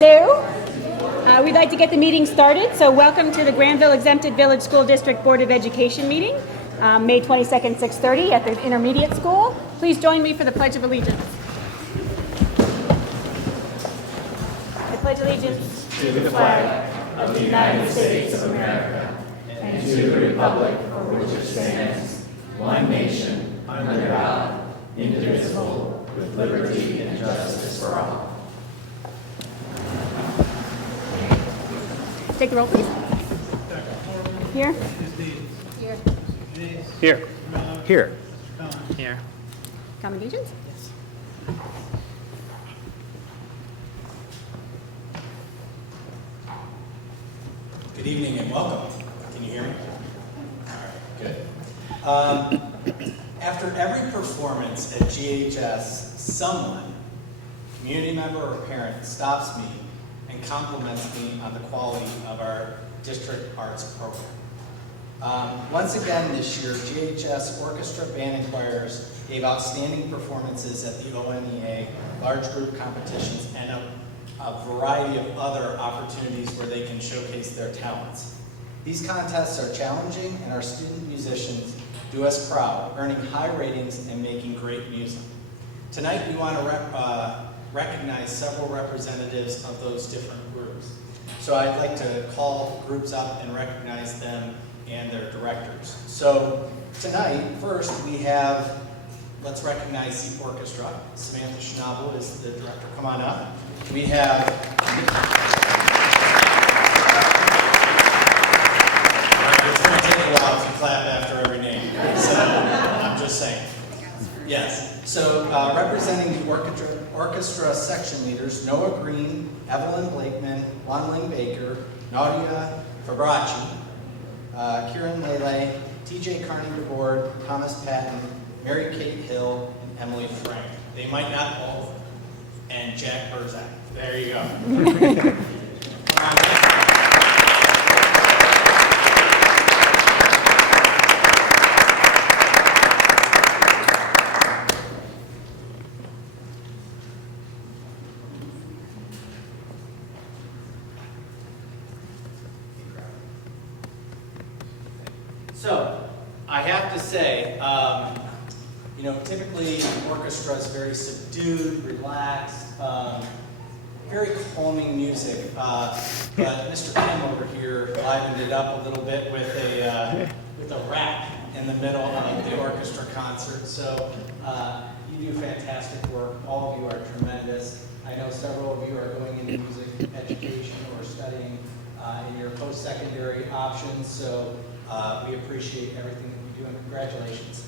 We'd like to get the meeting started, so welcome to the Granville Exempted Village School District Board of Education meeting, May 22nd, 6:30 at the Intermediate School. Please join me for the Pledge of Allegiance. I pledge allegiance to the flag of the United States of America and to the republic for which it stands, one nation, under God, indivisible, with liberty and justice for all. Take the roll, please. Here. Here. Here. Here. Here. Commendations? Good evening and welcome. Can you hear me? All right, good. After every performance at GHS, someone, community member or parent, stops me and compliments me on the quality of our district arts program. Once again this year, GHS Orchestra Band and Choirs gave outstanding performances at the ONEA large group competitions and a variety of other opportunities where they can showcase their talents. These contests are challenging and our student musicians do us proud, earning high ratings and making great music. Tonight we want to recognize several representatives of those different groups. So I'd like to call groups up and recognize them and their directors. So tonight, first we have, let's recognize the orchestra. Samantha Schnabel is the director. Come on up. We have it's going to take a while to clap after every name, so I'm just saying. Yes, so representing the orchestra section leaders, Noah Green, Evelyn Blakeman, Wanling Baker, Nadia Fabracci, Kieran Lele, TJ Carney DeBoard, Thomas Patton, Mary Kate Hill, and Emily Frank. They might not all, and Jack Burzak. There you go. So, I have to say, typically the orchestra is very subdued, relaxed, very calming music. But Mr. Kim over here livened it up a little bit with a rap in the middle of the orchestra concert. So you do fantastic work. All of you are tremendous. I know several of you are going into music education or studying in your post-secondary options. So we appreciate everything that you do, and congratulations.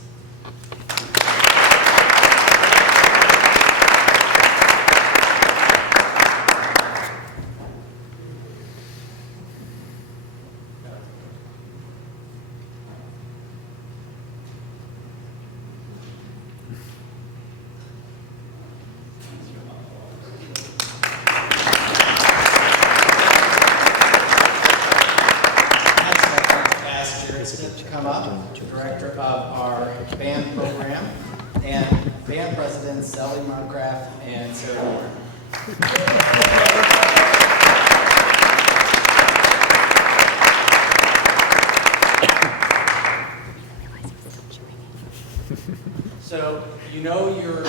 Come up, director of our band program, and band presidents Sally Marcraft and Sarah Warren. So you're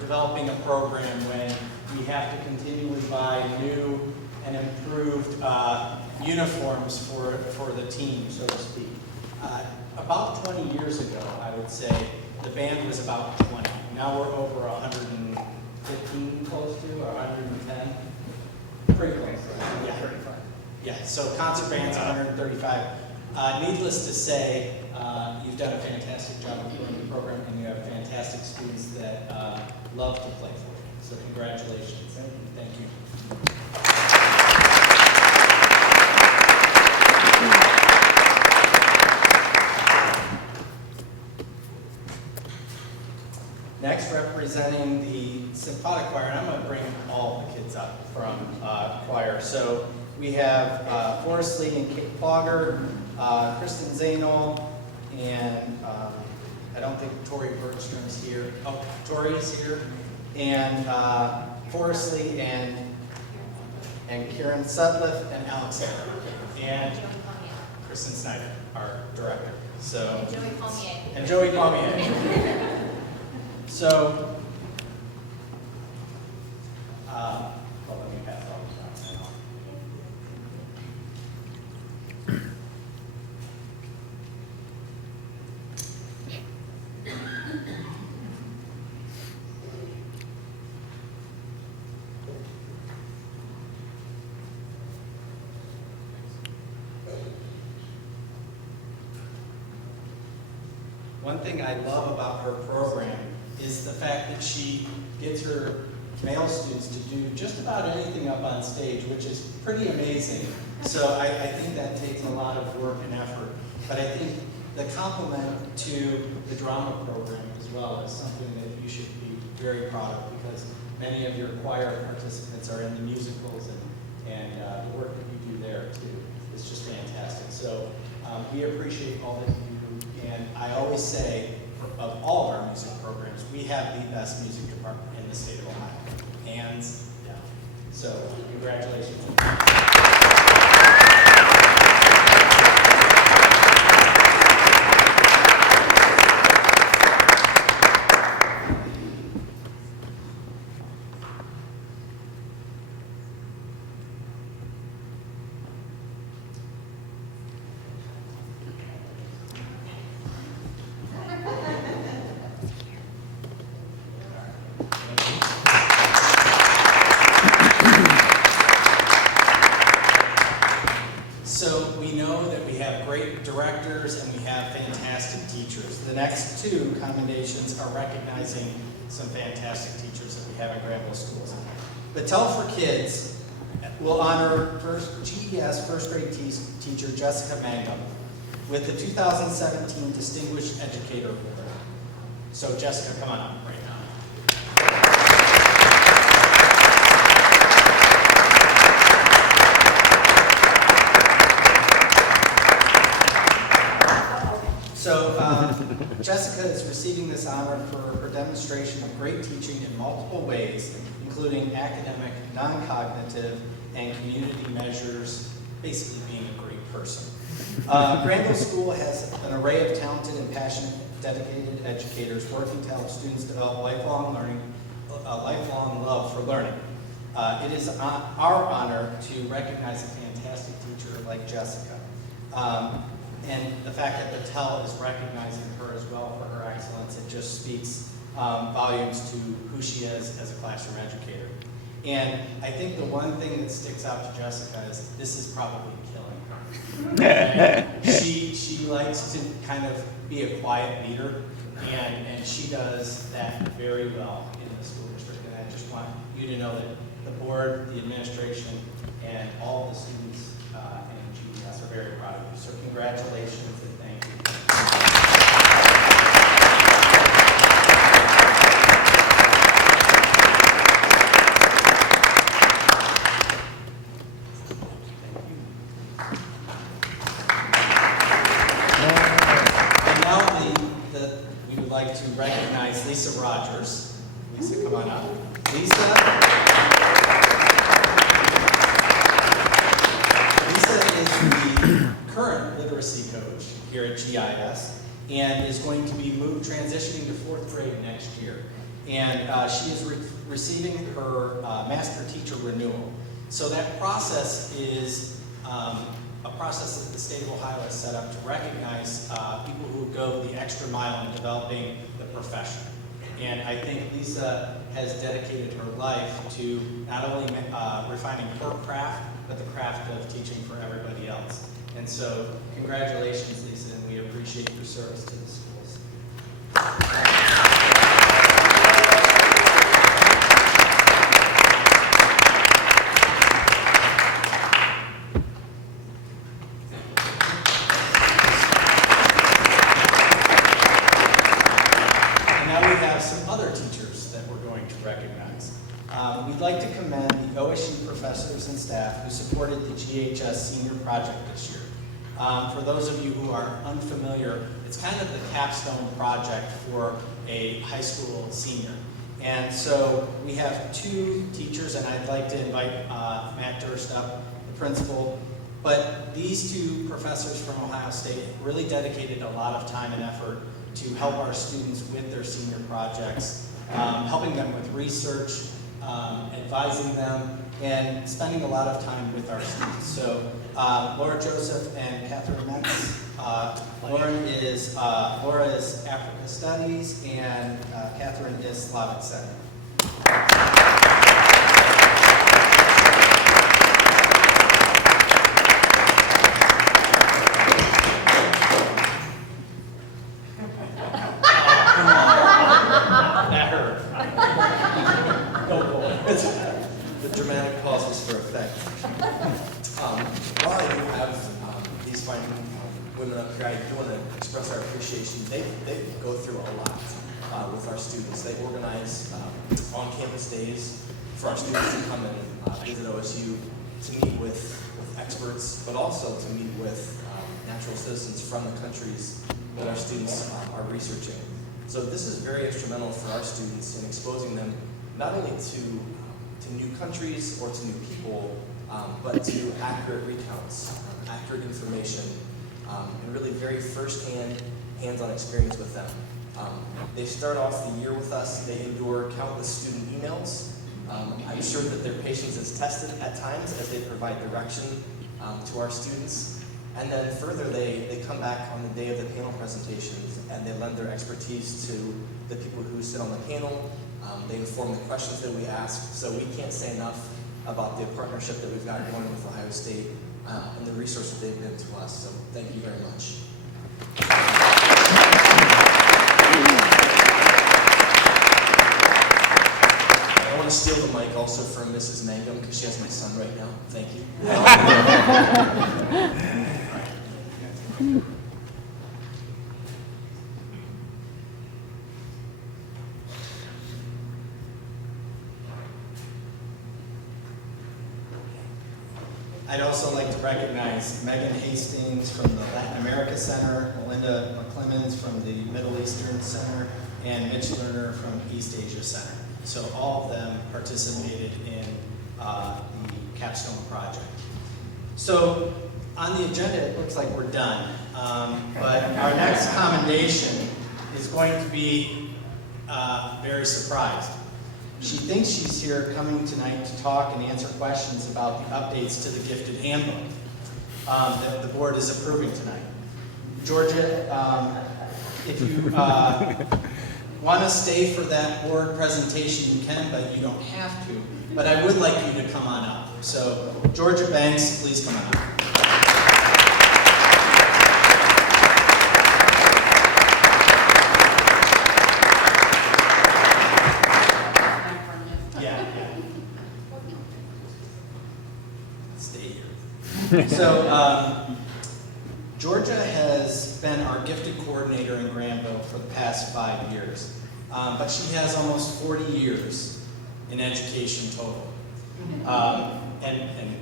developing a program when we have to continually buy new and improved uniforms for the team, so to speak. About 20 years ago, I would say, the band was about 20. Now we're over 115 close to, or 110. Pretty close. Yeah. 35. Yeah, so concert band's 135. Needless to say, you've done a fantastic job of doing the program, and you have fantastic students that love to play for you. So congratulations. Thank you. Next, representing the symphonic choir, and I'm going to bring all the kids up from choir. So we have Forrest Lee and Kate Fogger, Kristen Zainol, and I don't think Tori Bergstrom's here. Oh, Tori's here. And Forrest Lee and and Kieran Sutliff, and Alex Harris, and Kristen Snyder, our director. So, and Joey Palmier. So, well, let me pass all this down. One thing I love about her program is the fact that she gets her male students to do just about anything up on stage, which is pretty amazing. So I think that takes a lot of work and effort. But I think the compliment to the drama program as well is something that you should be very proud of, because many of your choir participants are in the musicals, and the work that you do there too is just fantastic. So we appreciate all that you do, and I always say, of all of our music programs, we have the best music department in the state of Ohio, hands down. So congratulations. So we know that we have great directors and we have fantastic teachers. The next two commendations are recognizing some fantastic teachers that we have in Granville schools. Battelle for Kids will honor GES first grade teacher Jessica Mangum with the 2017 Distinguished Educator Award. So Jessica, come on up right now. So Jessica is receiving this honor for her demonstration of great teaching in multiple ways, including academic, non-cognitive, and community measures, basically being a great person. Granville School has an array of talented and passionate, dedicated educators working to help students develop lifelong learning, a lifelong love for learning. It is our honor to recognize a fantastic teacher like Jessica. And the fact that Battelle is recognizing her as well for her excellence, it just speaks volumes to who she is as a classroom educator. And I think the one thing that sticks out to Jessica is this is probably killing her. She likes to kind of be a quiet leader, and she does that very well in the school district. And I just want you to know that the board, the administration, and all the students in GES are very proud of you. So congratulations and thank you. And now we would like to recognize Lisa Rogers. Lisa, come on up. Lisa is the current literacy coach here at GIS and is going to be transitioning to 4th grade next year. And she is receiving her master teacher renewal. So that process is a process that the state of Ohio has set up to recognize people who go the extra mile in developing the profession. And I think Lisa has dedicated her life to not only refining her craft, but the craft of teaching for everybody else. And so, congratulations, Lisa, and we appreciate your service to the schools. And now we have some other teachers that we're going to recognize. We'd like to commend the OSU professors and staff who supported the GHS Senior Project this year. For those of you who are unfamiliar, it's kind of the capstone project for a high school senior. And so we have two teachers, and I'd like to invite Matt Durst up, the principal. But these two professors from Ohio State really dedicated a lot of time and effort to help our students with their senior projects, helping them with research, advising them, and spending a lot of time with our students. So Laura Joseph and Catherine Metz. Laura is Africa Studies, and Catherine is Slavic Studies. That hurt. The dramatic pauses for effect. While I do have these fine women up here, I do want to express our appreciation. They go through a lot with our students. They organize on-campus days for our students to come and visit OSU, to meet with experts, but also to meet with natural citizens from the countries that our students are researching. So this is very instrumental for our students in exposing them not only to new countries or to new people, but to accurate recounts, accurate information, and really very firsthand, hands-on experience with them. They start off the year with us. They endure countless student emails. I'm sure that their patience is tested at times as they provide direction to our students. And then further, they come back on the day of the panel presentations and they lend their expertise to the people who sit on the panel. They inform the questions that we ask. So we can't say enough about the partnership that we've got going with Ohio State and the resource that they've been to us. So thank you very much. I want to steal the mic also from Mrs. Mangum because she has my son right now. Thank you. I'd also like to recognize Megan Hastings from the Latin America Center, Melinda McClemens from the Middle Eastern Center, and Mitch Lerner from East Asia Center. So all of them participated in the capstone project. So on the agenda, it looks like we're done. But our next commendation is going to be very surprised. She thinks she's here coming tonight to talk and answer questions about the updates to the gifted handbook that the board is approving tonight. Georgia, if you want to stay for that board presentation, you can, but you don't have to. But I would like you to come on up. So Georgia Banks, please come on up. So Georgia has been our gifted coordinator in Granville for the past 5 years, but she has almost 40 years in education total. And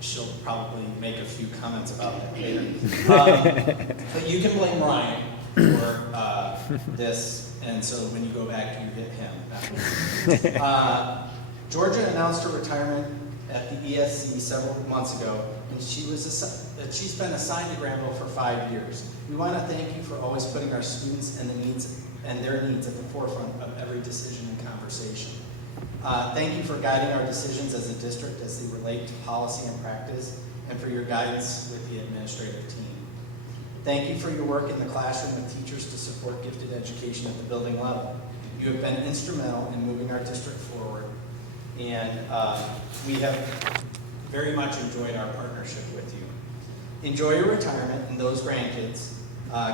she'll probably make a few comments about that later. But you can blame Ryan for this, and so when you go back, you hit him. Georgia announced her retirement at the ESC several months ago, and she's been assigned to Granville for 5 years. We want to thank you for always putting our students and their needs at the forefront of every decision and conversation. Thank you for guiding our decisions as a district as they relate to policy and practice, and for your guidance with the administrative team. Thank you for your work in the classroom with teachers to support gifted education at the building level. You have been instrumental in moving our district forward, and we have very much enjoyed our partnership with you. Enjoy your retirement and those grandkids.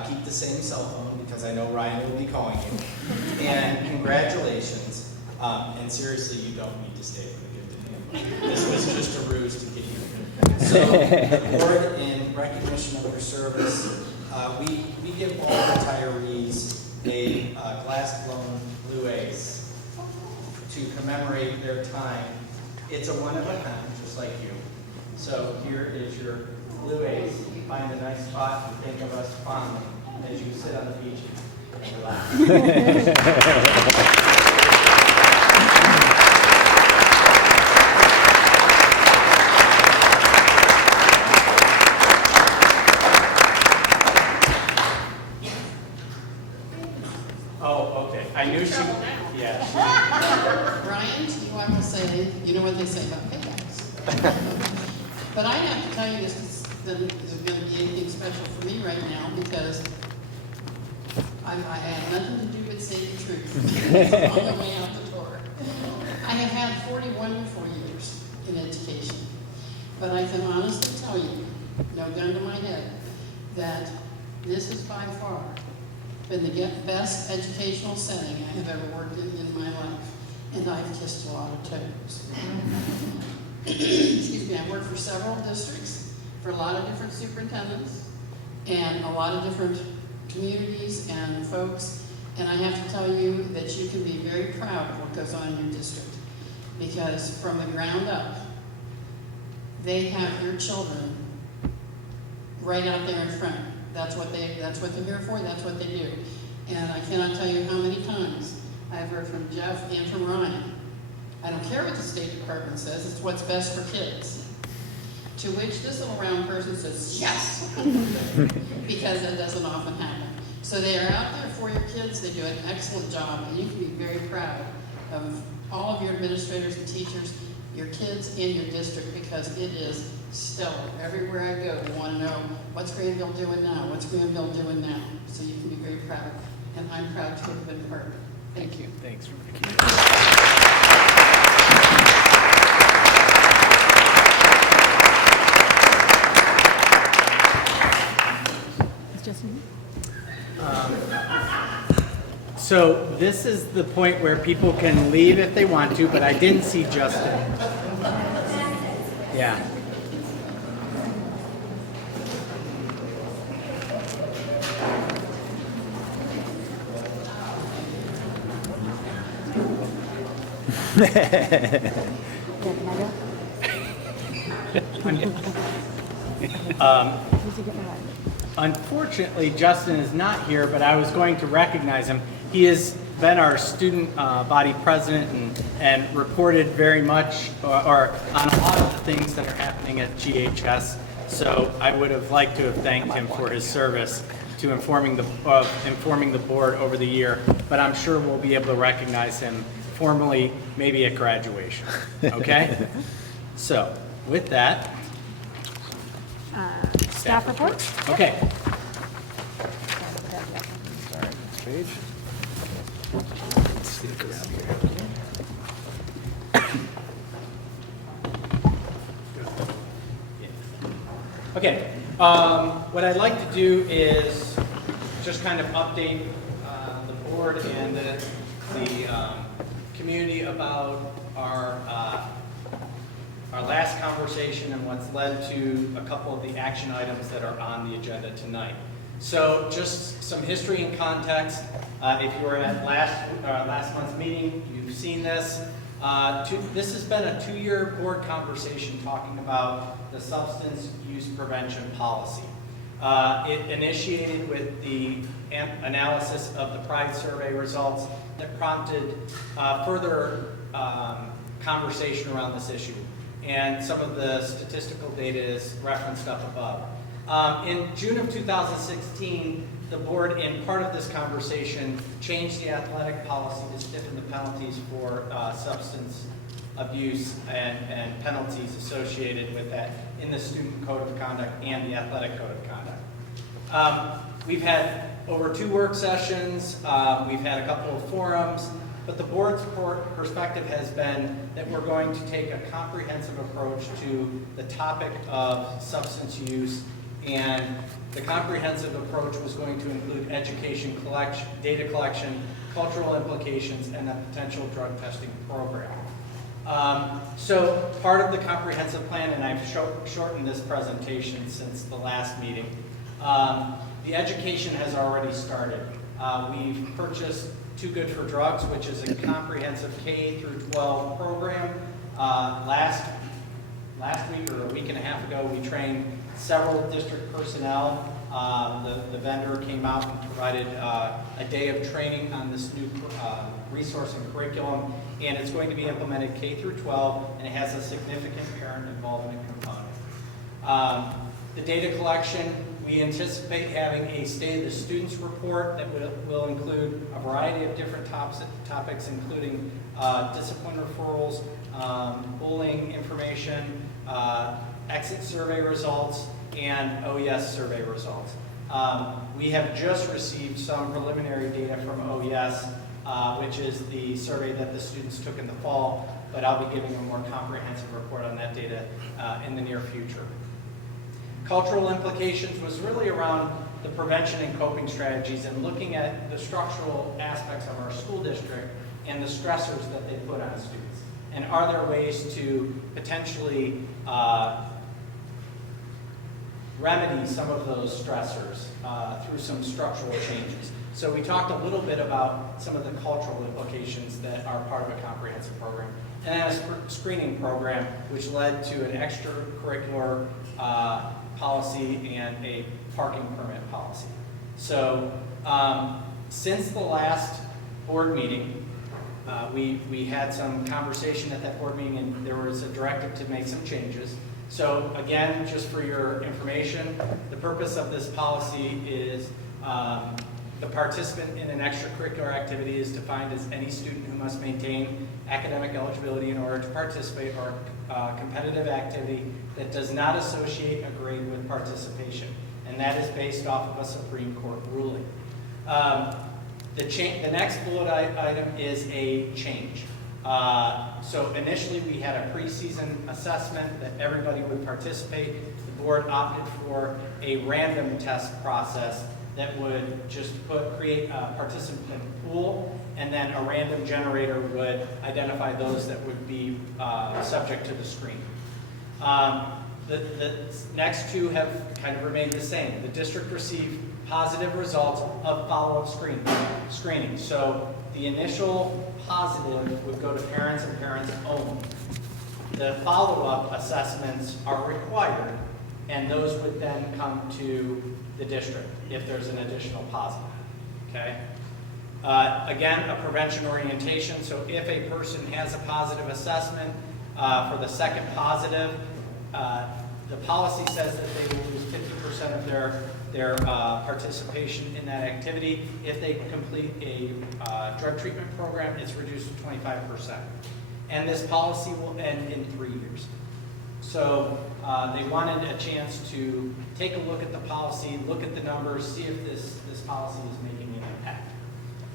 Keep the same cell phone because I know Ryan will be calling you. And congratulations. And seriously, you don't need to stay for the gifted handbook. This was just a ruse to get you. So the board, in recognition of your service, we give all retirees a glass-blown blue ace to commemorate their time. It's a one-of-a-kind, just like you. So here is your blue ace. Find a nice spot and think of us fondly as you sit on the beach and relax. But I have to tell you, this isn't going to be anything special for me right now because I have nothing to do but say the truth on the way out the door. I have had 40 wonderful years in education, but I can honestly tell you, no gun to my head, that this has by far been the best educational setting I have ever worked in my life, and I've kissed a lot of toes. Excuse me, I've worked for several districts, for a lot of different superintendents, and a lot of different communities and folks, and I have to tell you that you can be very proud of what goes on in your district, because from the ground up, they have your children right out there in front. That's what they're here for, that's what they do. And I cannot tell you how many times I've heard from Jeff and from Ryan, I don't care what the State Department says, it's what's best for kids. To which this little round person says, yes! Because that doesn't often happen. So they are out there for your kids, they do an excellent job, and you can be very proud of all of your administrators and teachers, your kids in your district, because it is stellar. Everywhere I go, they want to know, what's Granville doing now? What's Granville doing now? So you can be very proud. And I'm proud to have been part of it. Thank you. Thanks. Is Justin? So this is the point where people can leave if they want to, but I didn't see Justin. Yeah. Unfortunately, Justin is not here, but I was going to recognize him. He has been our student body president and reported very much or on a lot of the things that are happening at GHS. So I would have liked to have thanked him for his service to informing the board over the year, but I'm sure we'll be able to recognize him formally, maybe at graduation. Okay? So with that, Staff reports? okay. Sorry, next page. Okay, what I'd like to do is just kind of update the board and the community about our last conversation and what's led to a couple of the action items that are on the agenda tonight. So just some history and context. If you were at last month's meeting, you've seen this. This has been a 2-year board conversation talking about the substance use prevention policy. It initiated with the analysis of the Pride survey results that prompted further conversation around this issue. And some of the statistical data is referenced up above. In June of 2016, the board, in part of this conversation, changed the athletic policy to stiffen the penalties for substance abuse and penalties associated with that in the student code of conduct and the athletic code of conduct. We've had over 2 work sessions, we've had a couple of forums, but the board's perspective has been that we're going to take a comprehensive approach to the topic of substance use, and the comprehensive approach was going to include education, data collection, cultural implications, and a potential drug testing program. So part of the comprehensive plan, and I've shortened this presentation since the last meeting, the education has already started. We've purchased Too Good for Drugs, which is a comprehensive K through 12 program. Last week or a week and a half ago, we trained several district personnel. The vendor came out and provided a day of training on this new resource and curriculum, and it's going to be implemented K through 12, and it has a significant parent involvement component. The data collection, we anticipate having a State of the Students report that will include a variety of different topics, including discipline referrals, bullying information, exit survey results and OES survey results. We have just received some preliminary data from OES, which is the survey that the students took in the fall, but I'll be giving a more comprehensive report on that data in the near future. Cultural implications was really around the prevention and coping strategies and looking at the structural aspects of our school district and the stressors that they put on students. And are there ways to potentially remedy some of those stressors through some structural changes? So we talked a little bit about some of the cultural implications that are part of a comprehensive program. And then a screening program, which led to an extracurricular policy and a parking permit policy. So since the last board meeting, we had some conversation at that board meeting, and there was a directive to make some changes. So again, just for your information, the purpose of this policy is the participant in an extracurricular activity is defined as any student who must maintain academic eligibility in order to participate or competitive activity that does not associate a grade with participation. And that is based off of a Supreme Court ruling. The next bullet item is a change. So initially we had a preseason assessment that everybody would participate. The board opted for a random test process that would just create a participant pool, and then a random generator would identify those that would be subject to the screen. The next two have kind of remained the same. The district received positive results of follow-up screening. So the initial positive would go to parents and parents only. The follow-up assessments are required, and those would then come to the district if there's an additional positive, okay? Again, a prevention orientation. So if a person has a positive assessment for the second positive, the policy says that they will lose 50% of their participation in that activity. If they complete a drug treatment program, it's reduced to 25%. And this policy will end in 3 years. So they wanted a chance to take a look at the policy, look at the numbers, see if this policy is making an impact.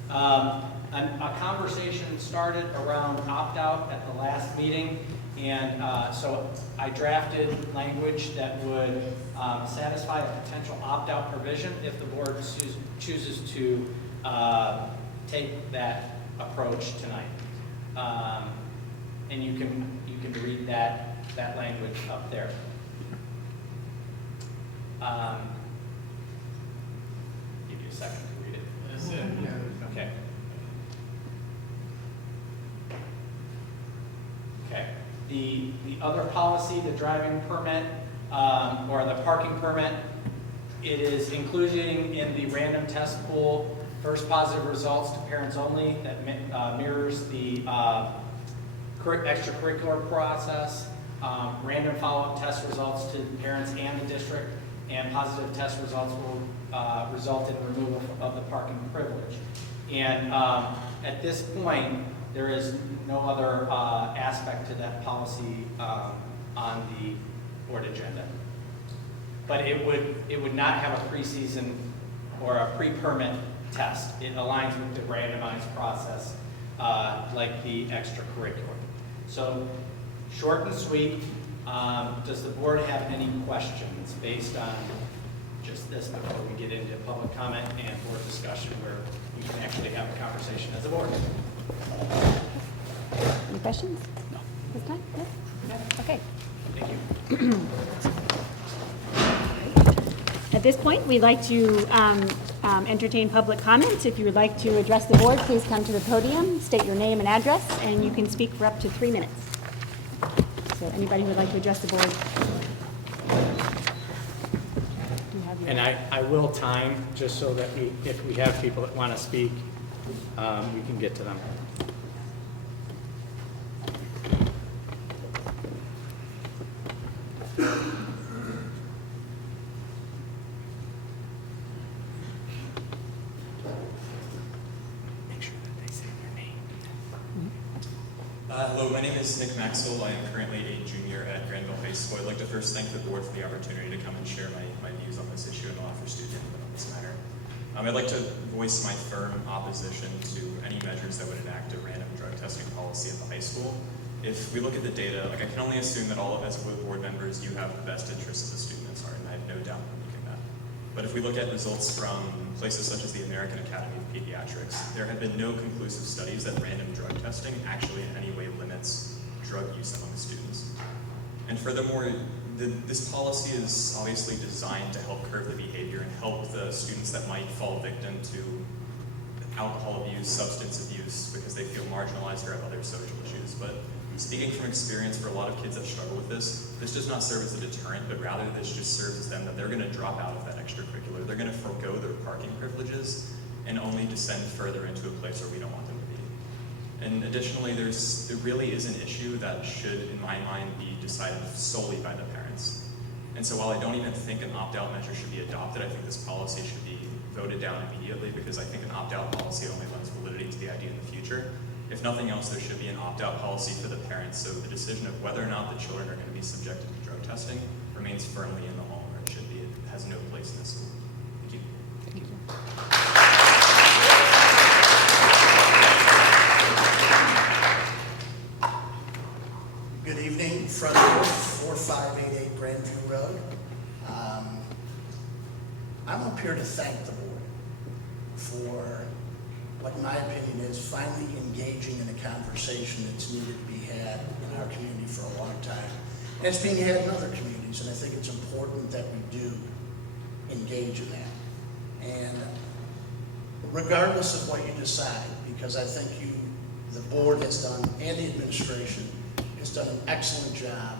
A conversation started around opt-out at the last meeting, and so I drafted language that would satisfy a potential opt-out provision if the board chooses to take that approach tonight. And you can read that language up there. Give you a second to read it. That's it. Yeah. Okay. Okay. The other policy, the driving permit or the parking permit, it is including in the random test pool first positive results to parents only. That mirrors the extracurricular process. Random follow-up test results to parents and the district, and positive test results will result in removal of the parking privilege. And at this point, there is no other aspect to that policy on the board agenda. But it would not have a preseason or a pre-permit test. It aligns with the randomized process like the extracurricular. So short and sweet. Does the board have any questions based on just this before we get into public comment and board discussion where we can actually have a conversation as a board? Any questions? No. This time? No? Okay. Thank you. At this point, we'd like to entertain public comments. If you would like to address the board, please come to the podium, state your name and address, and you can speak for up to 3 minutes. So anybody who would like to address the board? And I will time, just so that if we have people that want to speak, we can get to them. Make sure that they say their name. Hello, my name is Nick Maxwell. I am currently a junior at Granville High School. I'd like to first thank the board for the opportunity to come and share my views on this issue and offer student input on this matter. I'd like to voice my firm opposition to any measures that would enact a random drug testing policy at the high school. If we look at the data, I can only assume that all of us board members, you have the best interests of the students at heart, and I have no doubt in believing that. But if we look at results from places such as the American Academy of Pediatrics, there have been no conclusive studies that random drug testing actually in any way limits drug use among students. And furthermore, this policy is obviously designed to help curb the behavior and help the students that might fall victim to alcohol abuse, substance abuse, because they feel marginalized or have other social issues. But speaking from experience, for a lot of kids that struggle with this does not serve as a deterrent, but rather this just serves as them that they're going to drop out of that extracurricular. They're going to forego their parking privileges and only descend further into a place where we don't want them to be. And additionally, there really is an issue that should, in my mind, be decided solely by the parents. And so while I don't even think an opt-out measure should be adopted, I think this policy should be voted down immediately, because I think an opt-out policy only lends validity to the idea in the future. If nothing else, there should be an opt-out policy for the parents, so the decision of whether or not the children are going to be subjected to drug testing remains firmly in the home where it should be. It has no place in the school. Thank you. Thank you. Good evening, front door, 4588 Granville Road. I'm up here to thank the board for what, in my opinion, is finally engaging in a conversation that's needed to be had in our community for a long time. And it's being had in other communities, and I think it's important that we do engage in that. And regardless of what you decide, because I think the board has done, and the administration has done an excellent job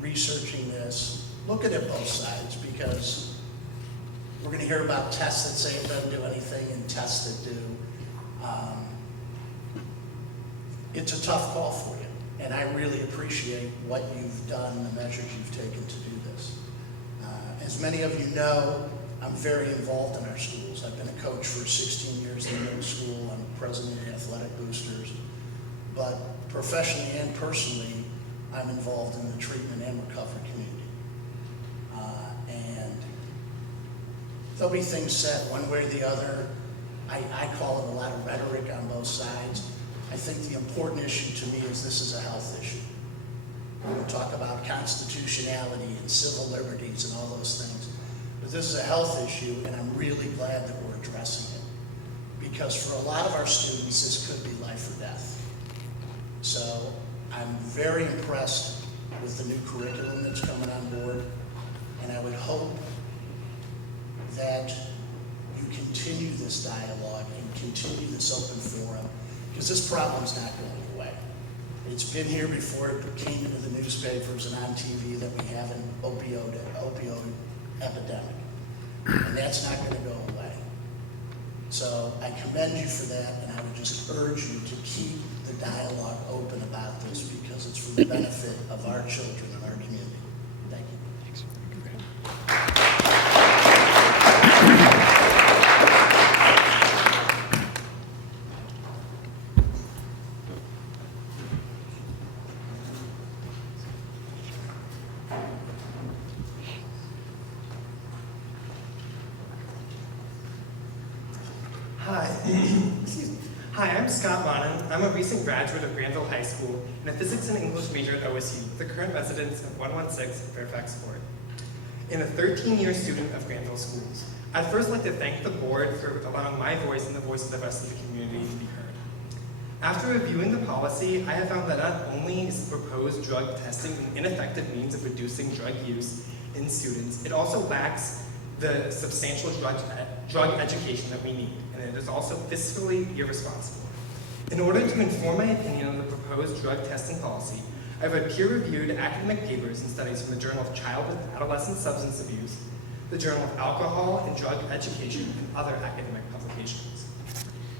researching this, looking at both sides, because we're going to hear about tests that say it doesn't do anything and tests that do. It's a tough call for you, and I really appreciate what you've done, the measures you've taken to do this. As many of you know, I'm very involved in our schools. I've been a coach for 16 years in the middle school. I'm president of Athletic Boosters. But professionally and personally, I'm involved in the treatment and recovery community. And there'll be things said one way or the other. I call it a lot of rhetoric on both sides. I think the important issue to me is this is a health issue. We can talk about constitutionality and civil liberties and all those things. But this is a health issue, and I'm really glad that we're addressing it. Because for a lot of our students, this could be life or death. So I'm very impressed with the new curriculum that's coming on board, and I would hope that you continue this dialogue and continue this open forum, because this problem's not going away. It's been here before it came into the newspapers and on TV that we have an opioid epidemic, and that's not going to go away. So I commend you for that, and I would just urge you to keep the dialogue open about this, because it's for the benefit of our children and our community. Thank you. Thanks. Hi. Excuse me. Hi, I'm Scott Monin. I'm a recent graduate of Granville High School and a physics and English major at OSU, the current residence of 116 Fairfax Court, and a 13-year student of Granville Schools. I'd first like to thank the board for allowing my voice and the voice of the rest of the community to be heard. After reviewing the policy, I have found that not only is the proposed drug testing an ineffective means of reducing drug use in students, it also lacks the substantial drug education that we need, and it is also fiscally irresponsible. In order to inform my opinion on the proposed drug testing policy, I've read peer-reviewed academic papers and studies from the Journal of Child and Adolescent Substance Abuse, the Journal of Alcohol and Drug Education, and other academic publications.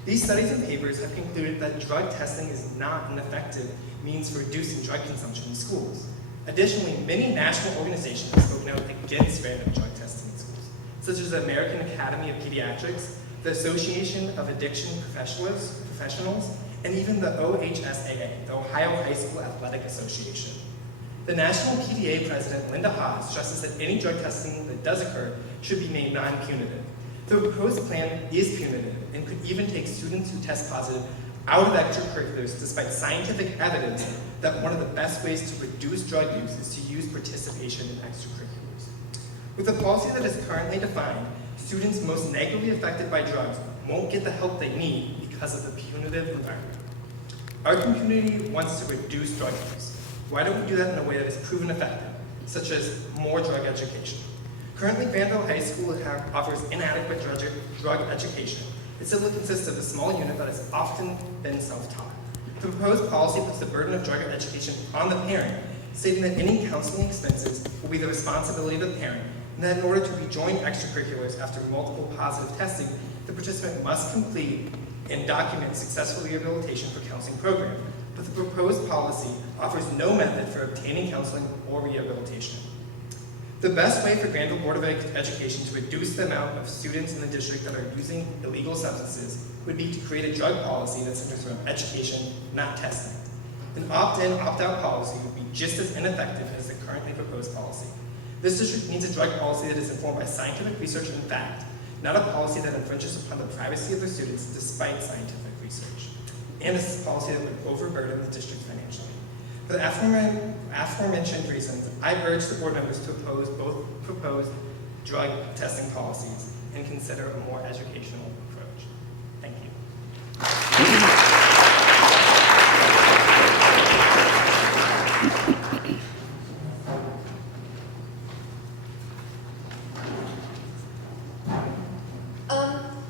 These studies and papers have concluded that drug testing is not an effective means for reducing drug consumption in schools. Additionally, many national organizations have spoken out against random drug testing in schools, such as the American Academy of Pediatrics, the Association of Addiction Professionals, and even the OHSAA, the Ohio High School Athletic Association. The National PTA President, Linda Haas, stresses that any drug testing that does occur should be made non-punitive. The proposed plan is punitive and could even take students who test positive out of extracurriculars, despite scientific evidence that one of the best ways to reduce drug use is to use participation in extracurriculars. With the policy that is currently defined, students most negatively affected by drugs won't get the help they need because of the punitive environment. Our community wants to reduce drug use. Why don't we do that in a way that is proven effective, such as more drug education? Currently, Granville High School offers inadequate drug education. It simply consists of a small unit that has often been self-taught. The proposed policy puts the burden of drug education on the parent, stating that any counseling expenses will be the responsibility of the parent, and that in order to rejoin extracurriculars after multiple positive testing, the participant must complete and document successful rehabilitation for counseling program. But the proposed policy offers no method for obtaining counseling or rehabilitation. The best way for Granville Board of Education to reduce the amount of students in the district that are using illegal substances would be to create a drug policy that centers around education, not testing. An opt-in, opt-out policy would be just as ineffective as the currently proposed policy. This district needs a drug policy that is informed by scientific research and fact, not a policy that infringes upon the privacy of their students despite scientific research. And this is a policy that would overburden the district financially. For the aforementioned reasons, I urge the board members to oppose both proposed drug testing policies and consider a more educational approach. Thank you.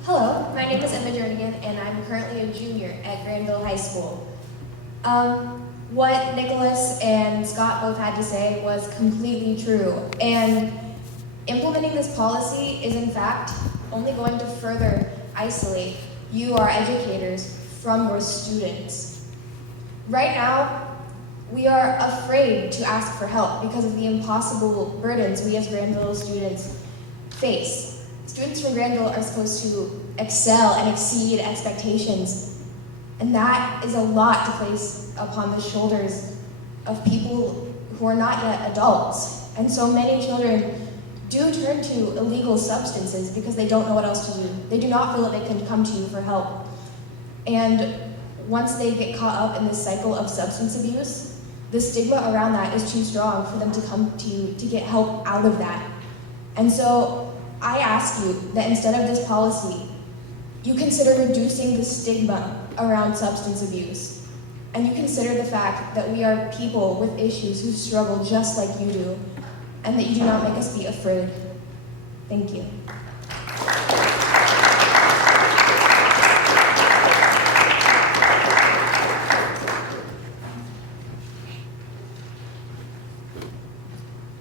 Hello, my name is Emma Jernigan, and I'm currently a junior at Granville High School. What Nicholas and Scott both had to say was completely true, and implementing this policy is in fact only going to further isolate you, our educators, from your students. Right now, we are afraid to ask for help because of the impossible burdens we as Granville students face. Students from Granville are supposed to excel and exceed expectations, and that is a lot to place upon the shoulders of people who are not yet adults. And so many children do turn to illegal substances because they don't know what else to do. They do not feel that they can come to you for help. And once they get caught up in this cycle of substance abuse, the stigma around that is too strong for them to come to you to get help out of that. And so I ask you that instead of this policy, you consider reducing the stigma around substance abuse. And you consider the fact that we are people with issues who struggle just like you do, and that you do not make us be afraid. Thank you.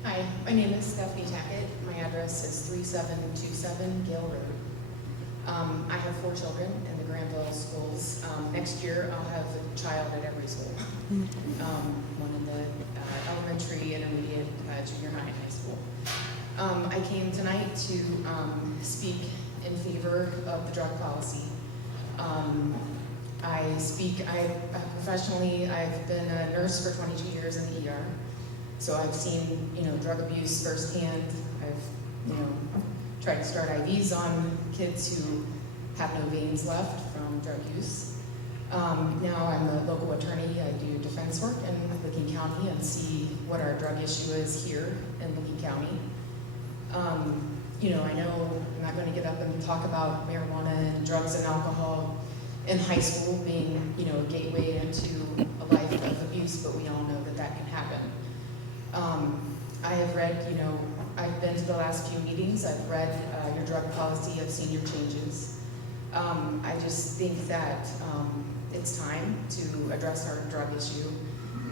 Hi, my name is Stephanie Tackett. My address is 3727 Gale Road. I have 4 children in the Granville schools. Next year, I'll have a child at every school. One in the elementary, intermediate, junior high, and high school. I came tonight to speak in favor of the drug policy. Professionally, I've been a nurse for 22 years in the ER. So I've seen, drug abuse firsthand. I've, tried to start IVs on kids who have no veins left from drug use. Now I'm a local attorney. I do defense work in Licking County and see what our drug issue is here in Licking County. I know I'm not going to get up and talk about marijuana and drugs and alcohol in high school being, a gateway into a life of abuse, but we all know that that can happen. I have read, I've been to the last few meetings. I've read your drug policy. I've seen your changes. I just think that it's time to address our drug issue.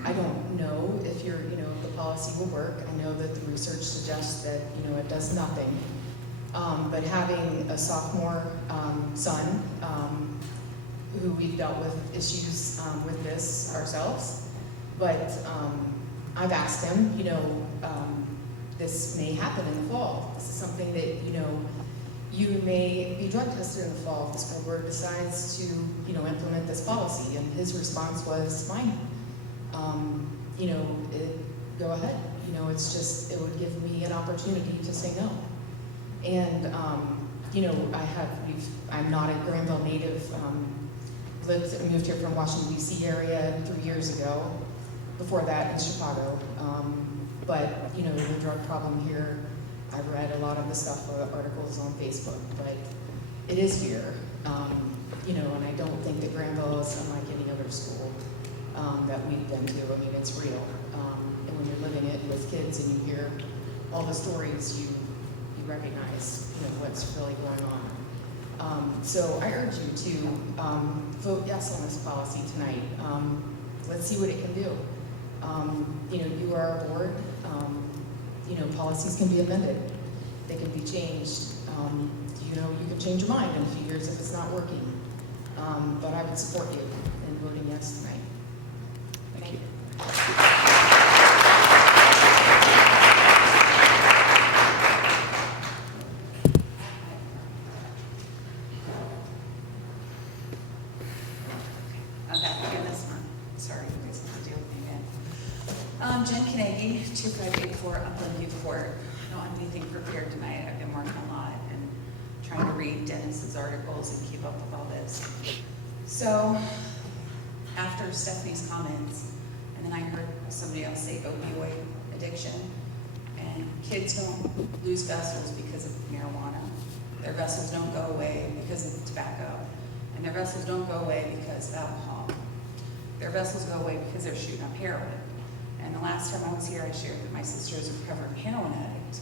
I don't know if the policy will work. I know that the research suggests that, it does nothing. But having a sophomore son who we've dealt with issues with this ourselves, but I've asked him, this may happen in the fall. This is something that, you may be drug tested in the fall if the school board decides to, implement this policy. And his response was, fine. Go ahead. It's just, it would give me an opportunity to say no. And, I'm not a Granville native, moved here from Washington DC area 3 years ago. Before that in Chicago. But, the drug problem here, I've read a lot of the stuff, articles on Facebook, but it is here. And I don't think that Granville is unlike any other school that we've been to. I mean, it's real. And when you're living it with kids and you hear all the stories, you recognize, what's really going on. So I urge you to vote yes on this policy tonight. Let's see what it can do. You are a board. Policies can be amended. They can be changed. You can change your mind in a few years if it's not working. But I would support you in voting yes tonight. Thank you. Jen Carnegie, 2584 Upland View Court. I don't have anything prepared tonight. I've been working a lot and trying to read Dennis's articles and keep up with all this. So, after Stephanie's comments, and then I heard somebody else say opioid addiction, and kids don't lose vessels because of marijuana. Their vessels don't go away because of tobacco, and their vessels don't go away because of alcohol. Their vessels go away because they're shooting up heroin. And the last time I was here, I shared that my sister is a recovering heroin addict.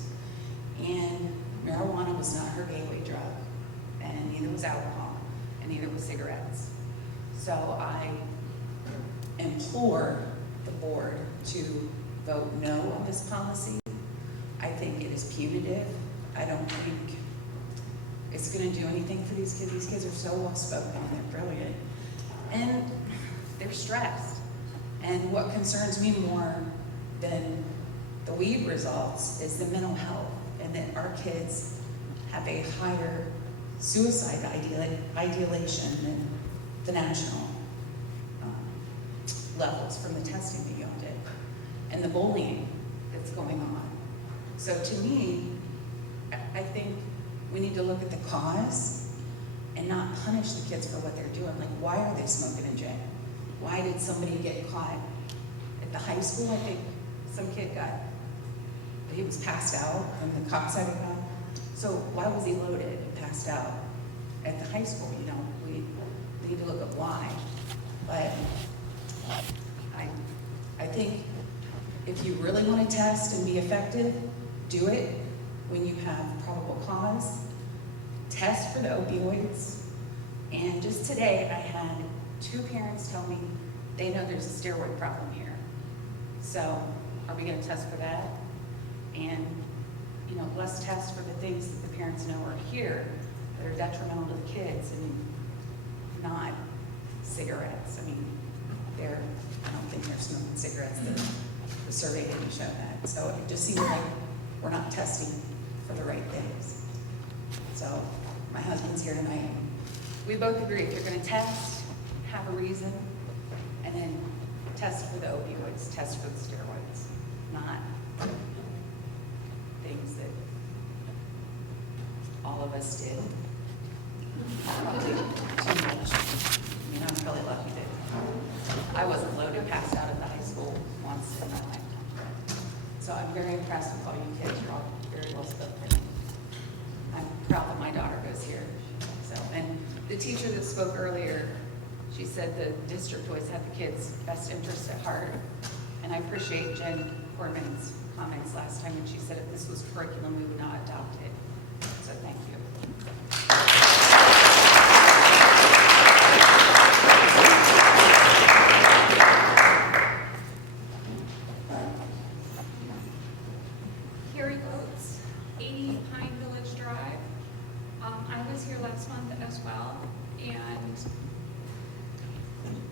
And marijuana was not her gateway drug, and neither was alcohol, and neither was cigarettes. So I implore the board to vote no on this policy. I think it is punitive. I don't think it's going to do anything for these kids. These kids are so well spoken and they're brilliant. And they're stressed. And what concerns me more than the weed results is the mental health, and that our kids have a higher suicide ideation than the national levels from the testing that you all did, and the bullying that's going on. So to me, I think we need to look at the cause and not punish the kids for what they're doing. Like, why are they smoking in jail? Why did somebody get caught at the high school? I think some kid he was passed out and the cops had a gun. So why was he loaded and passed out at the high school? We need to look at why. But I think if you really want to test and be effective, do it when you have probable cause. Test for the opioids. And just today, I had 2 parents tell me they know there's a steroid problem here. So are we going to test for that? And, let's test for the things that the parents know are here that are detrimental to the kids, and not cigarettes. I mean, I don't think they're smoking cigarettes. The survey didn't show that. So it just seems like we're not testing for the right things. So my husband's here tonight. We both agree if you're going to test, have a reason, and then test for the opioids, test for the steroids, not things that all of us did. Probably too much. I mean, I'm probably lucky that I wasn't loaded, passed out at the high school once in my lifetime. So I'm very impressed with all you kids. You're all very well spoken. I'm proud that my daughter goes here. So, and the teacher that spoke earlier, she said the district always had the kids' best interests at heart. And I appreciate Jen Corbin's comments last time when she said if this was curriculum, we would not adopt it. So thank you. Carrie Oates, 80 Pine Village Drive. I was here last month as well, and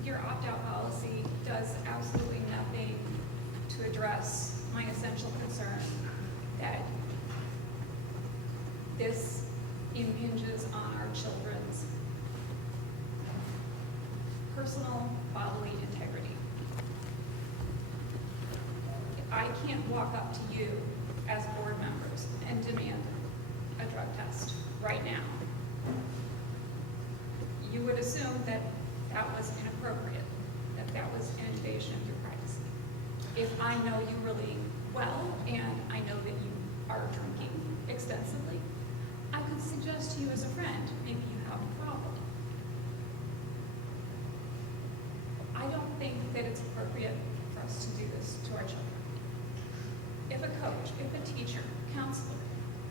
your opt-out policy does absolutely nothing to address my essential concern that this impinges on our children's personal bodily integrity. I can't walk up to you as board members and demand a drug test right now. You would assume that that was inappropriate, that that was an invasion of your privacy. If I know you really well and I know that you are drinking extensively, I could suggest to you as a friend, maybe you have a problem. I don't think that it's appropriate for us to do this to our children. If a coach, if a teacher, counselor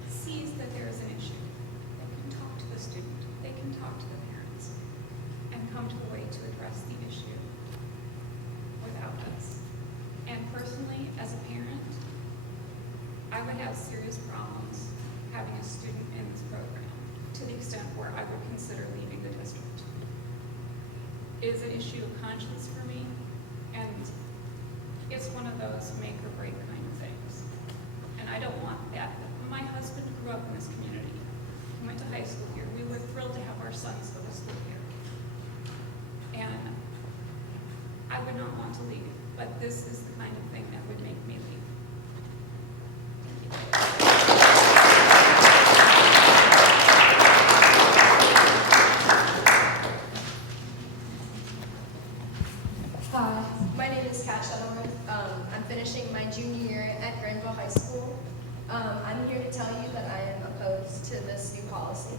sees that there is an issue, they can talk to the student, they can talk to the parents, and come to a way to address the issue without us. And personally, as a parent, I would have serious problems having a student in this program to the extent where I would consider leaving the district. It is an issue of conscience for me, and it's one of those make or break kind of things. And I don't want that. My husband grew up in this community. He went to high school here. We were thrilled to have our sons go to school here. And I would not want to leave, but this is the kind of thing that would make me leave. Hi, my name is Kat Shuttleworth. I'm finishing my junior year at Granville High School. I'm here to tell you that I am opposed to this new policy.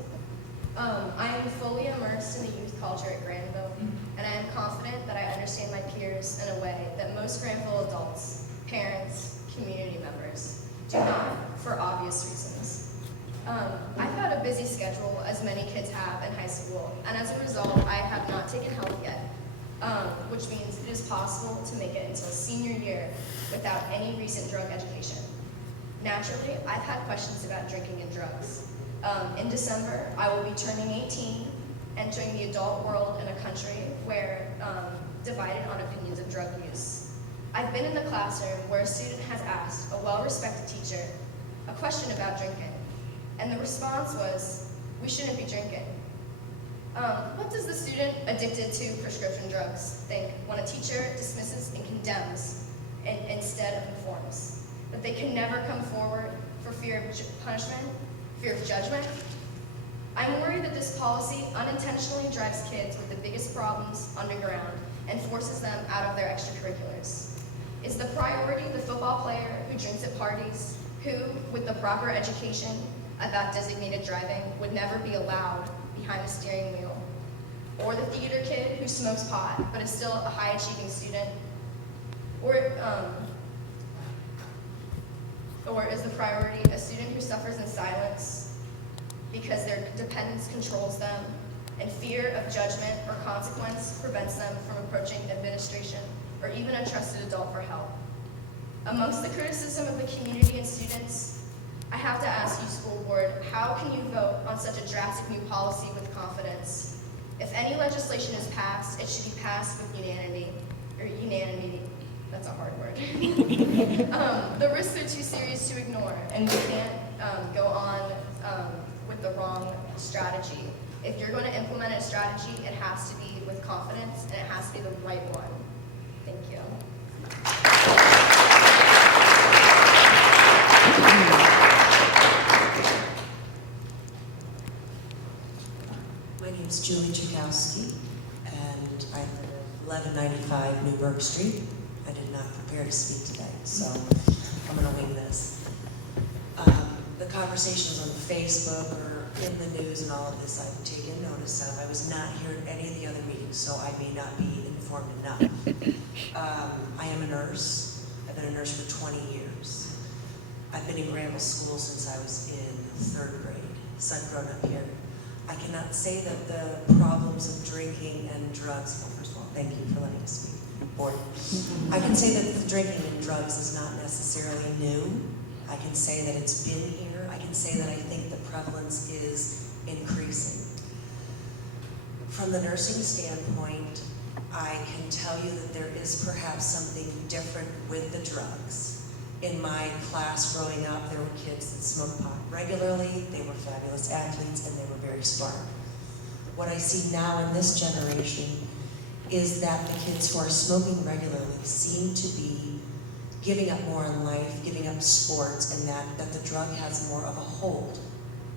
I am fully immersed in the youth culture at Granville, and I am confident that I understand my peers in a way that most Granville adults, parents, community members do not, for obvious reasons. I've had a busy schedule, as many kids have in high school, and as a result, I have not taken health yet. Which means it is possible to make it until senior year without any recent drug education. Naturally, I've had questions about drinking and drugs. In December, I will be turning 18, entering the adult world in a country where divided on opinions of drug use. I've been in the classroom where a student has asked a well-respected teacher a question about drinking, and the response was, "We shouldn't be drinking." What does the student addicted to prescription drugs think when a teacher dismisses and condemns instead of informs? That they can never come forward for fear of punishment, fear of judgment? I'm worried that this policy unintentionally drives kids with the biggest problems underground and forces them out of their extracurriculars. Is the priority the football player who drinks at parties, who, with the proper education about designated driving, would never be allowed behind the steering wheel? Or the theater kid who smokes pot but is still a high-achieving student? Or is the priority a student who suffers in silence because their dependence controls them and fear of judgment or consequence prevents them from approaching administration or even a trusted adult for help? Amongst the criticism of the community and students, I have to ask you, school board, how can you vote on such a drastic new policy with confidence? If any legislation is passed, it should be passed with unanimity. That's a hard word. The risks are too serious to ignore, and we can't go on with the wrong strategy. If you're going to implement a strategy, it has to be with confidence, and it has to be the right one. Thank you. My name is Julie Chakowski, and I live at 1195 Newburgh Street. I did not prepare to speak today, so I'm going to wing this. The conversations on Facebook or in the news and all of this I've taken notice of. I was not here at any of the other meetings, so I may not be informed enough. I am a nurse. I've been a nurse for 20 years. I've been in Granville School since I was in 3rd grade, so I've grown up here. I cannot say that the problems of drinking and drugs, well, first of all, thank you for letting us speak. Board. I can say that the drinking and drugs is not necessarily new. I can say that it's been here. I can say that I think the prevalence is increasing. From the nursing standpoint, I can tell you that there is perhaps something different with the drugs. In my class growing up, there were kids that smoked pot regularly, they were fabulous athletes, and they were very smart. What I see now in this generation is that the kids who are smoking regularly seem to be giving up more on life, giving up sports, and that the drug has more of a hold.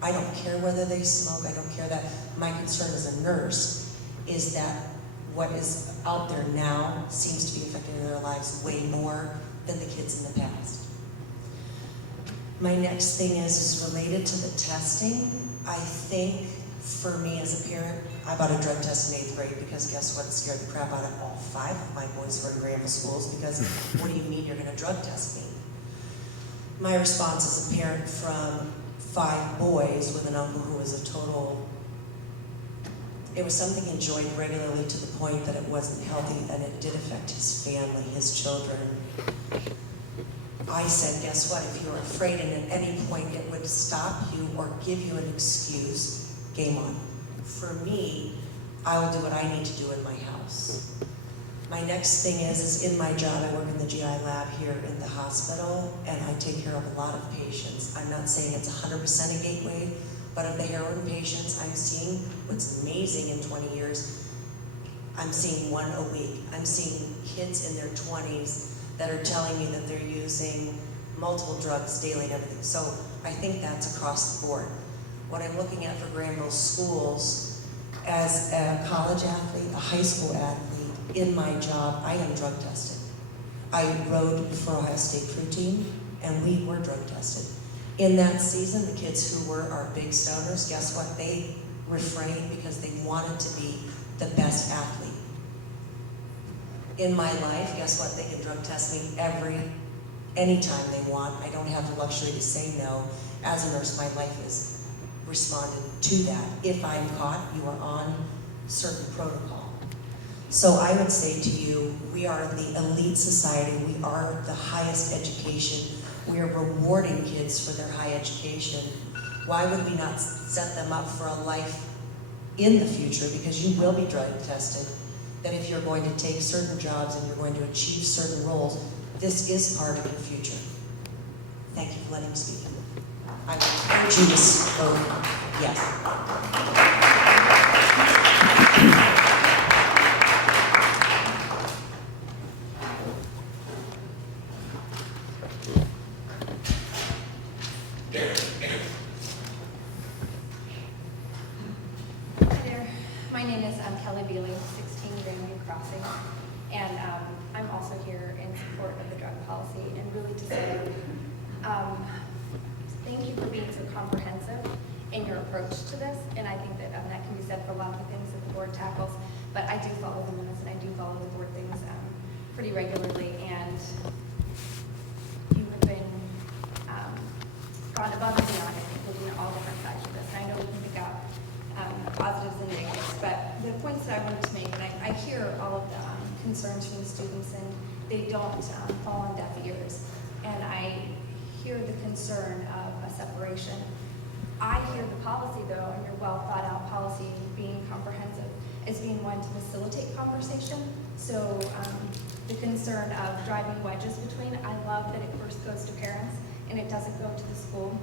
I don't care whether they smoke, I don't care that. My concern as a nurse is that what is out there now seems to be affecting their lives way more than the kids in the past. My next thing is related to the testing. I think for me as a parent, I bought a drug test in 8th grade because guess what? It scared the crap out of all 5 of my boys who are in Granville schools because what do you mean you're going to drug test me? My response as a parent from 5 boys with an uncle who was a total, it was something he enjoyed regularly to the point that it wasn't healthy and it did affect his family, his children. I said, guess what? If you're afraid and at any point it would stop you or give you an excuse, game on. For me, I will do what I need to do in my house. My next thing is in my job, I work in the GI lab here in the hospital, and I take care of a lot of patients. I'm not saying it's 100% a gateway, but of the heroin patients I'm seeing, what's amazing in 20 years, I'm seeing 1 a week. I'm seeing kids in their 20s that are telling me that they're using multiple drugs daily and everything. So I think that's across the board. What I'm looking at for Granville schools, as a college athlete, a high school athlete, in my job, I am drug tested. I rode for Ohio State crew team, and we were drug tested. In that season, the kids who were our big stoners, guess what? They refrained because they wanted to be the best athlete. In my life, guess what? They can drug test me anytime they want. I don't have the luxury to say no. As a nurse, my life has responded to that. If I'm caught, you are on certain protocol. So I would say to you, we are the elite society. We are the highest education. We are rewarding kids for their high education. Why would we not set them up for a life in the future? Because you will be drug tested. That if you're going to take certain jobs and you're going to achieve certain roles, this is part of your future. Thank you for letting me speak. I would encourage you to vote yes. My name is Kelly Bealey, 16 Granville Crossing, and I'm also here in support of the drug policy, and really to say thank you for being so comprehensive in your approach to this, and I think that that can be said for a lot of the things that the board tackles, but I do follow the minutes and I do follow the board things pretty regularly, and you have been gone above and beyond, I think, looking at all different sides of this, and I know we can pick out positives and negatives, but the points that I wanted to make, and I hear all of the concerns from the students, and they don't fall on deaf ears, and I hear the concern of a separation. I hear the policy, though, and your well thought out policy being comprehensive, as being one to facilitate conversation. So the concern of driving wedges between, I love that it first goes to parents and it doesn't go to the school,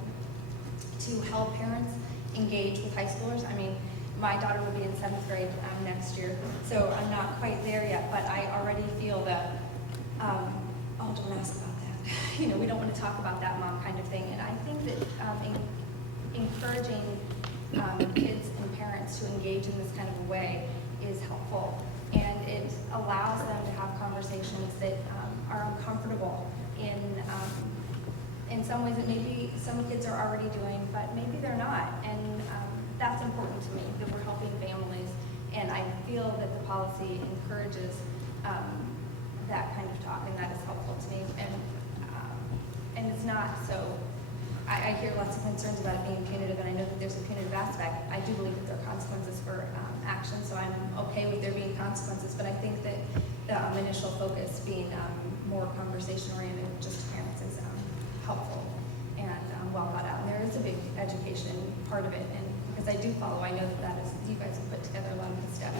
to help parents engage with high schoolers. I mean, my daughter will be in 7th grade next year, so I'm not quite there yet, but I already feel that, oh, don't ask about that. You know, we don't want to talk about that, mom, kind of thing. And I think that encouraging kids and parents to engage in this kind of a way is helpful. And it allows them to have conversations that are uncomfortable in some ways that maybe some kids are already doing, but maybe they're not. And that's important to me, that we're helping families. And I feel that the policy encourages that kind of talk, and that is helpful to me. And it's not so, I hear lots of concerns about it being punitive, and I know that there's a punitive aspect. I do believe that there are consequences for action, so I'm okay with there being consequences, but I think that the initial focus being more conversation oriented just to parents is helpful and well thought out. And there is a big education part of it, and because I do follow, I know that is, you guys have put together a lot of the steps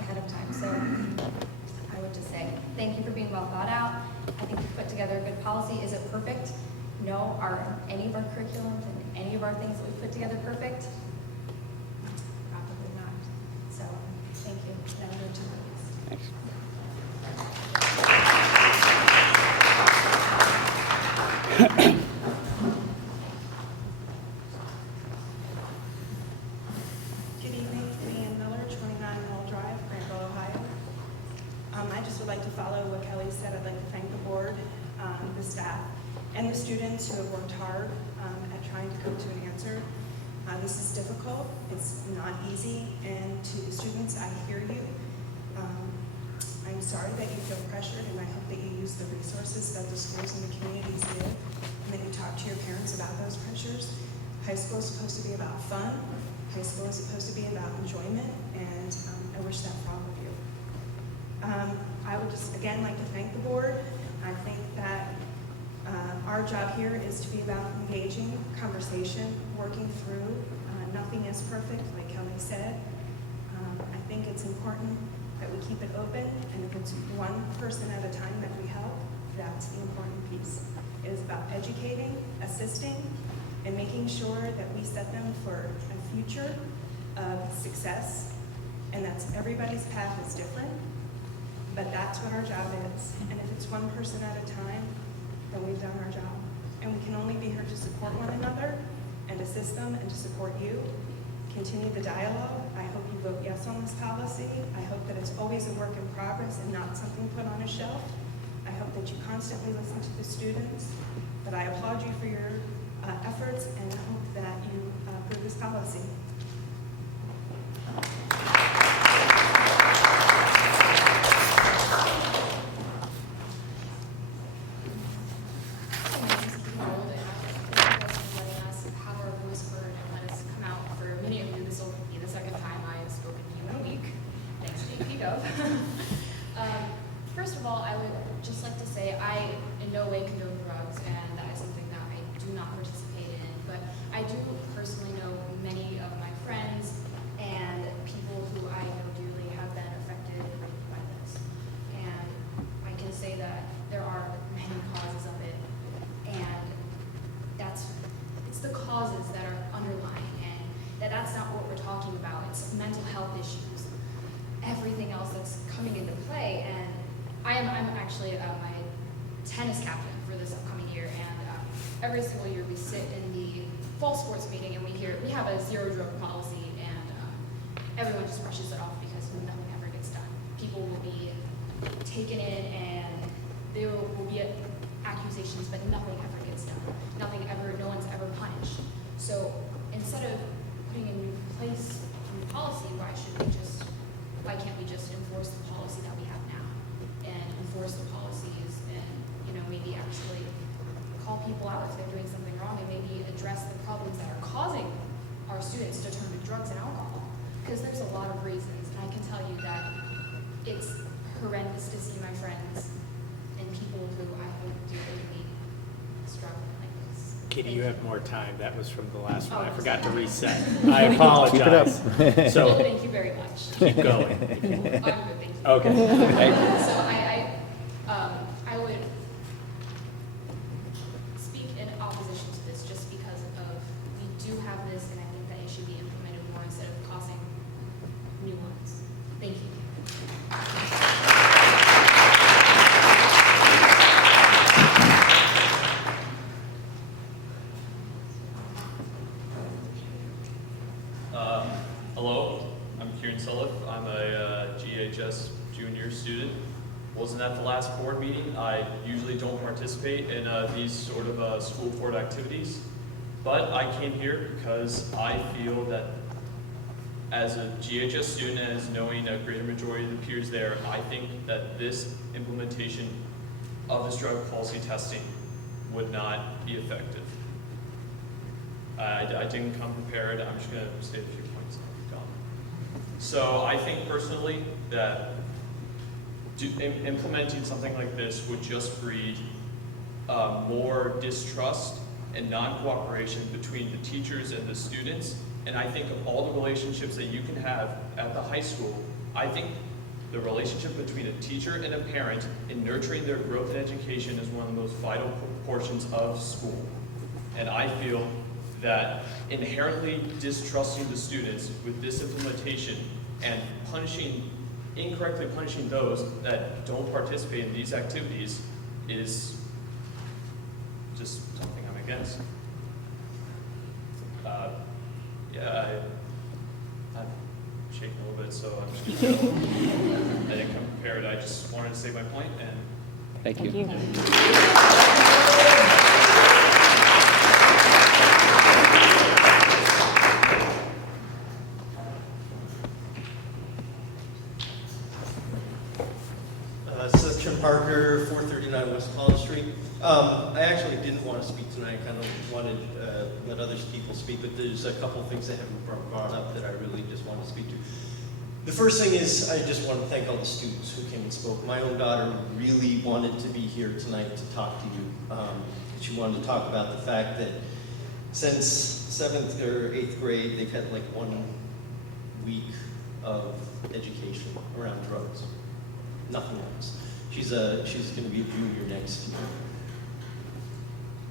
ahead of time. So I would just say thank you for being well thought out, I think we've put together a good policy. Is it perfect? No. Are any of our curriculums and any of our things that we've put together perfect? Probably not. So, thank you. Now we're to ladies. Thanks. Good evening, Ann Miller, 29 Knoll Drive, Granville, Ohio. I just would like to follow what Kelly said. I'd like to thank the board, the staff, and the students who have worked hard at trying to come to an answer. This is difficult, it's not easy, and to the students, I hear you. I'm sorry that you feel pressured, and I hope that you use the resources that the schools and the communities give, and that you talk to your parents about those pressures. High school is supposed to be about fun. High school is supposed to be about enjoyment, and I wish that for all of you. I would just, again, like to thank the board. I think that our job here is to be about engaging conversation, working through. Nothing is perfect, like Kelly said. I think it's important that we keep it open, and if it's one person at a time that we help, that's the important piece. It is about educating, assisting, and making sure that we set them for a future of success, and that's everybody's path is different, but that's what our job is. And if it's one person at a time, then we've done our job. And we can only be here to support one another and assist them and to support you. Continue the dialogue. I hope you vote yes on this policy. I hope that it's always a work in progress and not something put on a shelf. I hope that you constantly listen to the students. But I applaud you for your efforts, and I hope that you approve this policy. First of all, I would just like to say I in no way condone drugs, and that is something that I do not participate in. But I do personally know many of my friends and people who I know dearly have been affected by this. And I can say that there are many causes of it, and it's the causes that are underlying, and that's not what we're talking about. It's mental health issues, everything else that's coming into play. And I'm actually my tennis captain for this upcoming year, and every single year we sit in the fall sports meeting and we have a zero drug policy, and everyone just brushes it off because nothing ever gets done. People will be taken in and there will be accusations, but nothing ever gets done. No one's ever punished. So instead of putting a new policy, why can't we just enforce the policy that we have now? And enforce the policies, and maybe actually call people out if they're doing something wrong, and maybe address the problems that are causing our students to turn to drugs and alcohol. Because there's a lot of reasons, and I can tell you that it's horrendous to see my friends and people who I hold dearly struggling like this. Katie, you have more time. That was from the last one. I Oh, forgot to sorry. reset. I apologize. So Thank you very much. keep going. I'm good, thank you. Okay. Thank you. So I would speak in opposition to this just because we do have this, and I think that it should be implemented more instead of causing new ones. Thank you. Hello, I'm Kieran Sulliff. I'm a GHS junior student. Wasn't at the last board meeting. I usually don't participate in these sort of school board activities, but I came here because I feel that as a GHS student, as knowing a greater majority of the peers there, I think that this implementation of this drug policy testing would not be effective. I didn't come prepared. I'm just going to state a few points and I'll be done. So I think personally that implementing something like this would just breed more distrust and non-cooperation between the teachers and the students. And I think of all the relationships that you can have at the high school, I think The relationship between a teacher and a parent in nurturing their growth and education is one of the most vital portions of school. And I feel that inherently distrusting the students with this implementation and incorrectly punishing those that don't participate in these activities is just something I'm against. I'm shaking a little bit, so I'm just going to I didn't come prepared. I just wanted to say my point, and Thank you. Seth Jim Parker, 439 West College Street. I actually didn't want to speak tonight. I kind of wanted to let other people speak, but there's a couple of things that haven't brought up that I really just want to speak to. The first thing is I just want to thank all the students who came and spoke. My own daughter really wanted to be here tonight to talk to you. She wanted to talk about the fact that since 7th or 8th grade, they've had like 1 week of education around drugs. Nothing else. She's going to be a junior next year.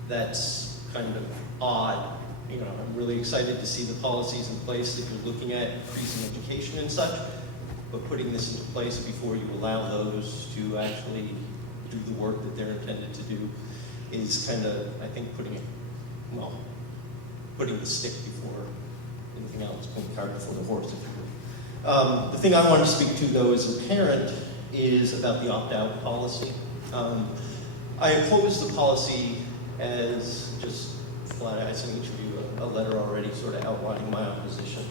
That's kind of odd. You know, I'm really excited to see the policies in place that you're looking at, increasing education and such, but putting this into place before you allow those to actually do the work that they're intended to do is kind of, I think, putting the stick before anything else, putting the cart before the horse, if you will. The thing I want to speak to, though, as a parent, is about the opt-out policy. I oppose the policy as just flat out. I sent each of you a letter already sort of outlining my opposition.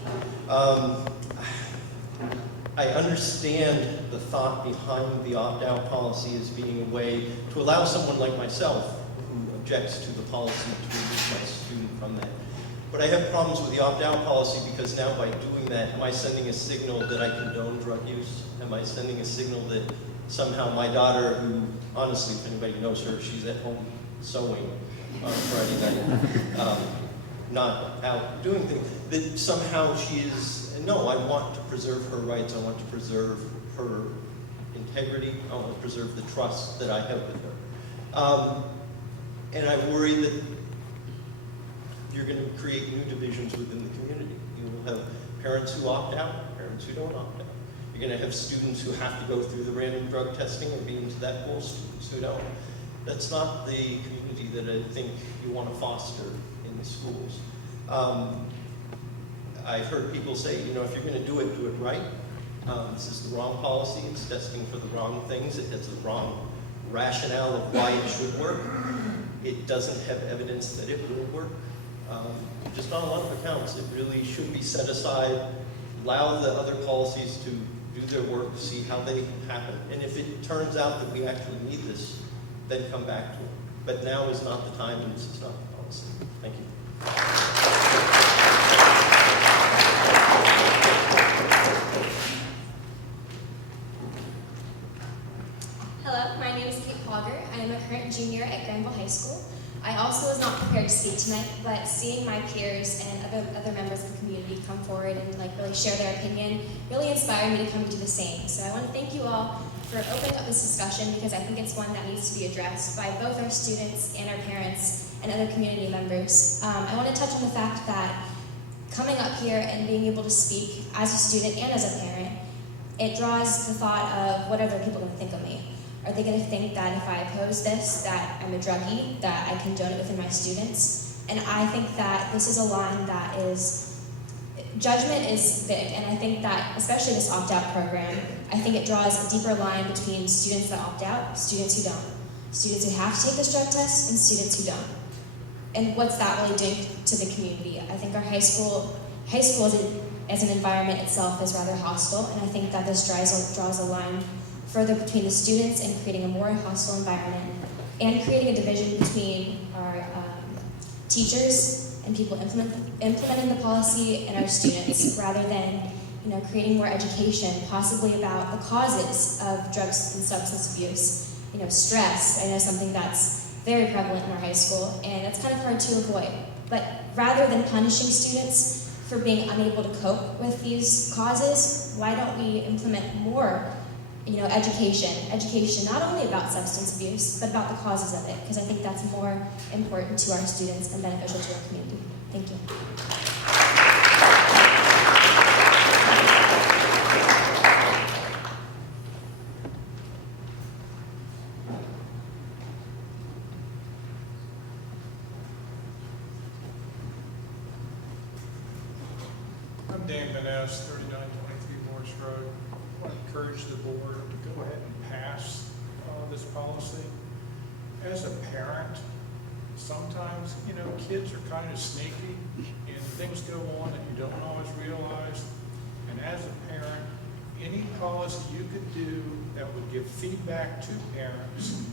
I understand the thought behind the opt-out policy as being a way to allow someone like myself who objects to the policy to remove my student from that. But I have problems with the opt-out policy because now by doing that, am I sending a signal that I condone drug use? Am I sending a signal that somehow my daughter, who honestly, if anybody knows her, she's at home sewing on Friday night, not out doing things, that somehow she is, no, I want to preserve her rights, I want to preserve her integrity, I want to preserve the trust that I have with her. And I worry that you're going to create new divisions within the community. You will have parents who opt out, parents who don't opt out. You're going to have students who have to go through the random drug testing or be into that pool, students who don't. That's not the community that I think you want to foster in the schools. I've heard people say, you know, if you're going to do it right. This is the wrong policy. It's testing for the wrong things. It has the wrong rationale of why it should work. It doesn't have evidence that it will work. Just on a lot of accounts, it really should be set aside, allow the other policies to do their work, see how they happen. And if it turns out that we actually need this, then come back to it. But now is not the time, and this is not the policy. Thank you. Hello, my name is Kate Pogger. I am a current junior at Granville High School. I also was not prepared to speak tonight, but seeing my peers and other members of the community come forward and really share their opinion really inspired me to come to the same. So I want to thank you all for opening up this discussion because I think it's one that needs to be addressed by both our students and our parents and other community members. I want to touch on the fact that coming up here and being able to speak as a student and as a parent, it draws the thought of what other people are going to think of me. Are they going to think that if I oppose this, that I'm a druggie, that I condone it within my students? And I think that this is a line that is, judgment is big, and I think that, especially this opt-out program, I think it draws a deeper line between students that opt out, students who don't, students who have to take this drug test, and students who don't. And what's that really doing to the community? I think our high school as an environment itself is rather hostile, and I think that this draws a line further between the students and creating a more hostile environment and creating a division between our teachers and people implementing the policy and our students rather than creating more education possibly about the causes of drugs and substance abuse. Stress, I know something that's very prevalent in our high school and it's kind of hard to avoid. But rather than punishing students for being unable to cope with these causes, why don't we implement more education not only about substance abuse, but about the causes of it, because I think that's more important to our students and beneficial to our community. Thank you. I'm Dan Vaness, 3923 Morris Road. I want to encourage the board to go ahead and pass this policy. As a parent, sometimes, kids are kind of sneaky and things go on that you don't always realize. And as a parent, any policy you could do that would give feedback to parents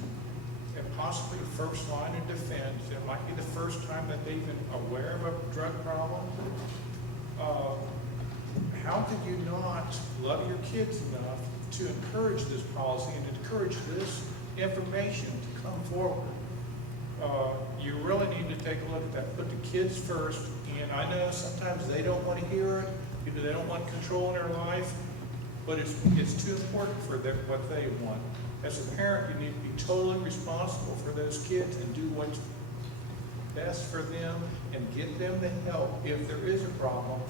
and possibly a first line of defense, it might be the first time that they've been aware of a drug problem. How could you not love your kids enough to encourage this policy and encourage this information to come forward? You really need to take a look at that. Put the kids first, and I know sometimes they don't want to hear it, they don't want control in their life, but it's too important for what they want. As a parent, you need to be totally responsible for those kids and do what's best for them and get them the help if there is a problem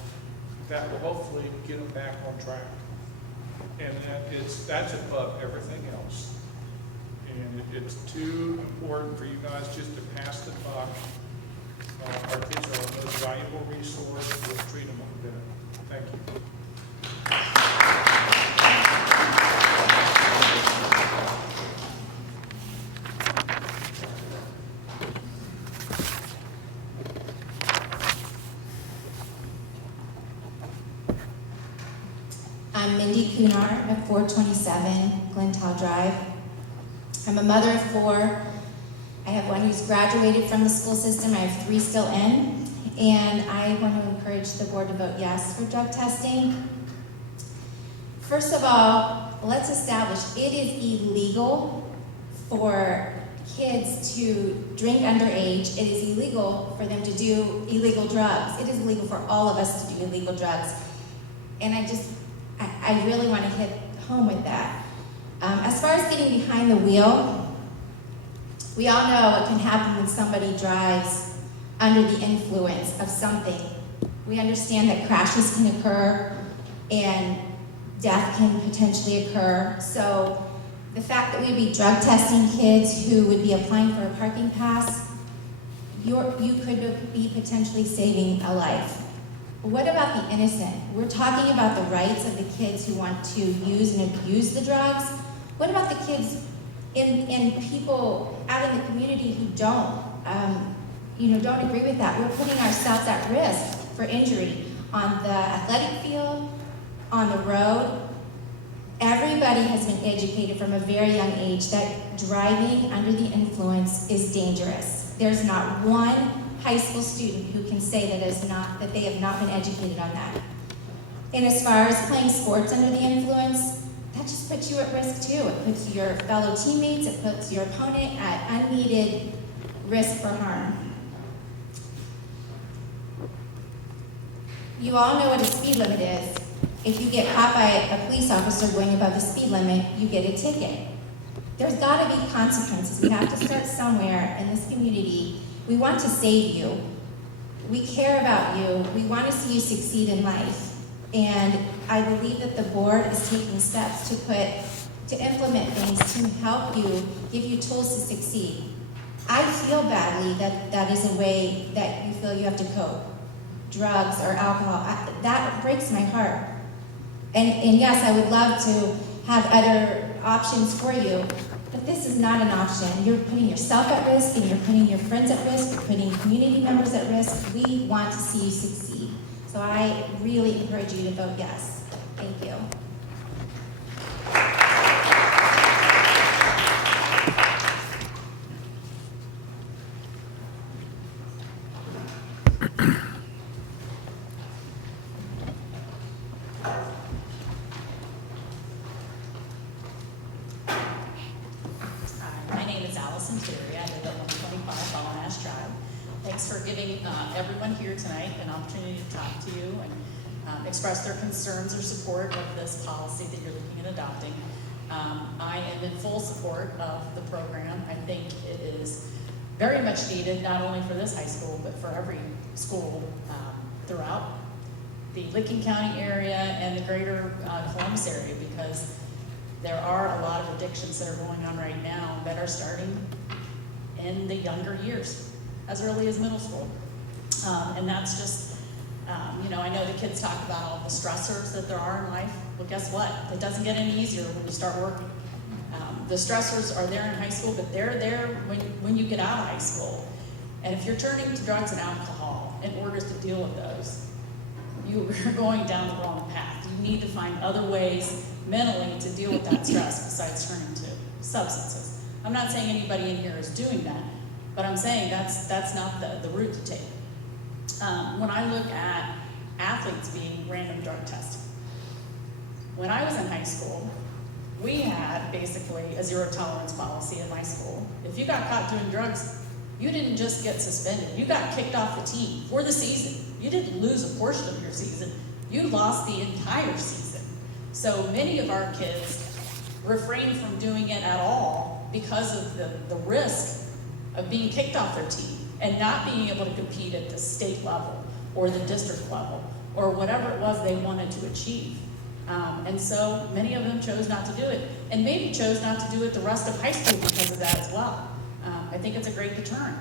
that will hopefully get them back on track. And that's above everything else. And it's too important for you guys just to pass the buck. Our kids are our most valuable resource. We'll treat them like that. Thank you. I'm Mindy Kunar at 427 Glentow Drive. I'm a mother of 4. I have one who's graduated from the school system. I have 3 still in. And I want to encourage the board to vote yes for drug testing. First of all, let's establish it is illegal for kids to drink underage. It is illegal for them to do illegal drugs. It is illegal for all of us to do illegal drugs. And I really want to hit home with that. As far as getting behind the wheel, we all know what can happen when somebody drives under the influence of something. We understand that crashes can occur and death can potentially occur. So the fact that we'd be drug testing kids who would be applying for a parking pass, you could be potentially saving a life. What about the innocent? We're talking about the rights of the kids who want to use and abuse the drugs. What about the kids and people out in the community who don't agree with that? We're putting ourselves at risk for injury on the athletic field, on the road. Everybody has been educated from a very young age that driving under the influence is dangerous. There's not one high school student who can say that they have not been educated on that. And as far as playing sports under the influence, that just puts you at risk too. It puts your fellow teammates, it puts your opponent at unneeded risk for harm. You all know what a speed limit is. If you get caught by a police officer going above the speed limit, you get a ticket. There's got to be consequences. We have to start somewhere in this community. We want to save you. We care about you. We want to see you succeed in life. And I believe that the board is taking steps to implement things to help you, give you tools to succeed. I feel badly that is a way that you feel you have to cope. Drugs or alcohol, that breaks my heart. And yes, I would love to have other options for you, but this is not an option. You're putting yourself at risk, and you're putting your friends at risk, you're putting community members at risk. We want to see you succeed. So I really encourage you to vote yes. Thank you. Thanks for giving everyone here tonight an opportunity to talk to you and express their concerns or support of this policy that you're looking at adopting. I am in full support of the program. I think it is very much needed, not only for this high school, but for every school throughout the Licking County area and the greater Columbus area, because there are a lot of addictions that are going on right now that are starting in the younger years, as early as middle school. And that's just, you know, I know the kids talk about all the stressors that there are in life. Well, guess what? It doesn't get any easier when you start working. The stressors are there in high school, but they're there when you get out of high school. And if you're turning to drugs and alcohol in order to deal with those, you're going down the wrong path. You need to find other ways mentally to deal with that stress besides turning to substances. I'm not saying anybody in here is doing that, but I'm saying that's not the route to take. When I look at athletes being random drug tested, when I was in high school, we had basically a zero tolerance policy in my school. If you got caught doing drugs, you didn't just get suspended. You got kicked off the team for the season. You didn't lose a portion of your season. You lost the entire season. So many of our kids refrain from doing it at all because of the risk of being kicked off their team and not being able to compete at the state level or the district level or whatever it was they wanted to achieve. And so many of them chose not to do it, and maybe chose not to do it the rest of high school because of that as well. I think it's a great deterrent.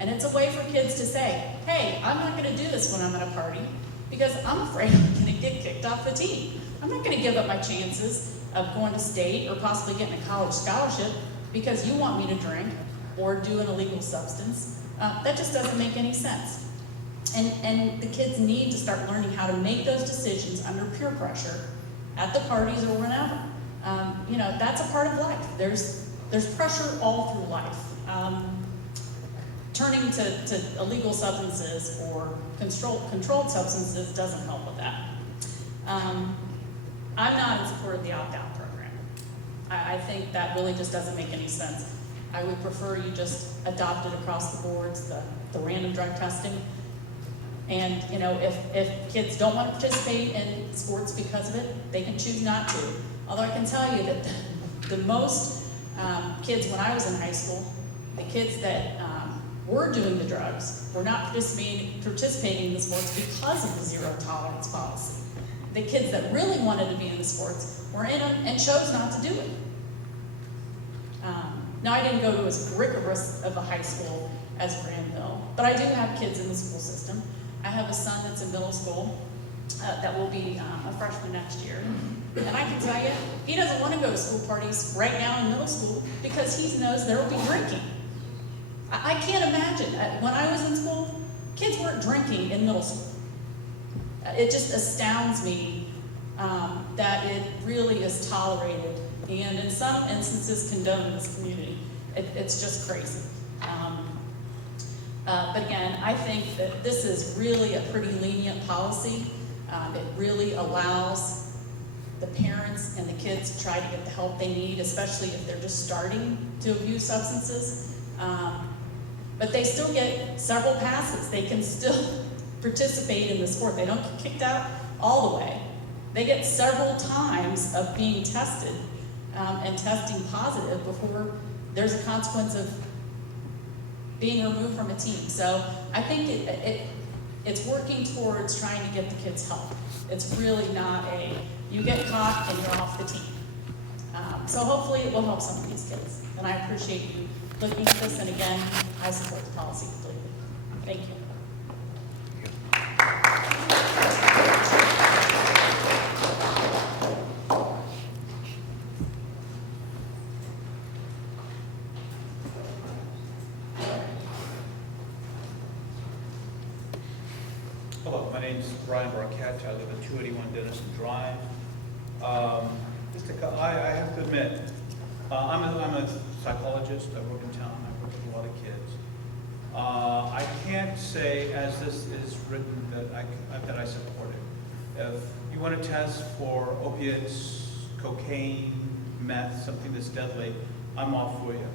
And it's a way for kids to say, hey, I'm not going to do this when I'm at a party because I'm afraid I'm going to get kicked off the team. I'm not going to give up my chances of going to state or possibly getting a college scholarship because you want me to drink or do an illegal substance. That just doesn't make any sense. And the kids need to start learning how to make those decisions under peer pressure at the parties or whenever. You know, that's a part of life. There's pressure all through life. Turning to illegal substances or controlled substances doesn't help with that. I'm not in support of the opt-out program. I think that really just doesn't make any sense. I would prefer you just adopt it across the boards, the random drug testing. And, you know, if kids don't want to participate in sports because of it, they can choose not to. Although I can tell you that the most kids when I was in high school, the kids that were doing the drugs were not participating in the sports because of the zero tolerance policy. The kids that really wanted to be in the sports were in them and chose not to do it. Now, I didn't go to as rigorous of a high school as Granville, but I do have kids in the school system. I have a son that's in middle school that will be a freshman next year. And I can tell you, he doesn't want to go to school parties right now in middle school because he knows there will be drinking. I can't imagine. When I was in school, kids weren't drinking in middle school. It just astounds me that it really is tolerated and in some instances condoned in this community. It's just crazy. But again, I think that this is really a pretty lenient policy. It really allows the parents and the kids to try to get the help they need, especially if they're just starting to abuse substances. But they still get several passes. They can still participate in the sport. They don't get kicked out all the way. They get several times of being tested and testing positive before there's a consequence of being removed from a team. So I think it's working towards trying to get the kids help. It's really not you get caught and you're off the team. So hopefully it will help some of these kids. And I appreciate you looking at this, and again, I support the policy completely. Thank you. Hello, my name's Brian Barquette. I live at 281 Denison Drive. I have to admit, I'm a psychologist. I work in town. I work with a lot of kids. I can't say, as this is written, that I support it. If you want to test for opiates, cocaine, meth, something that's deadly, I'm all for you.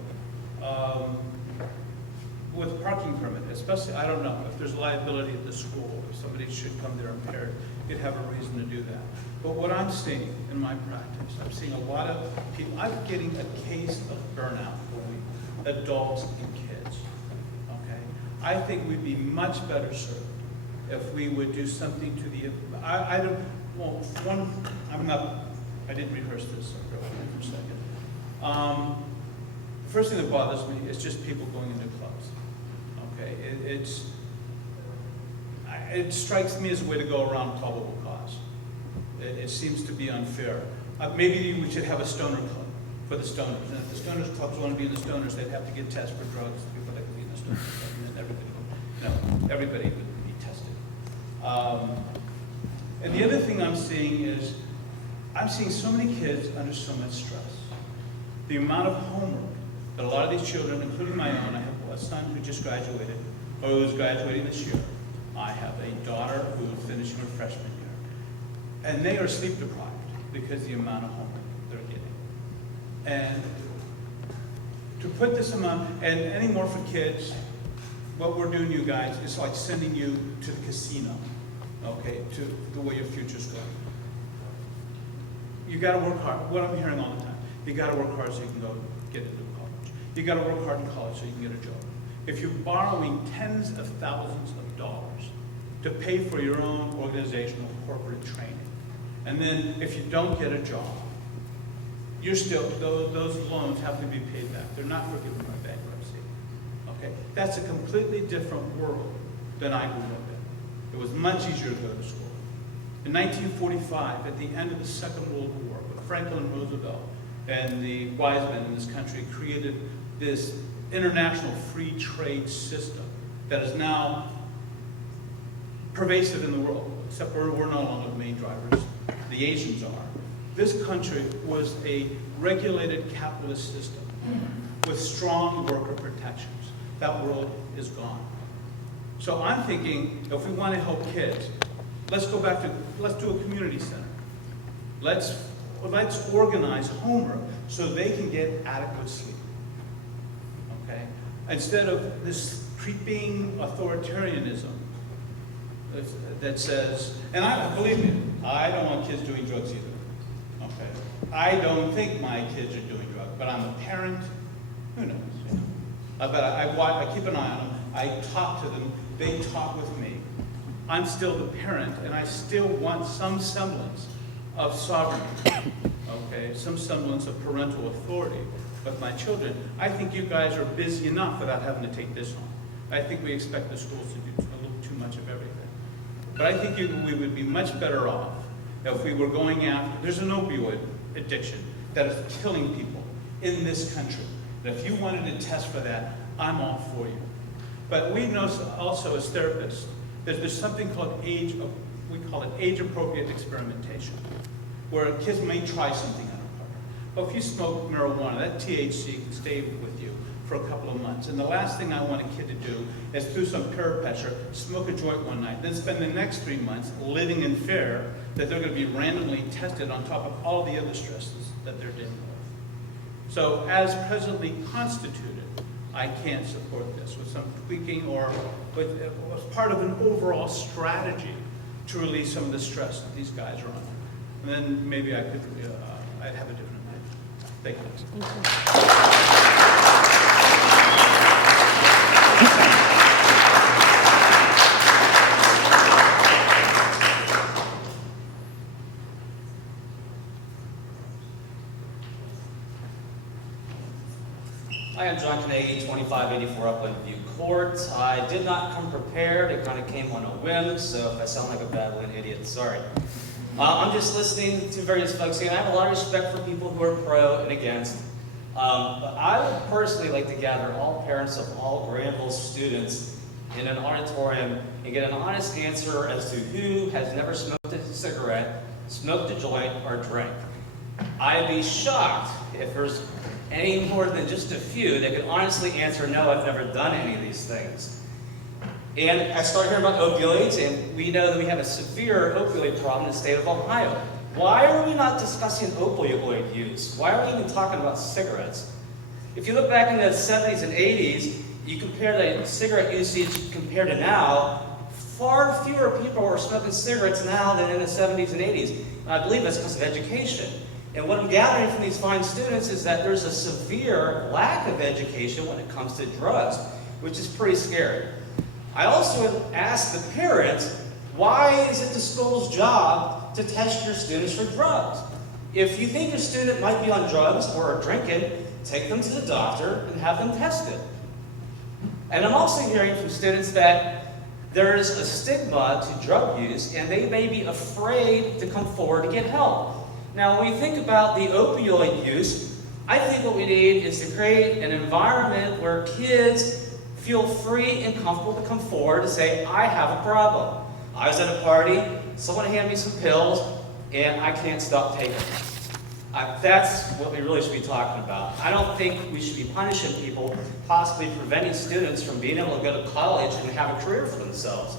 with a parking permit, especially, I don't know, if there's liability at the school, if somebody should come there impaired, you'd have a reason to do that. But what I'm seeing in my practice, I'm seeing a lot of people, I'm getting a case of burnout a week, adults and kids, okay? I think we'd be much better served if we would do something to the, I don't, well, one, I didn't rehearse this, so bear with me for a second. First thing that bothers me is just people going into clubs, okay? It strikes me as a way to go around probable cause. It seems to be unfair. Maybe we should have a stoner club for the stoners. And if the stoners clubs want to be in the stoners, they'd have to get tested for drugs before they could be in the stoners club. And then everybody would be tested. And the other thing I'm seeing is, I'm seeing so many kids under so much stress. The amount of homework that a lot of these children, including my own, I have a son who just graduated, or who's graduating this year. I have a daughter who is finishing her freshman year. And they are sleep deprived because of the amount of homework they're getting. And to put this amount, and any more for kids, what we're doing, you guys, is like sending you to the casino, okay, to the way your future's going. You gotta work hard. What I'm hearing all the time, you gotta work hard so you can go get into college. You gotta work hard in college so you can get a job. If you're borrowing tens of thousands of dollars to pay for your own organizational corporate training, and then if you don't get a job, you're still, those loans have to be paid back. They're not forgiven by bankruptcy. Okay? That's a completely different world than I grew up in. It was much easier to go to school. In 1945, at the end of the Second World War, Franklin Roosevelt and the wise men in this country created this international free trade system that is now pervasive in the world, except we're no longer the main drivers. The Asians are. This country was a regulated capitalist system with strong worker protections. That world is gone. So I'm thinking, if we want to help kids, let's go back to, let's do a community center. Let's organize homework so they can get adequate sleep. Okay? Instead of this creeping authoritarianism that says, and believe me, I don't want kids doing drugs either. Okay? I don't think my kids are doing drugs, but I'm a parent. Who knows? But I keep an eye on them. I talk to them. They talk with me. I'm still the parent, and I still want some semblance of sovereignty, okay? Some semblance of parental authority with my children. I think you guys are busy enough without having to take this on. I think we expect the schools to do a little too much of everything. But I think we would be much better off if we were going after, there's an opioid addiction that is killing people in this country. And if you wanted to test for that, I'm all for you. But we know also as therapists, there's something called we call it age-appropriate experimentation, where kids may try something on a partner. Well, if you smoke marijuana, that THC can stay with you for a couple of months. And the last thing I want a kid to do is, through some peer pressure, smoke a joint one night, then spend the next 3 months living in fear that they're going to be randomly tested on top of all the other stresses that they're dealing with. So as presently constituted, I can't support this with some tweaking or as part of an overall strategy to release some of the stress that these guys are under. And then maybe I'd have a different opinion. Thank you. Hi, I'm John Carnegie, 2584 Upland View Court. I did not come prepared. It kind of came on a whim, so if I sound like a babbling idiot, sorry. I'm just listening to various folks here, and I have a lot of respect for people who are pro and against. But I would personally like to gather all parents of all Granville students in an auditorium and get an honest answer as to who has never smoked a cigarette, smoked a joint, or drank. I'd be shocked if there's any more than just a few that could honestly answer, no, I've never done any of these things. And I started hearing about opioids, and we know that we have a severe opioid problem in the state of Ohio. Why are we not discussing opioid use? Why are we even talking about cigarettes? If you look back in the 70s and 80s, you compare the cigarette usage compared to now, far fewer people are smoking cigarettes now than in the 70s and 80s. And I believe that's because of education. And what I'm gathering from these fine students is that there's a severe lack of education when it comes to drugs, which is pretty scary. I also asked the parents, why is it the school's job to test your students for drugs? If you think your student might be on drugs or are drinking, take them to the doctor and have them tested. And I'm also hearing from students that there is a stigma to drug use and they may be afraid to come forward to get help. Now, when we think about the opioid use, I think what we need is to create an environment where kids feel free and comfortable to come forward to say, I have a problem. I was at a party, someone handed me some pills, and I can't stop taking them. That's what we really should be talking about. I don't think we should be punishing people, possibly preventing students from being able to go to college and have a career for themselves.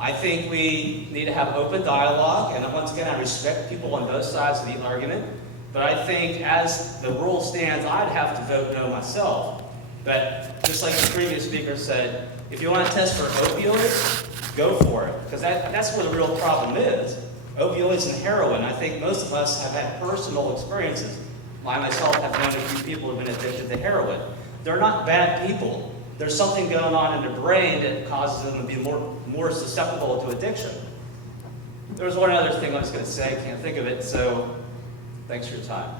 I think we need to have open dialogue, and once again, I respect people on both sides of the argument, but I think as the rule stands, I'd have to vote no myself. But just like the previous speaker said, if you want to test for opioids, go for it, because that's where the real problem is. Opioids and heroin. I think most of us have had personal experiences. I myself have known a few people who have been addicted to heroin. They're not bad people. There's something going on in their brain that causes them to be more susceptible to addiction. There was one other thing I was going to say, I can't think of it, so thanks for your time.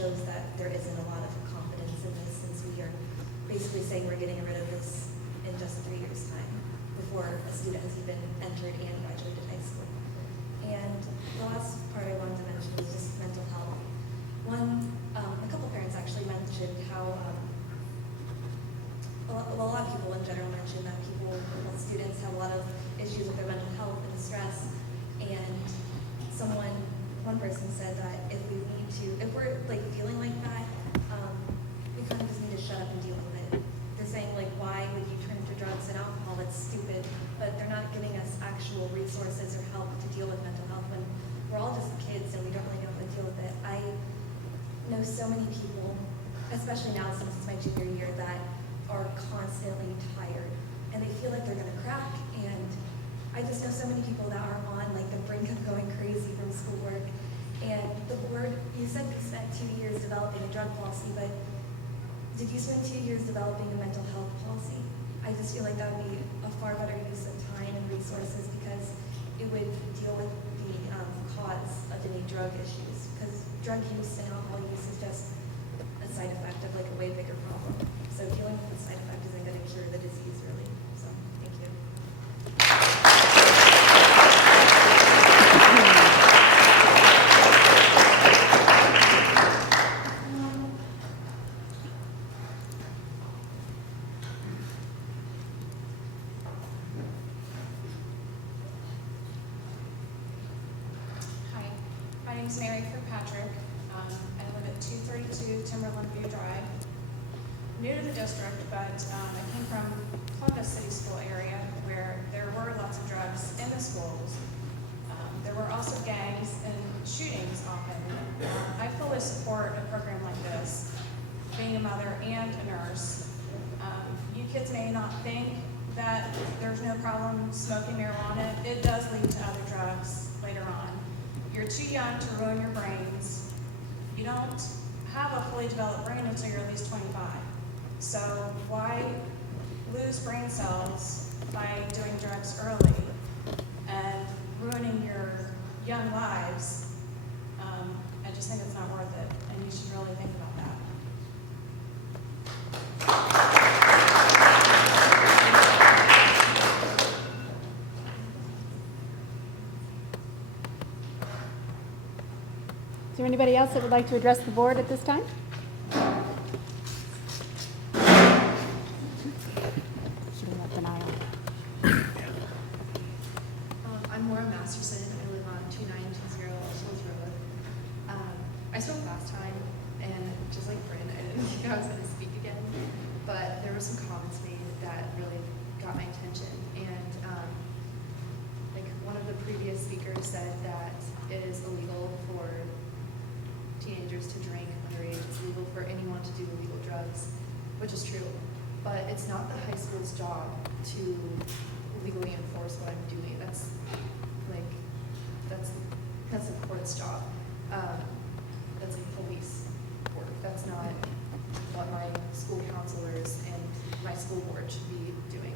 shows that there isn't a lot of confidence in this, since we are basically saying we're getting rid of this in just 3 years' time, before a student has even entered and graduated high school. And the last part I wanted to mention was just mental health. A couple parents actually mentioned how, a lot of people in general mentioned that students have a lot of issues with their mental health and stress, and one person said that if we're like feeling like that, we kind of just need to shut up and deal with it. They're saying like, why would you turn to drugs and alcohol? That's stupid. But they're not giving us actual resources or help to deal with mental health when we're all just kids and we don't really know how to deal with it. I know so many people, especially now since it's my junior year, that are constantly tired and they feel like they're gonna crack. And I just know so many people that are on like the brink of going crazy from schoolwork. And the board, you said we spent 2 years developing a drug policy, but did you spend 2 years developing a mental health policy? I just feel like that would be a far better use of time and resources, because it would deal with the cause of any drug issues. Because drug use and alcohol use is just a side effect of like a way bigger problem. So dealing with the side effect isn't going to cure the disease, really. So, thank you. My name is Mary Kirkpatrick. I live at 232 Timberland View Drive. New to the district, but I came from Columbus City School area where there were lots of drugs in the schools. There were also gangs and shootings often. I fully support a program like this, being a mother and a nurse. You kids may not think that there's no problem smoking marijuana. It does lead to other drugs later on. You're too young to ruin your brains. You don't have a fully developed brain until you're at least 25. So why lose brain cells by doing drugs early and ruining your young lives I just think it's not worth it, and you should really think about that. Is there anybody else that would like to address the board at this time? Shooting up denial. I'm Maura Masterson. I live on 2920 Ellsworth Road. I spoke last time, and just like Bryn, I didn't think I was going to speak again, but there were some comments made that really got my attention. And like one of the previous speakers said that it is illegal for teenagers to drink underage. It's legal for anyone to do illegal drugs, which is true. But it's not the high school's job to legally enforce what I'm doing. That's the court's job. That's a police work. That's not what my school counselors and my school board should be doing.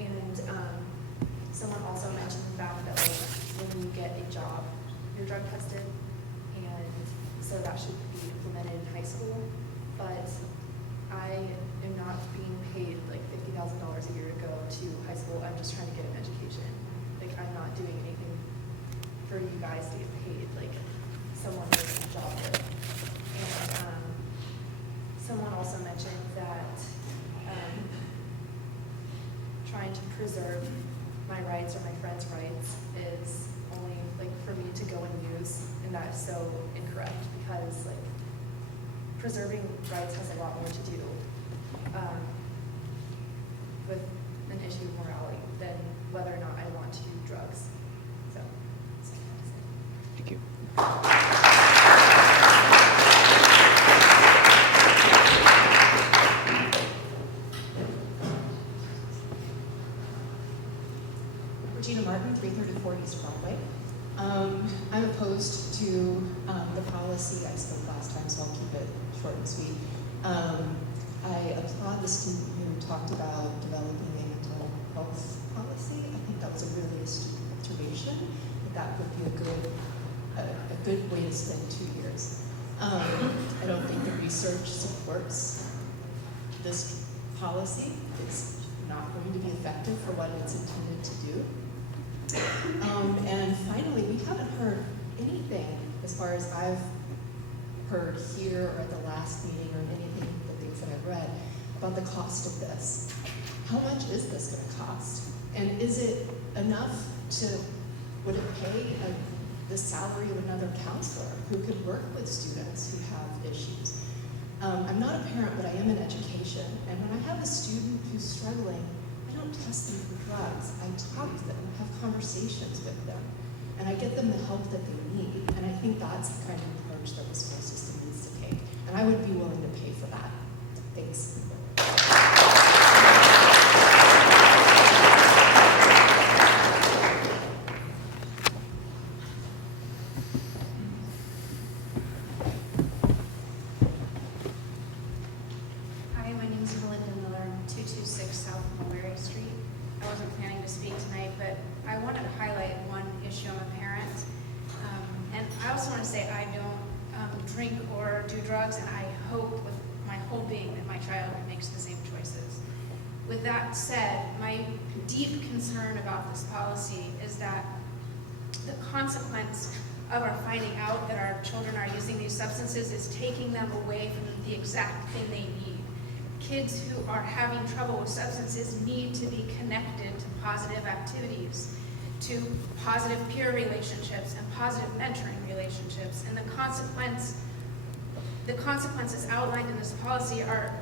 And someone also mentioned the fact that like when you get a job, you're drug tested, and so that should be implemented in high school. But I am not being paid like $50,000 a year to go to high school. I'm just trying to get an education. Like I'm not doing anything for you guys to get paid. Like someone does a job there. And someone also mentioned that trying to preserve my rights or my friend's rights is only like for me to go and use, and that's so incorrect because like preserving rights has a lot more to do with an issue of morality than whether or not I want to do drugs. So, Thank you. Regina Martin, 334 East Broadway. I'm opposed to the policy. I spoke last time, so I'll keep it short and sweet. I applaud the student who talked about developing a mental health policy. I think that was a really astute observation. That would be a good way to spend 2 years. I don't think the research supports this policy. It's not going to be effective for what it's intended to do. And finally, we haven't heard anything, as far as I've heard here or at the last meeting or anything, the things that I've read, about the cost of this. How much is this going to cost? And is it enough would it pay the salary of another counselor who could work with students who have issues? I'm not a parent, but I am in education. And when I have a student who's struggling, I don't test them for drugs. I talk to them, have conversations with them, and I get them the help that they need. And I think that's the kind of approach that the school system needs to take. And I would be willing to pay for that. Thanks. Hi, my name is Melinda Miller, 226 South Mulberry Street. I wasn't planning to speak tonight, but I wanted to highlight one issue. I'm a parent. And I also want to say I don't drink or do drugs, and I hope with my whole being that my child makes the same choices. With that said, my deep concern about this policy is that the consequence of our finding out that our children are using these substances is taking them away from the exact thing they need. Kids who are having trouble with substances need to be connected to positive activities, to positive peer relationships and positive mentoring relationships. And the consequences outlined in this policy are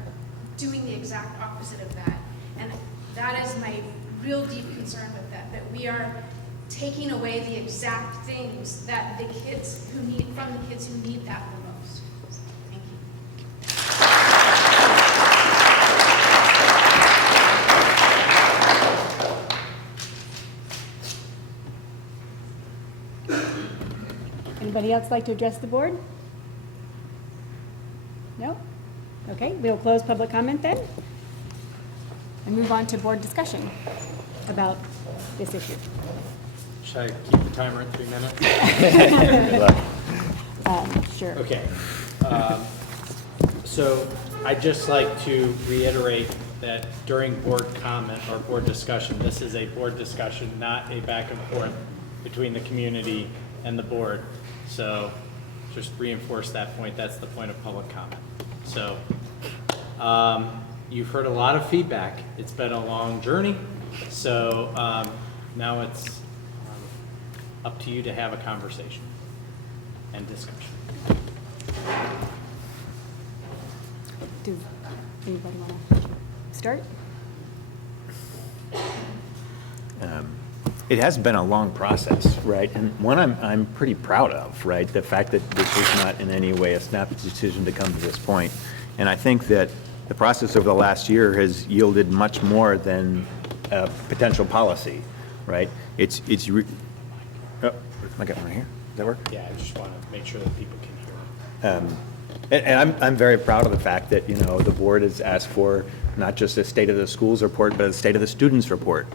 doing the exact opposite of that. And that is my real deep concern with that we are taking away the exact things that the kids who need, from the kids who need that the most. Thank you. Anybody else like to address the board? No? Okay, we'll close public comment then and move on to board discussion about this issue. Should I keep the timer at 3 minutes? Sure. Okay. So I'd just like to reiterate that during board comment or board discussion, this is a board discussion, not a back and forth between the community and the board. So just reinforce that point. That's the point of public comment. So you've heard a lot of feedback. It's been a long journey. So now it's up to you to have a conversation and discussion. Does anybody want to start? It has been a long process, right? And one I'm pretty proud of, right? The fact that this was not in any way a snap decision to come to this point. And I think that the process over the last year has yielded much more than a potential policy, right? Oh, I got one right here. Does that work? Yeah, I just want to make sure that people can hear it. And I'm very proud of the fact that, you know, the board has asked for not just a state of the schools report, but a state of the students report,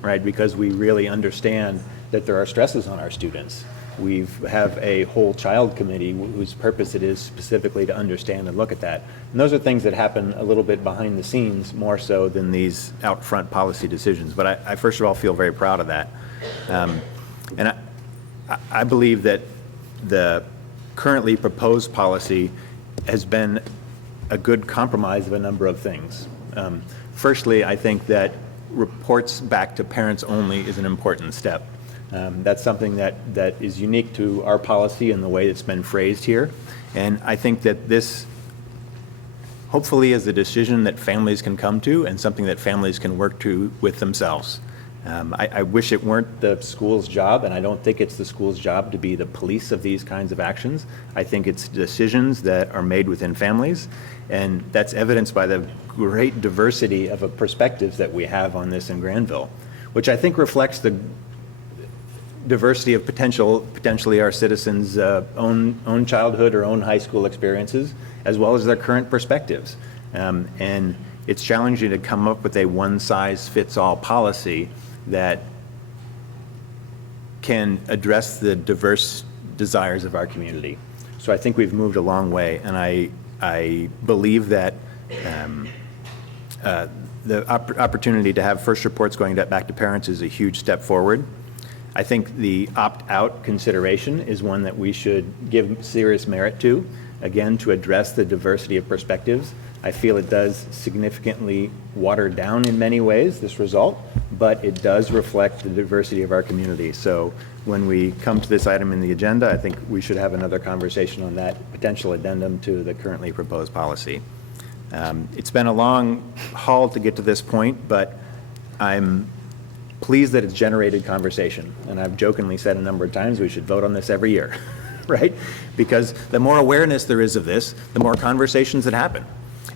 right? Because we really understand that there are stresses on our students. We have a whole child committee whose purpose it is specifically to understand and look at that. And those are things that happen a little bit behind the scenes, more so than these out front policy decisions. But I first of all feel very proud of that. And I believe that the currently proposed policy has been a good compromise of a number of things. Firstly, I think that reports back to parents only is an important step. That's something that is unique to our policy and the way it's been phrased here. And I think that this hopefully is a decision that families can come to and something that families can work to with themselves. I wish it weren't the school's job, and I don't think it's the school's job to be the police of these kinds of actions. I think it's decisions that are made within families, and that's evidenced by the great diversity of perspectives that we have on this in Granville, which I think reflects the diversity of potentially our citizens' own childhood or own high school experiences, as well as their current perspectives. And it's challenging to come up with a one-size-fits-all policy that can address the diverse desires of our community. So I think we've moved a long way, and I believe that the opportunity to have first reports going back to parents is a huge step forward. I think the opt-out consideration is one that we should give serious merit to, again, to address the diversity of perspectives. I feel it does significantly water down in many ways this result, but it does reflect the diversity of our community. So when we come to this item in the agenda, I think we should have another conversation on that potential addendum to the currently proposed policy. It's been a long haul to get to this point, but I'm pleased that it's generated conversation. And I've jokingly said a number of times we should vote on this every year, right? Because the more awareness there is of this, the more conversations that happen.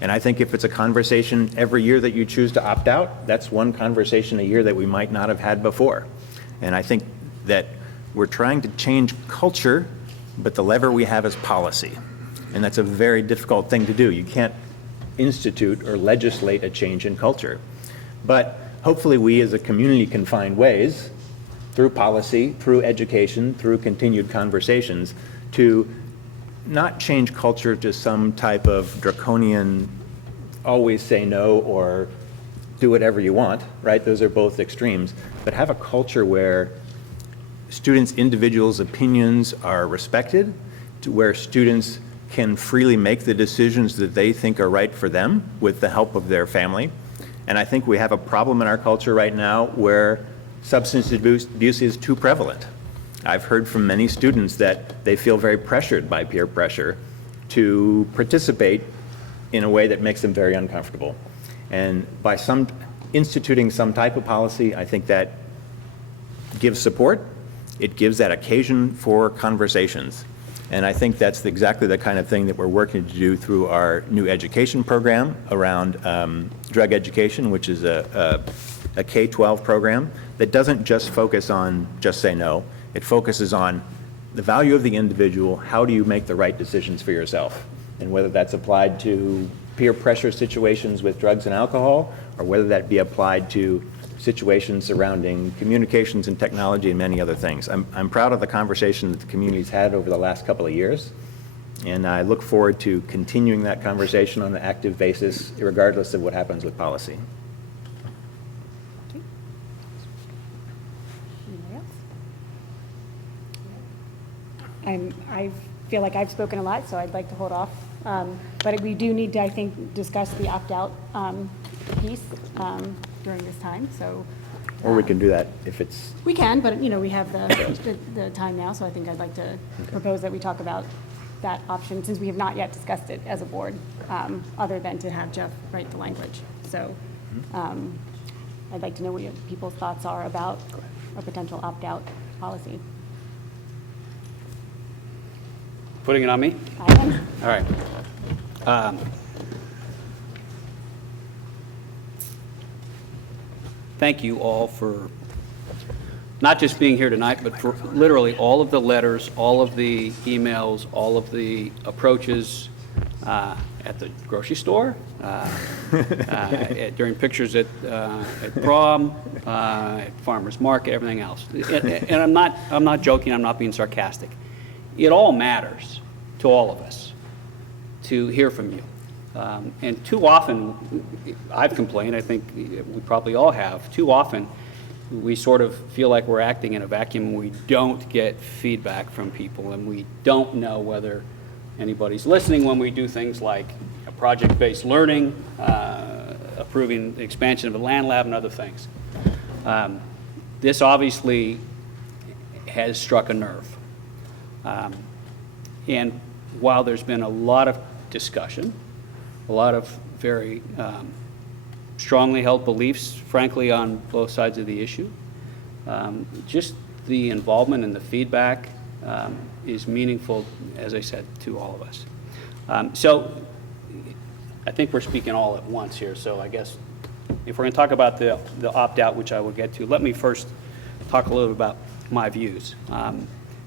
And I think if it's a conversation every year that you choose to opt out, that's one conversation a year that we might not have had before. And I think that we're trying to change culture, but the lever we have is policy. And that's a very difficult thing to do. You can't institute or legislate a change in culture. But hopefully we as a community can find ways, through policy, through education, through continued conversations, to not change culture to some type of draconian always say no or do whatever you want, right? Those are both extremes. But have a culture where students' individuals' opinions are respected, to where students can freely make the decisions that they think are right for them with the help of their family. And I think we have a problem in our culture right now where substance abuse is too prevalent. I've heard from many students that they feel very pressured by peer pressure to participate in a way that makes them very uncomfortable. And by instituting some type of policy, I think that gives support. It gives that occasion for conversations. And I think that's exactly the kind of thing that we're working to do through our new education program around drug education, which is a K-12 program that doesn't just focus on just say no. It focuses on the value of the individual. How do you make the right decisions for yourself? And whether that's applied to peer pressure situations with drugs and alcohol, or whether that be applied to situations surrounding communications and technology and many other things. I'm proud of the conversation that the community's had over the last couple of years, and I look forward to continuing that conversation on an active basis, regardless of what happens with policy. Anybody else? I feel like I've spoken a lot, so I'd like to hold off. But we do need to, I think, discuss the opt-out piece during this time, so. Or we can do that if it's... We can, but, we have the time now, so I think I'd like to propose that we talk about that option, since we have not yet discussed it as a board, other than to have Jeff write the language. So I'd like to know what people's thoughts are about a potential opt-out policy. Putting it on me? I am. All right. Thank you all for not just being here tonight, but for literally all of the letters, all of the emails, all of the approaches at the grocery store, during pictures at prom, at farmer's market, everything else. And I'm not joking, I'm not being sarcastic. It all matters to all of us to hear from you. And too often, I've complained, I think we probably all have, too often we sort of feel like we're acting in a vacuum and we don't get feedback from people, and we don't know whether anybody's listening when we do things like project-based learning, approving the expansion of a land lab and other things. This obviously has struck a nerve. And while there's been a lot of discussion, a lot of very strongly held beliefs, frankly, on both sides of the issue, just the involvement and the feedback is meaningful, as I said, to all of us. So I think we're speaking all at once here, so I guess if we're going to talk about the opt-out, which I will get to, let me first talk a little about my views.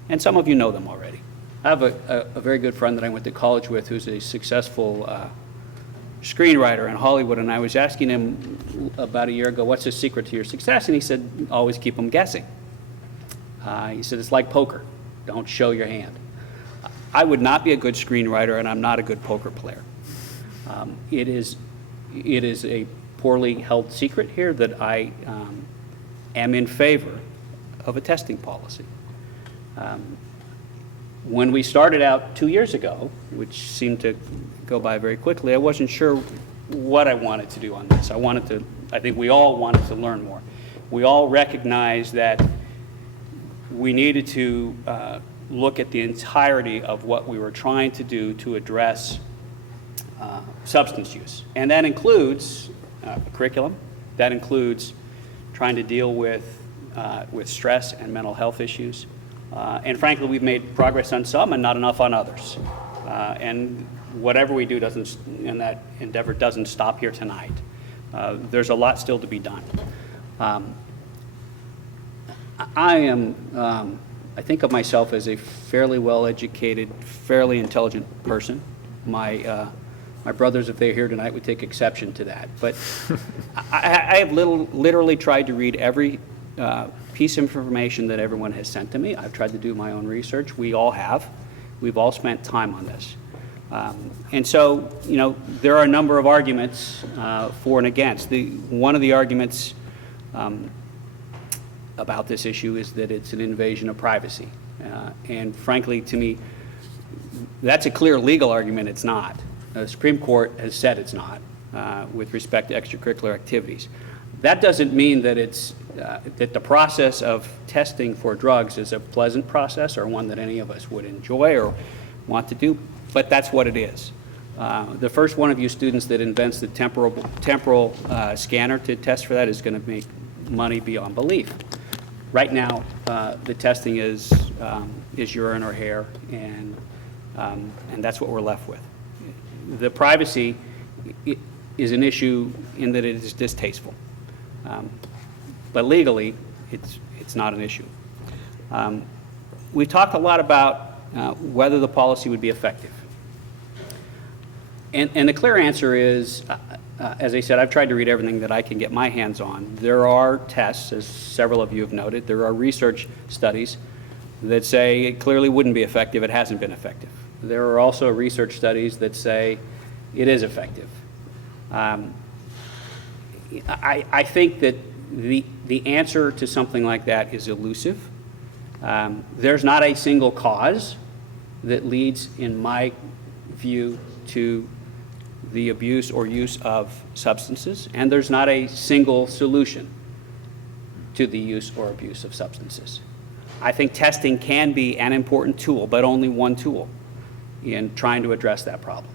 And some of you know them already. I have a very good friend that I went to college with who's a successful screenwriter in Hollywood, and I was asking him about a year ago, what's the secret to your success? And he said, always keep them guessing. He said, it's like poker. Don't show your hand. I would not be a good screenwriter, and I'm not a good poker player. It is a poorly held secret here that I am in favor of a testing policy. When we started out 2 years ago, which seemed to go by very quickly, I wasn't sure what I wanted to do on this. I think we all wanted to learn more. We all recognized that we needed to look at the entirety of what we were trying to do to address substance use. And that includes curriculum. That includes trying to deal with stress and mental health issues. And frankly, we've made progress on some and not enough on others. And whatever we do in that endeavor doesn't stop here tonight. There's a lot still to be done. I think of myself as a fairly well-educated, fairly intelligent person. My brothers, if they're here tonight, would take exception to that. But I have literally tried to read every piece of information that everyone has sent to me. I've tried to do my own research. We all have. We've all spent time on this. And so, there are a number of arguments for and against. One of the arguments about this issue is that it's an invasion of privacy. And frankly, to me, that's a clear legal argument. It's not. The Supreme Court has said it's not with respect to extracurricular activities. That doesn't mean that that the process of testing for drugs is a pleasant process or one that any of us would enjoy or want to do, but that's what it is. The first one of you students that invents the temporal scanner to test for that is going to make money beyond belief. Right now, the testing is urine or hair, and that's what we're left with. The privacy is an issue in that it is distasteful. But legally, it's not an issue. We've talked a lot about whether the policy would be effective. And the clear answer is, as I said, I've tried to read everything that I can get my hands on. There are tests, as several of you have noted. There are research studies that say it clearly wouldn't be effective. It hasn't been effective. There are also research studies that say it is effective. I think that the answer to something like that is elusive. There's not a single cause that leads, in my view, to the abuse or use of substances, and there's not a single solution to the use or abuse of substances. I think testing can be an important tool, but only one tool in trying to address that problem.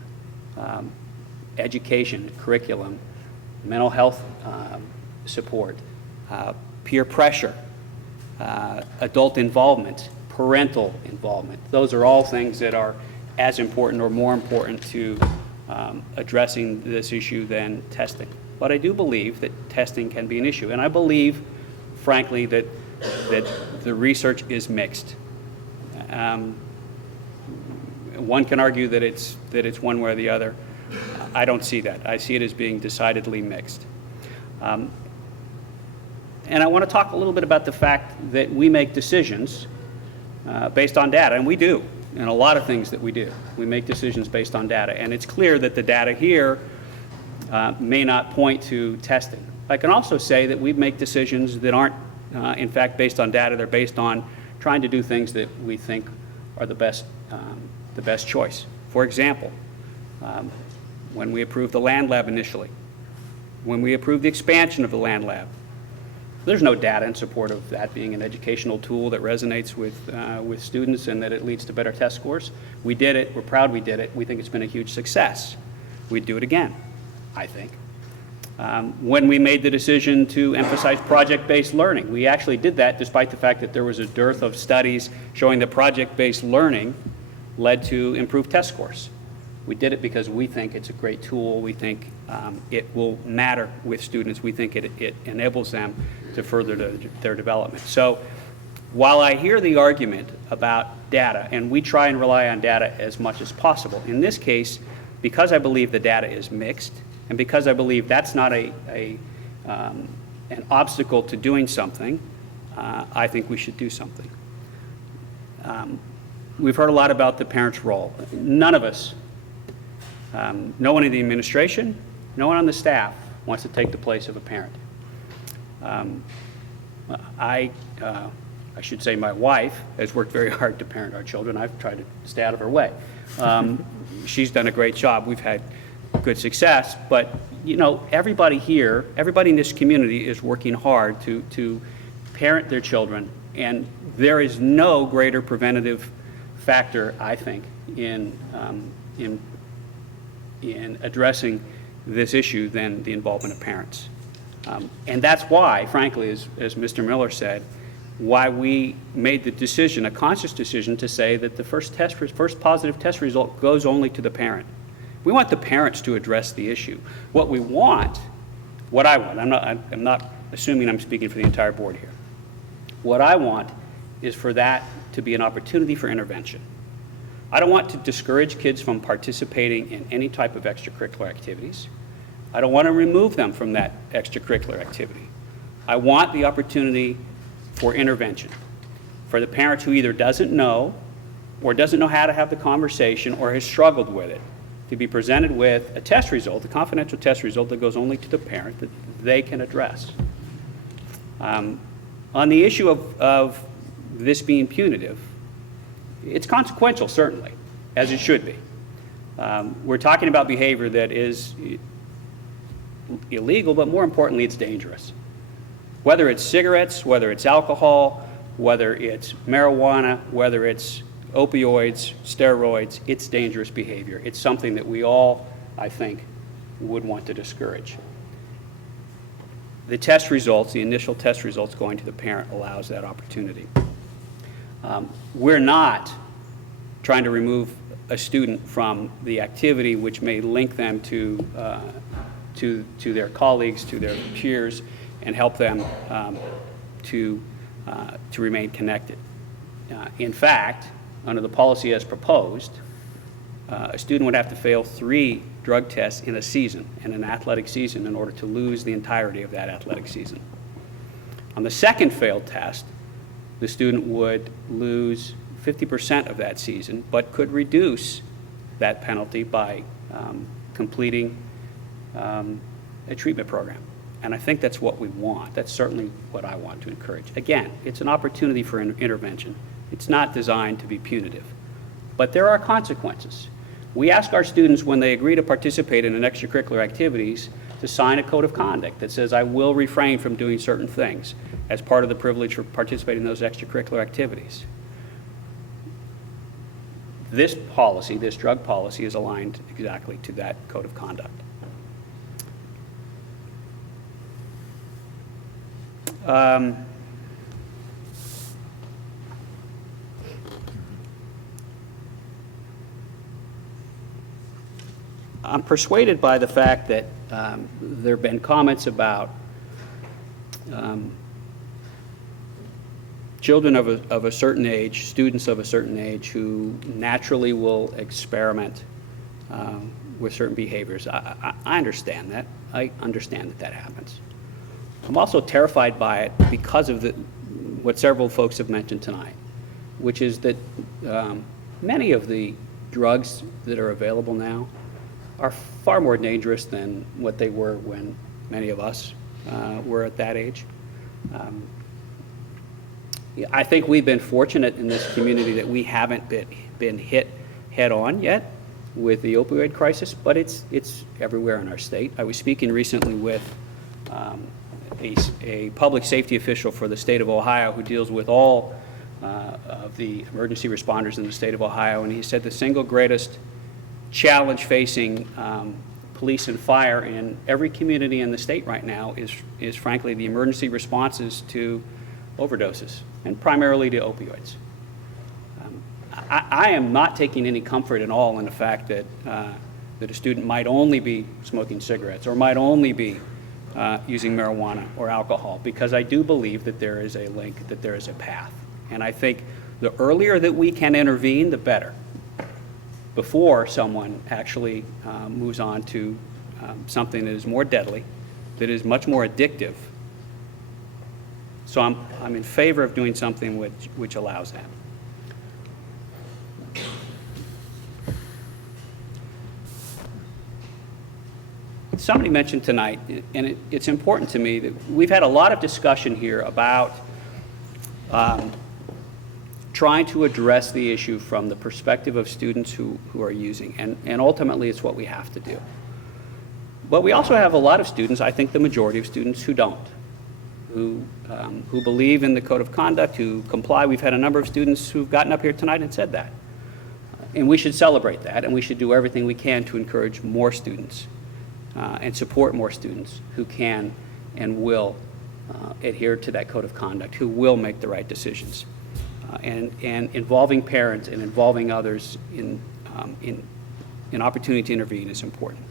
Education, curriculum, mental health support, peer pressure, adult involvement, parental involvement. Those are all things that are as important or more important to addressing this issue than testing. But I do believe that testing can be an issue, and I believe, frankly, that the research is mixed. One can argue that it's one way or the other. I don't see that. I see it as being decidedly mixed. And I want to talk a little bit about the fact that we make decisions based on data, and we do, in a lot of things that we do. We make decisions based on data, and it's clear that the data here may not point to testing. I can also say that we make decisions that aren't, in fact, based on data. They're based on trying to do things that we think are the best choice. For example, when we approved the land lab initially, when we approved the expansion of the land lab, there's no data in support of that being an educational tool that resonates with students and that it leads to better test scores. We did it. We're proud we did it. We think it's been a huge success. We'd do it again, I think. When we made the decision to emphasize project-based learning, we actually did that despite the fact that there was a dearth of studies showing that project-based learning led to improved test scores. We did it because we think it's a great tool. We think it will matter with students. We think it enables them to further their development. So while I hear the argument about data, and we try and rely on data as much as possible, in this case, because I believe the data is mixed, and because I believe that's not an obstacle to doing something, I think we should do something. We've heard a lot about the parent's role. None of us, no one in the administration, no one on the staff wants to take the place of a parent. I should say my wife has worked very hard to parent our children. I've tried to stay out of her way. She's done a great job. We've had good success, but you know, everybody here, everybody in this community is working hard to parent their children, and there is no greater preventative factor, I think, in addressing this issue than the involvement of parents. And that's why, frankly, as Mr. Miller said, why we made the decision, a conscious decision, to say that the first positive test result goes only to the parent. We want the parents to address the issue. What I want, I'm not assuming I'm speaking for the entire board here. What I want is for that to be an opportunity for intervention. I don't want to discourage kids from participating in any type of extracurricular activities. I don't want to remove them from that extracurricular activity. I want the opportunity for intervention, for the parent who either doesn't know or doesn't know how to have the conversation or has struggled with it, to be presented with a test result, a confidential test result that goes only to the parent that they can address. On the issue of this being punitive, it's consequential, certainly, as it should be. We're talking about behavior that is illegal, but more importantly, it's dangerous. Whether it's cigarettes, whether it's alcohol, whether it's marijuana, whether it's opioids, steroids, it's dangerous behavior. It's something that we all, I think, would want to discourage. The test results, the initial test results going to the parent allows that opportunity. We're not trying to remove a student from the activity which may link them to their colleagues, to their peers, and help them to remain connected. In fact, under the policy as proposed, a student would have to fail 3 drug test in a season, in an athletic season, in order to lose the entirety of that athletic season. On the second failed test, the student would lose 50% of that season, but could reduce that penalty by completing a treatment program. And I think that's what we want. That's certainly what I want to encourage. Again, it's an opportunity for an intervention. It's not designed to be punitive. But there are consequences. We ask our students when they agree to participate in an extracurricular activities to sign a code of conduct that says, I will refrain from doing certain things as part of the privilege for participating in those extracurricular activities. This policy, this drug policy, is aligned exactly to that code of conduct. I'm persuaded by the fact that there have been comments about children of a certain age, students of a certain age, who naturally will experiment with certain behaviors. I understand that. I understand that that happens. I'm also terrified by it because of what several folks have mentioned tonight, which is that many of the drugs that are available now are far more dangerous than what they were when many of us were at that age. I think we've been fortunate in this community that we haven't been hit head on yet with the opioid crisis, but it's everywhere in our state. I was speaking recently with a public safety official for the state of Ohio who deals with all of the emergency responders in the state of Ohio, and he said the single greatest challenge facing police and fire in every community in the state right now is frankly the emergency responses to overdoses, and primarily to opioids. I am not taking any comfort at all in the fact that a student might only be smoking cigarettes or might only be using marijuana or alcohol, because I do believe that there is a link, that there is a path. And I think the earlier that we can intervene, the better, before someone actually moves on to something that is more deadly, that is much more addictive. So I'm in favor of doing something which allows that. Somebody mentioned tonight, and it's important to me, that we've had a lot of discussion here about trying to address the issue from the perspective of students who are using, and ultimately it's what we have to do. But we also have a lot of students, I think the majority of students, who don't, who believe in the code of conduct, who comply. We've had a number of students who've gotten up here tonight and said that. And we should celebrate that, and we should do everything we can to encourage more students and support more students who can and will adhere to that code of conduct, who will make the right decisions. And involving parents and involving others in opportunity to intervene is important.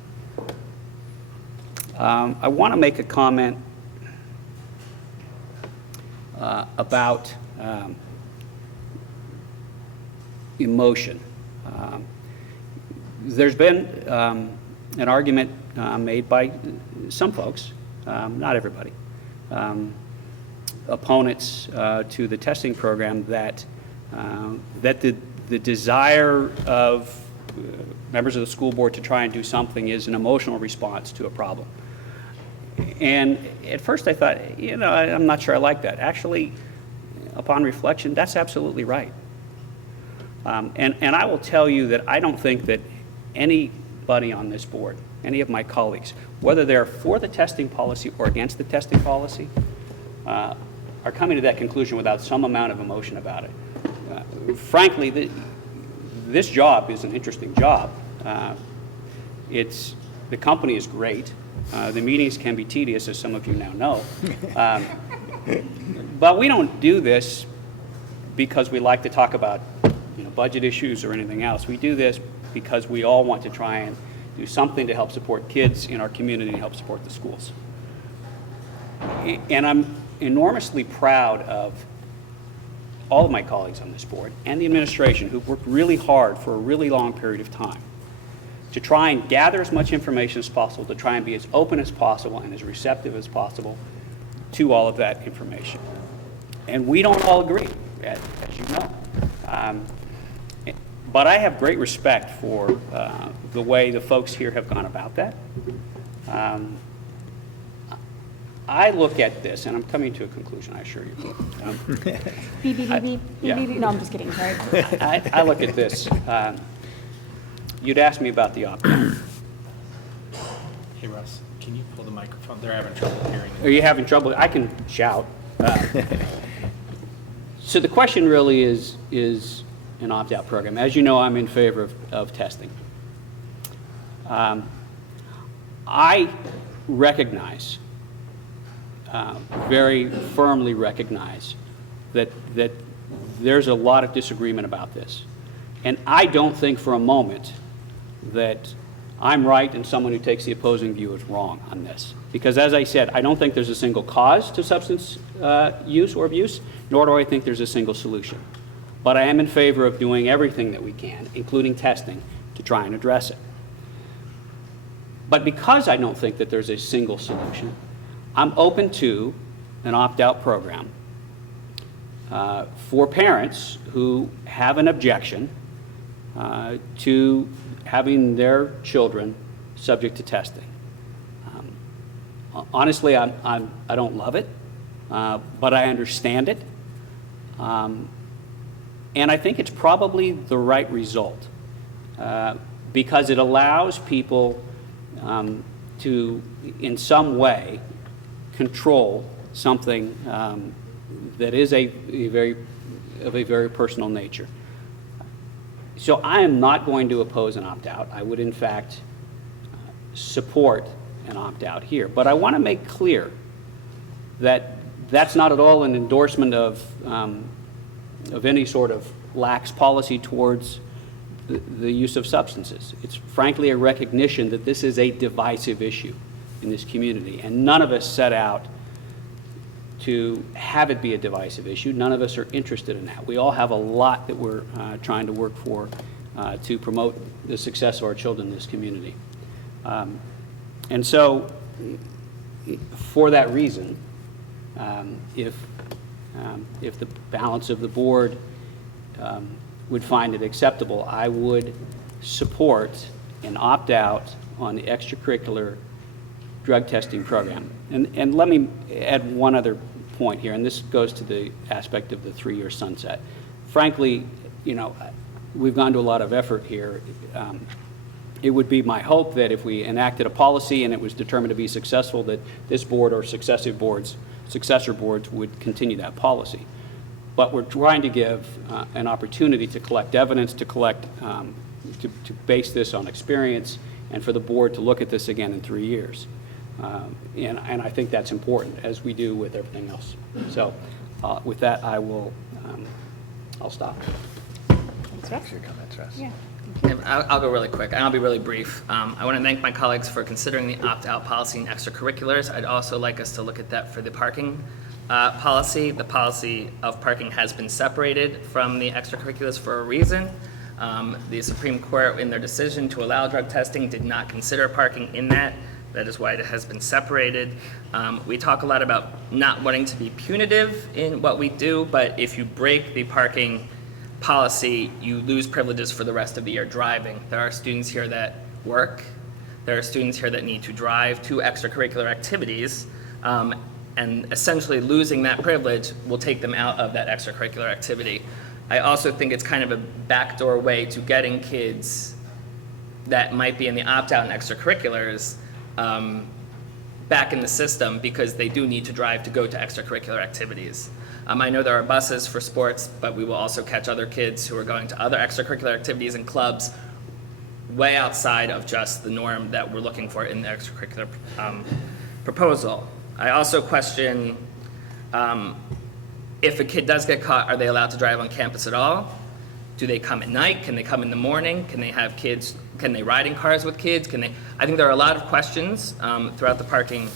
I want to make a comment about emotion. There's been an argument made by some folks, not everybody, opponents to the testing program, that the desire of members of the school board to try and do something is an emotional response to a problem. And at first I thought, I'm not sure I like that. Actually, upon reflection, that's absolutely right. And I will tell you that I don't think that anybody on this board, any of my colleagues, whether they're for the testing policy or against the testing policy, are coming to that conclusion without some amount of emotion about it. Frankly, this job is an interesting job. The company is great. The meetings can be tedious, as some of you now know. But we don't do this because we like to talk about budget issues or anything else. We do this because we all want to try and do something to help support kids in our community and help support the schools. And I'm enormously proud of all of my colleagues on this board and the administration who've worked really hard for a really long period of time to try and gather as much information as possible, to try and be as open as possible and as receptive as possible to all of that information. And we don't all agree, as you know. But I have great respect for the way the folks here have gone about that. I look at this, and I'm coming to a conclusion, I assure you. Beep, beep, beep, beep, yeah. beep, beep. No, I'm just kidding, sorry. I look at this. You'd asked me about the opt-out. Hey, Russ, can you pull the microphone? They're having trouble hearing Are you having trouble? I can shout. So the question really is an opt-out program. As you know, I'm in favor of testing. I recognize, very firmly recognize, that there's a lot of disagreement about this. And I don't think for a moment that I'm right and someone who takes the opposing view is wrong on this. Because as I said, I don't think there's a single cause to substance use or abuse, nor do I think there's a single solution. But I am in favor of doing everything that we can, including testing, to try and address it. But because I don't think that there's a single solution, I'm open to an opt-out program for parents who have an objection to having their children subject to testing. Honestly, I don't love it, but I understand it. And I think it's probably the right result because it allows people to, in some way, control something that is of a very personal nature. So I am not going to oppose an opt-out. I would, in fact, support an opt-out here. But I want to make clear that that's not at all an endorsement of any sort of lax policy towards the use of substances. It's frankly a recognition that this is a divisive issue in this community, and none of us set out to have it be a divisive issue. None of us are interested in that. We all have a lot that we're trying to work for to promote the success of our children in this community. And so, for that reason, if the balance of the board would find it acceptable, I would support an opt-out on the extracurricular drug testing program. And let me add one other point here, and this goes to the aspect of the 3-year sunset. Frankly, you know, we've gone to a lot of effort here. It would be my hope that if we enacted a policy and it was determined to be successful, that this board or successor boards would continue that policy. But we're trying to give an opportunity to collect evidence, to base this on experience, and for the board to look at this again in 3 years. And I think that's important, as we do with everything else. So with that, I'll stop. Thanks, Russ. Your comments, Russ. Yeah. I'll go really quick, and I'll be really brief. I want to thank my colleagues for considering the opt-out policy and extracurriculars. I'd also like us to look at that for the parking policy. The policy of parking has been separated from the extracurriculars for a reason. The Supreme Court, in their decision to allow drug testing, did not consider parking in that. That is why it has been separated. We talk a lot about not wanting to be punitive in what we do, but if you break the parking policy, you lose privileges for the rest of the year driving. There are students here that work. There are students here that need to drive to extracurricular activities, and essentially losing that privilege will take them out of that extracurricular activity. I also think it's kind of a backdoor way to getting kids that might be in the opt-out and extracurriculars back in the system, because they do need to drive to go to extracurricular activities. I know there are buses for sports, but we will also catch other kids who are going to other extracurricular activities and clubs way outside of just the norm that we're looking for in the extracurricular proposal. I also question if a kid does get caught, are they allowed to drive on campus at all? Do they come at night? Can they come in the morning? Can they have kids? Can they ride in cars with kids? I think there are a lot of questions throughout the parking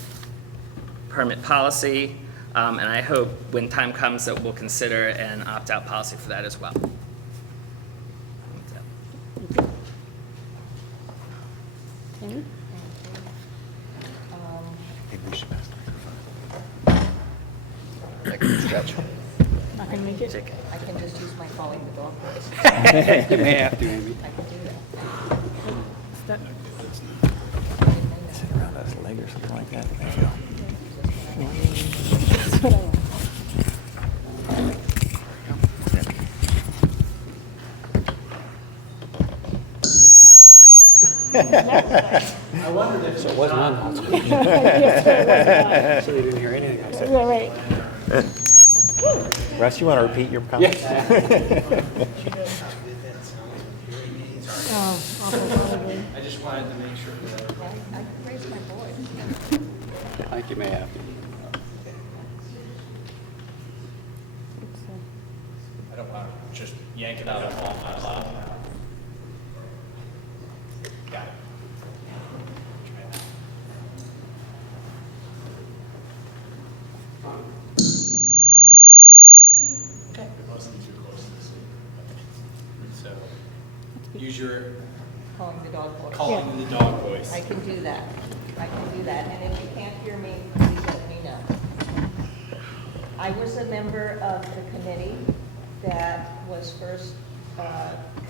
permit policy. And I hope when time comes that we'll consider an opt-out policy for that as well. I can stretch. Not gonna make it? I can just use my calling the dog voice. You may have to, Amy. I can do that. Sit around us leg or something like that. Thank you. That's what I want. I wondered if it was on. Yes, sir, it was So they didn't hear anything I said. not. Right. Russ, you want to repeat your comments? Oh, awful, probably. I just wanted to make sure that. I can raise my voice. I think you may have to. I don't want to just yank it out of all my loud. Got it. Try that. Okay. It wasn't too close to the sleep. So use your Calling the dog voice. calling the dog voice. I can do that. I can do that. And if you can't hear me, please let me know. I was a member of the committee that was first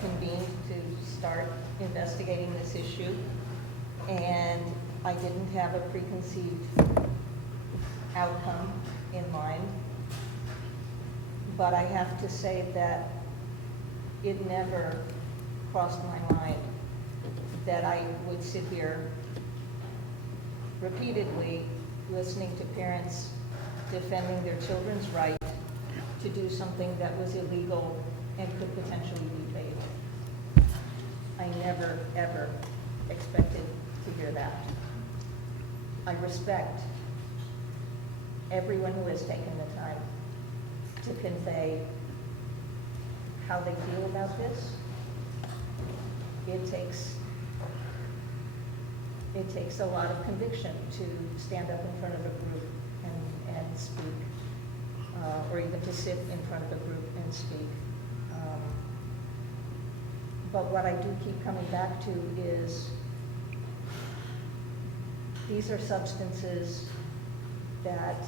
convened to start investigating this issue. And I didn't have a preconceived outcome in mind. But I have to say that it never crossed my mind that I would sit here repeatedly listening to parents defending their children's right to do something that was illegal and could potentially be fatal. I never, ever expected to hear that. I respect everyone who has taken the time to convey how they feel about this. It takes a lot of conviction to stand up in front of a group and speak, or even to sit in front of a group and speak. But what I do keep coming back to is these are substances that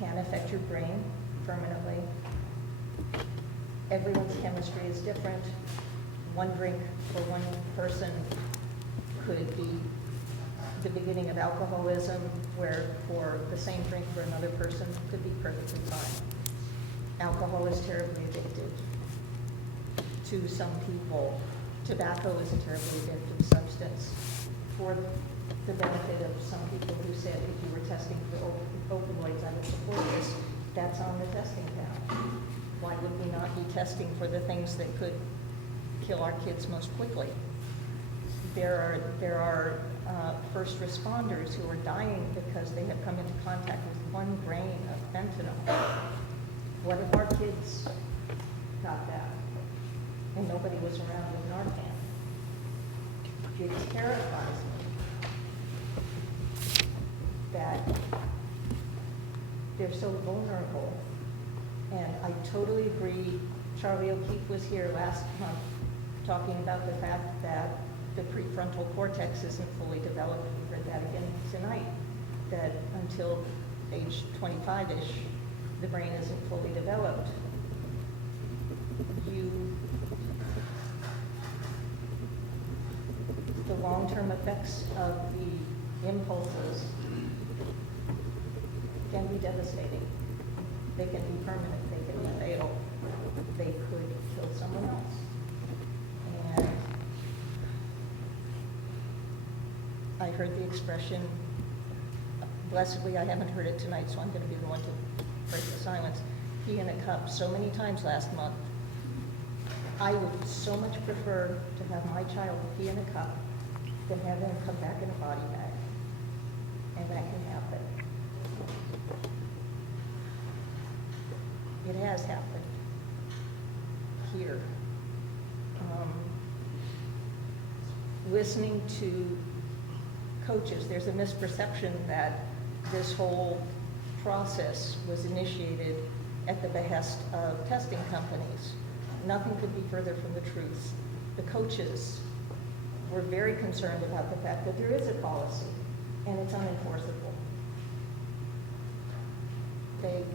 can affect your brain permanently. Everyone's chemistry is different. One drink for one person could be the beginning of alcoholism, where for the same drink for another person could be perfectly fine. Alcohol is terribly addictive to some people. Tobacco is a terribly addictive substance. For the benefit of some people who said if you were testing for opioids, I would support this, that's on the testing count. Why would we not be testing for the things that could kill our kids most quickly? There are first responders who are dying because they have come into contact with 1 grain of fentanyl. What if our kids got that and nobody was around with Narcan? It terrifies me that they're so vulnerable. And I totally agree. Charlie O'Keefe was here last month talking about the fact that the prefrontal cortex isn't fully developed. We heard that again tonight, that until age 25-ish, the brain isn't fully developed. The long-term effects of the impulses can be devastating. They can be permanent, they can be fatal. They could kill someone else. And I heard the expression, blessedly I haven't heard it tonight, so I'm going to be the one to break the silence, pee in a cup so many times last month. I would so much prefer to have my child pee in a cup than have them come back in a body bag. And that can happen. It has happened here. Listening to coaches, there's a misperception that this whole process was initiated at the behest of testing companies. Nothing could be further from the truth. The coaches were very concerned about the fact that there is a policy and it's unenforceable.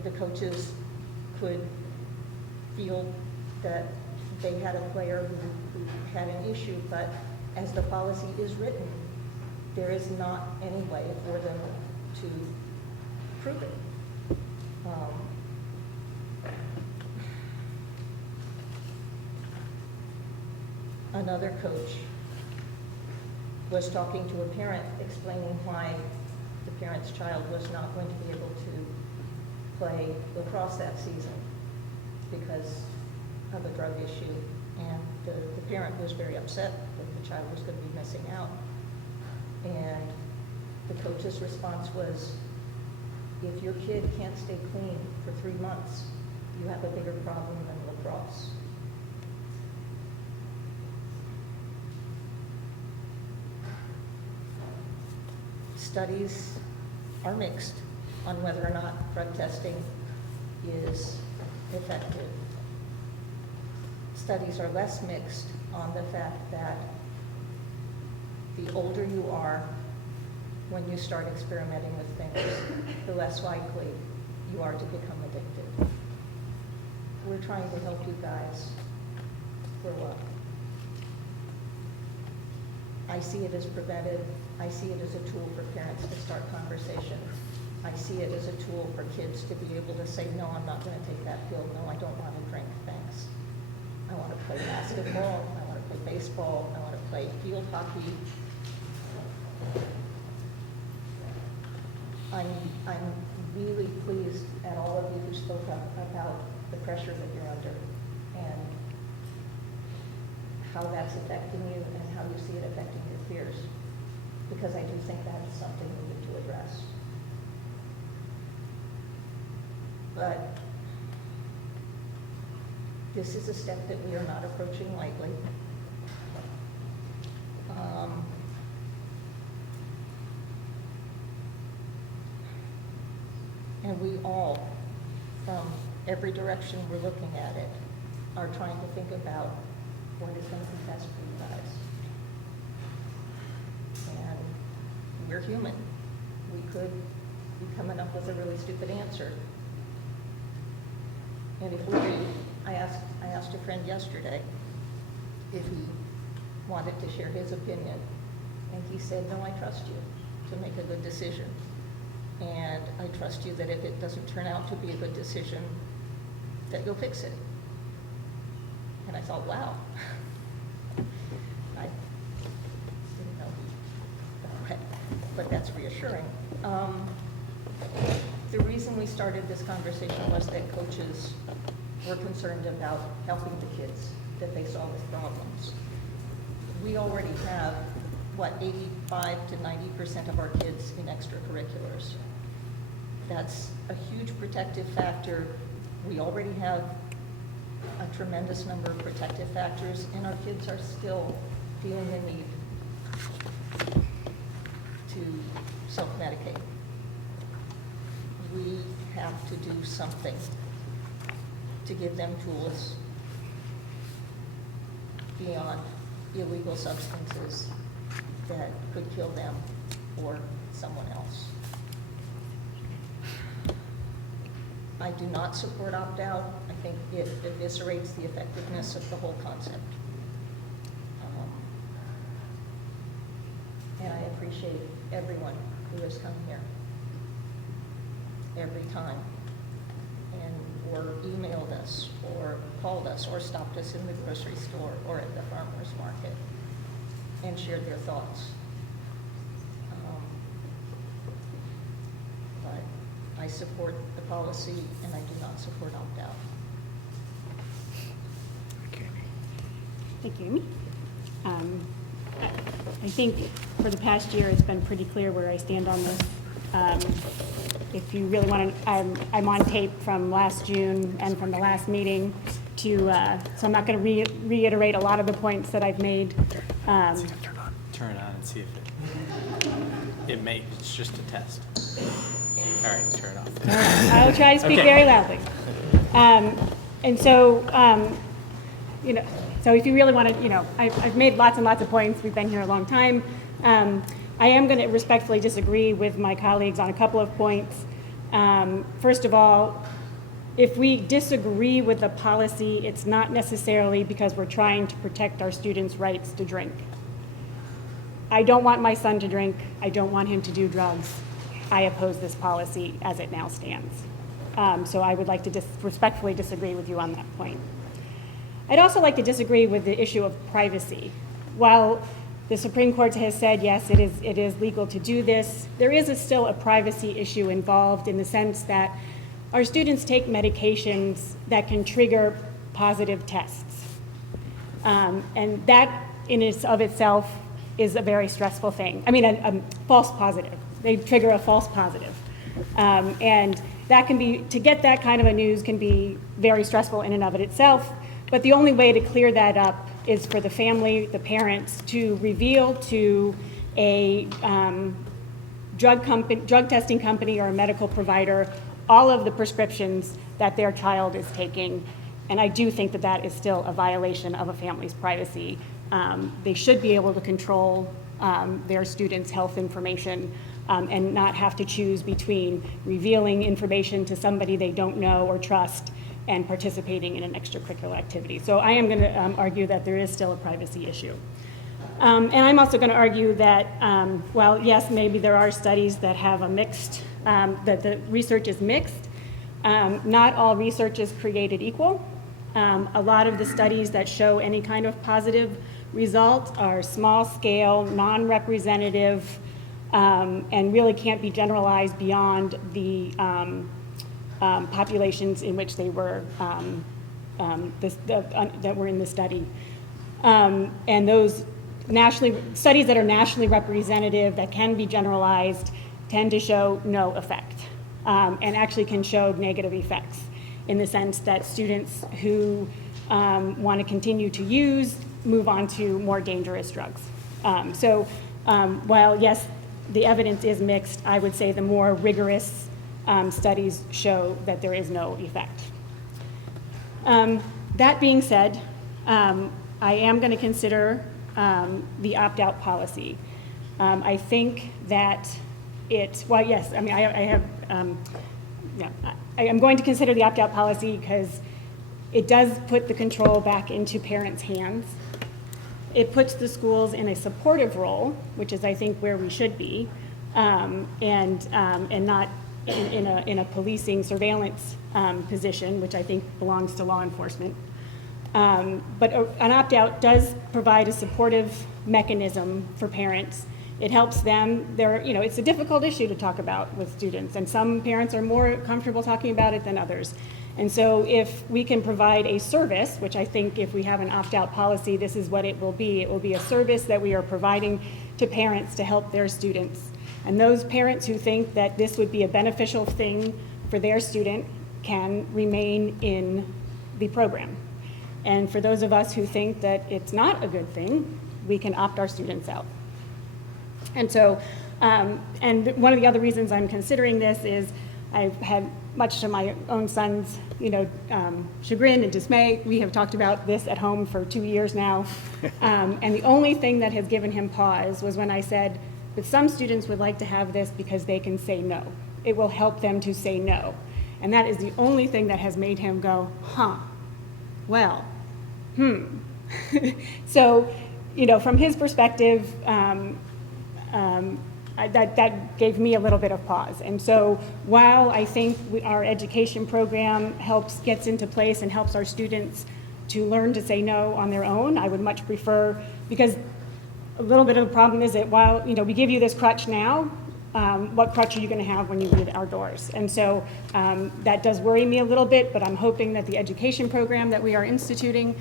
The coaches could feel that they had a player who had an issue, but as the policy is written, there is not any way for them to prove it. Another coach was talking to a parent explaining why the parent's child was not going to be able to play lacrosse that season because of a drug issue. And the parent was very upset that the child was going to be missing out. And the coach's response was, if your kid can't stay clean for 3 months, you have a bigger problem than lacrosse. Studies are mixed on whether or not drug testing is effective. Studies are less mixed on the fact that the older you are when you start experimenting with things, the less likely you are to become addicted. We're trying to help you guys grow up. I see it as preventive. I see it as a tool for parents to start conversation. I see it as a tool for kids to be able to say, no, I'm not going to take that pill. No, I don't want to drink, thanks. I want to play basketball. I want to play baseball. I want to play field hockey. I'm really pleased at all of you who spoke up about the pressure that you're under and how that's affecting you and how you see it affecting your peers, because I do think that is something we need to address. But this is a step that we are not approaching lightly. And we all, from every direction we're looking at it, are trying to think about what is going to be best for you guys. And we're human. We could be coming up with a really stupid answer. And if we do, I asked a friend yesterday if he wanted to share his opinion, and he said, no, I trust you to make a good decision. And I trust you that if it doesn't turn out to be a good decision, that you'll fix it. And I thought, wow. I didn't know he, but that's reassuring. The reason we started this conversation was that coaches were concerned about helping the kids that they saw with problems. We already have, 85 to 90% of our kids in extracurriculars. That's a huge protective factor. We already have a tremendous number of protective factors, and our kids are still feeling the need to self-medicate. We have to do something to give them tools beyond illegal substances that could kill them or someone else. I do not support opt-out. I think it eviscerates the effectiveness of the whole concept. And I appreciate everyone who has come here every time or emailed us or called us or stopped us in the grocery store or at the farmer's market and shared their thoughts. But I support the policy and I do not support opt-out. Thank you, Amy. I think for the past year, it's been pretty clear where I stand on this. If you really want to, I'm on tape from last June and from the last meeting to, so I'm not going to reiterate a lot of the points that I've made. Turn it on and see if it may, it's just a test. All right, turn it off. All right, I'll try to speak Okay. very loudly. And so you know, so if you really want to, you know, I've made lots and lots of points. We've been here a long time. I am going to respectfully disagree with my colleagues on a couple of points. First of all, if we disagree with the policy, it's not necessarily because we're trying to protect our students' rights to drink. I don't want my son to drink. I don't want him to do drugs. I oppose this policy as it now stands. So I would like to respectfully disagree with you on that point. I'd also like to disagree with the issue of privacy. While the Supreme Court has said, yes, it is legal to do this, there is still a privacy issue involved in the sense that our students take medications that can trigger positive tests. And that in of itself is a very stressful thing. I mean, a false positive. They trigger a false positive. And that can be, to get that kind of a news can be very stressful in and of it itself. But the only way to clear that up is for the family, the parents, to reveal to a drug testing company or a medical provider all of the prescriptions that their child is taking. And I do think that that is still a violation of a family's privacy. They should be able to control their students' health information and not have to choose between revealing information to somebody they don't know or trust and participating in an extracurricular activity. So I am going to argue that there is still a privacy issue. And I'm also going to argue that, well, yes, maybe there are studies that have a mixed, that the research is mixed. Not all research is created equal. A lot of the studies that show any kind of positive result are small scale, non-representative, and really can't be generalized beyond the populations in which they were, that were in the study. And those studies that are nationally representative, that can be generalized, tend to show no effect, and actually can show negative effects in the sense that students who want to continue to use move on to more dangerous drugs. So while, yes, the evidence is mixed, I would say the more rigorous studies show that there is no effect. That being said, I am going to consider the opt-out policy. I think that well, yes, I mean, I am going to consider the opt-out policy because it does put the control back into parents' hands. It puts the schools in a supportive role, which is, I think, where we should be, and not in a policing surveillance position, which I think belongs to law enforcement. But an opt-out does provide a supportive mechanism for parents. It helps them. It's a difficult issue to talk about with students, and some parents are more comfortable talking about it than others. And so if we can provide a service, which I think if we have an opt-out policy, this is what it will be. It will be a service that we are providing to parents to help their students. And those parents who think that this would be a beneficial thing for their student can remain in the program. And for those of us who think that it's not a good thing, we can opt our students out. And so, and one of the other reasons I'm considering this is I've had, much to my own son's, chagrin and dismay, we have talked about this at home for 2 years now. And the only thing that has given him pause was when I said, but some students would like to have this because they can say no. It will help them to say no. And that is the only thing that has made him go, well, So, from his perspective, that gave me a little bit of pause. And so while I think our education program gets into place and helps our students to learn to say no on their own, I would much prefer, because a little bit of the problem is that while, we give you this crutch now, what crutch are you going to have when you leave our doors? And so that does worry me a little bit, but I'm hoping that the education program that we are instituting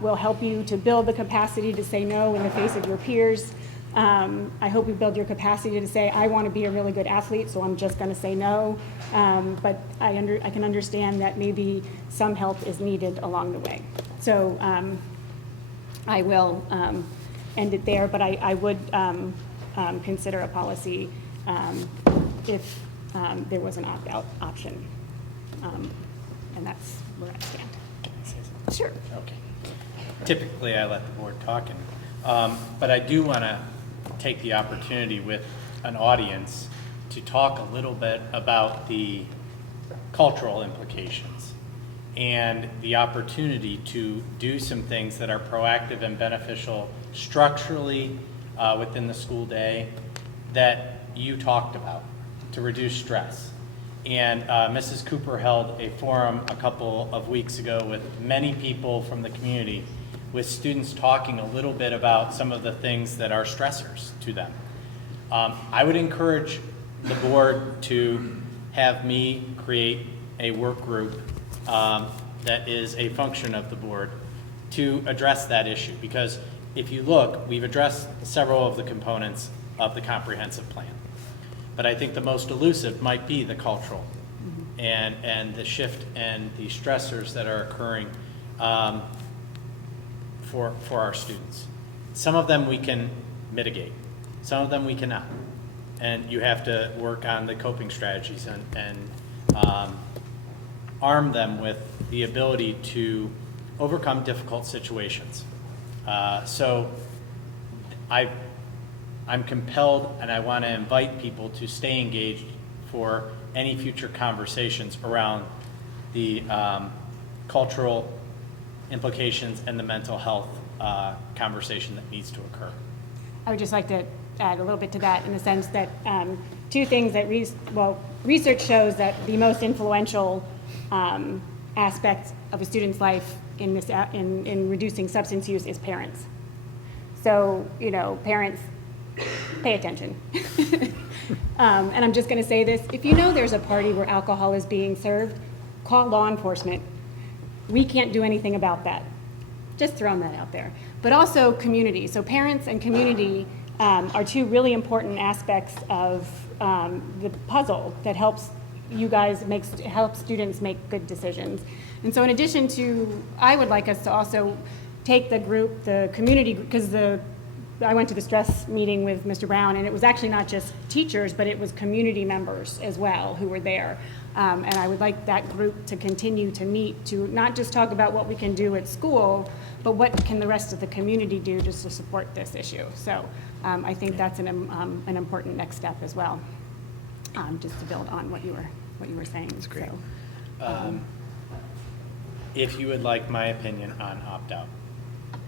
will help you to build the capacity to say no in the face of your peers. I hope we build your capacity to say, I want to be a really good athlete, so I'm just going to say no. But I can understand that maybe some help is needed along the way. So I will end it there, but I would consider a policy if there was an opt-out option. And that's where I stand. Can I say something? Sure. Okay. typically I let the board talk, but I do want to take the opportunity with an audience to talk a little bit about the cultural implications and the opportunity to do some things that are proactive and beneficial structurally within the school day that you talked about to reduce stress. And Mrs. Cooper held a forum a couple of weeks ago with many people from the community, with students talking a little bit about some of the things that are stressors to them. I would encourage the board to have me create a work group that is a function of the board to address that issue. Because if you look, we've addressed several of the components of the comprehensive plan. But I think the most elusive might be the cultural and the shift and the stressors that are occurring for our students. Some of them we can mitigate, some of them we cannot. And you have to work on the coping strategies and arm them with the ability to overcome difficult situations. So I'm compelled, and I want to invite people to stay engaged for any future conversations around the cultural implications and the mental health conversation that needs to occur. I would just like to add a little bit to that in the sense that two things that research shows that the most influential aspects of a student's life in reducing substance use is parents. So, parents, pay attention. And I'm just going to say this. If you know there's a party where alcohol is being served, call law enforcement. We can't do anything about that. Just throwing that out there. But also community. So parents and community are two really important aspects of the puzzle that helps you guys help students make good decisions. And so in addition to, I would like us to also take the community, because I went to the stress meeting with Mr. Brown, and it was actually not just teachers, but it was community members as well who were there. And I would like that group to continue to meet to not just talk about what we can do at school, but what can the rest of the community do just to support this issue. So I think that's an important next step as well, just to build on what you were saying. That's great. So, if you would like my opinion on opt-out,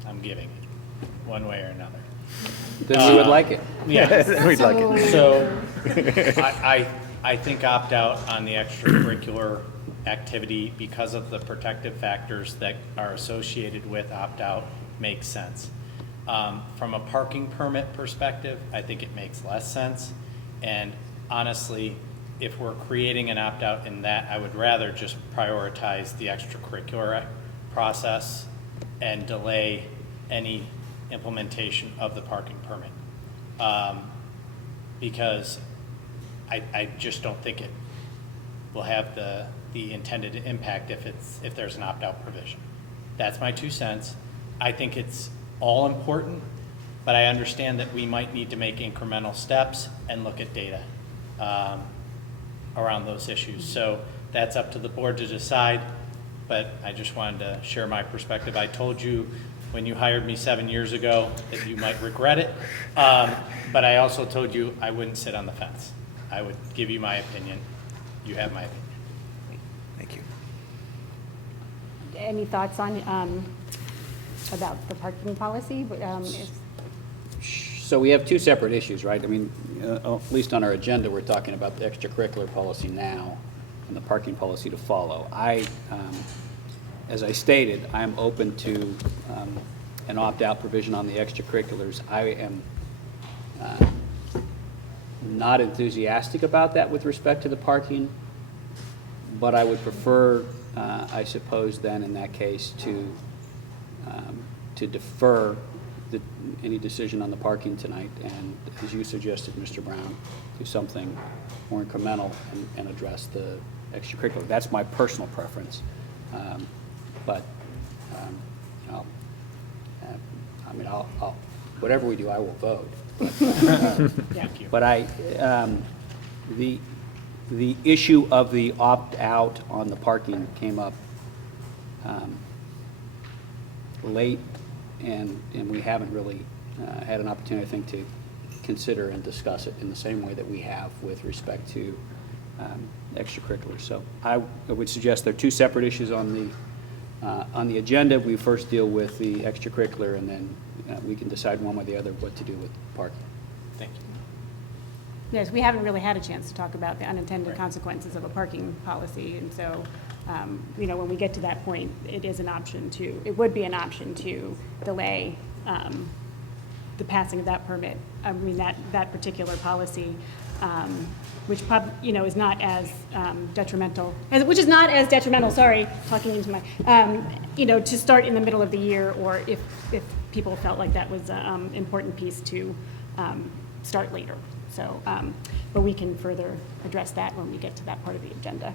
I'm giving it one way or another. Then we would like it. Yeah, we'd like it. So I think opt-out on the extracurricular activity, because of the protective factors that are associated with opt-out, makes sense. From a parking permit perspective, I think it makes less sense. And honestly, if we're creating an opt-out in that, I would rather just prioritize the extracurricular process and delay any implementation of the parking permit. Because I just don't think it will have the intended impact if there's an opt-out provision. That's my 2 cents. I think it's all important, but I understand that we might need to make incremental steps and look at data around those issues. So that's up to the board to decide, but I just wanted to share my perspective. I told you when you hired me 7 years ago that you might regret it, but I also told you I wouldn't sit on the fence. I would give you my opinion. You have my opinion. Thank you. any thoughts on about the parking policy? So we have two separate issues, right? I mean, at least on our agenda, we're talking about the extracurricular policy now and the parking policy to follow. As I stated, I am open to an opt-out provision on the extracurriculars. I am not enthusiastic about that with respect to the parking, but I would prefer, I suppose, then in that case to defer any decision on the parking tonight, and as you suggested, Mr. Brown, do something more incremental and address the extracurricular. That's my personal preference, but I'll whatever we do, I will vote. Thank you. But the issue of the opt-out on the parking came up late and we haven't really had an opportunity, I think, to consider and discuss it in the same way that we have with respect to extracurriculars. So I would suggest there are two separate issues on the agenda. We first deal with the extracurricular, and then we can decide one way or the other what to do with parking. Thank you. Yes, we haven't really had a chance to talk about the unintended consequences of a parking policy, and so, when we get to that point, it would be an option to delay the passing of that permit. I mean, that particular policy, which is not as detrimental, sorry, talking into my, to start in the middle of the year, or if people felt like that was an important piece to start later. So, but we can further address that when we get to that part of the agenda.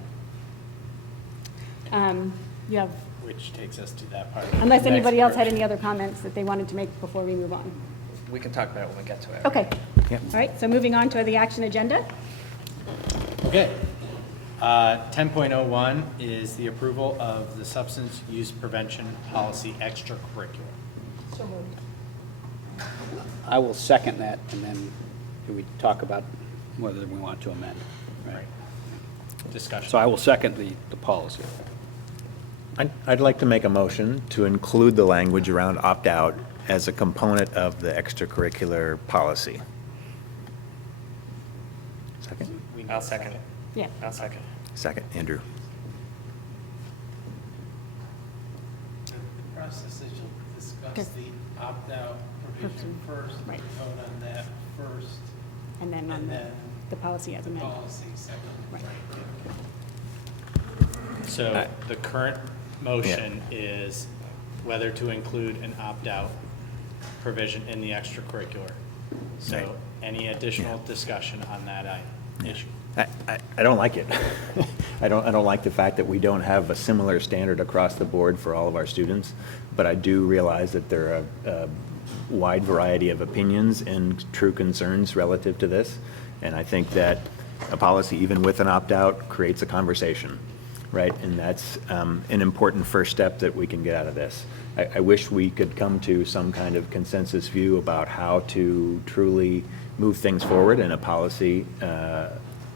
You have, Which takes us to that part. unless anybody else had any other comments that they wanted to make before we move on. We can talk about it when we get to it. Okay. Yep. All right, so moving on to the action agenda. Okay. 10.01 is the approval of the substance use prevention policy extracurricular. So moved. I will second that, and then we talk about whether we want to amend. Right. Discussion. So I will second the policy. I'd like to make a motion to include the language around opt-out as a component of the extracurricular policy. Second? I'll second it. Yeah. I'll second. Second, Andrew. The process is you'll discuss Okay. the opt-out provision first, and Right. vote on that first, And then on and the, then the policy as the amended. policy second. Right. So the current motion is whether to include an opt-out provision in the extracurricular. So Right. any additional discussion on that issue? I don't like it. I don't like the fact that we don't have a similar standard across the board for all of our students, but I do realize that there are a wide variety of opinions and true concerns relative to this, and I think that a policy, even with an opt-out, creates a conversation, right? And that's an important first step that we can get out of this. I wish we could come to some kind of consensus view about how to truly move things forward in a policy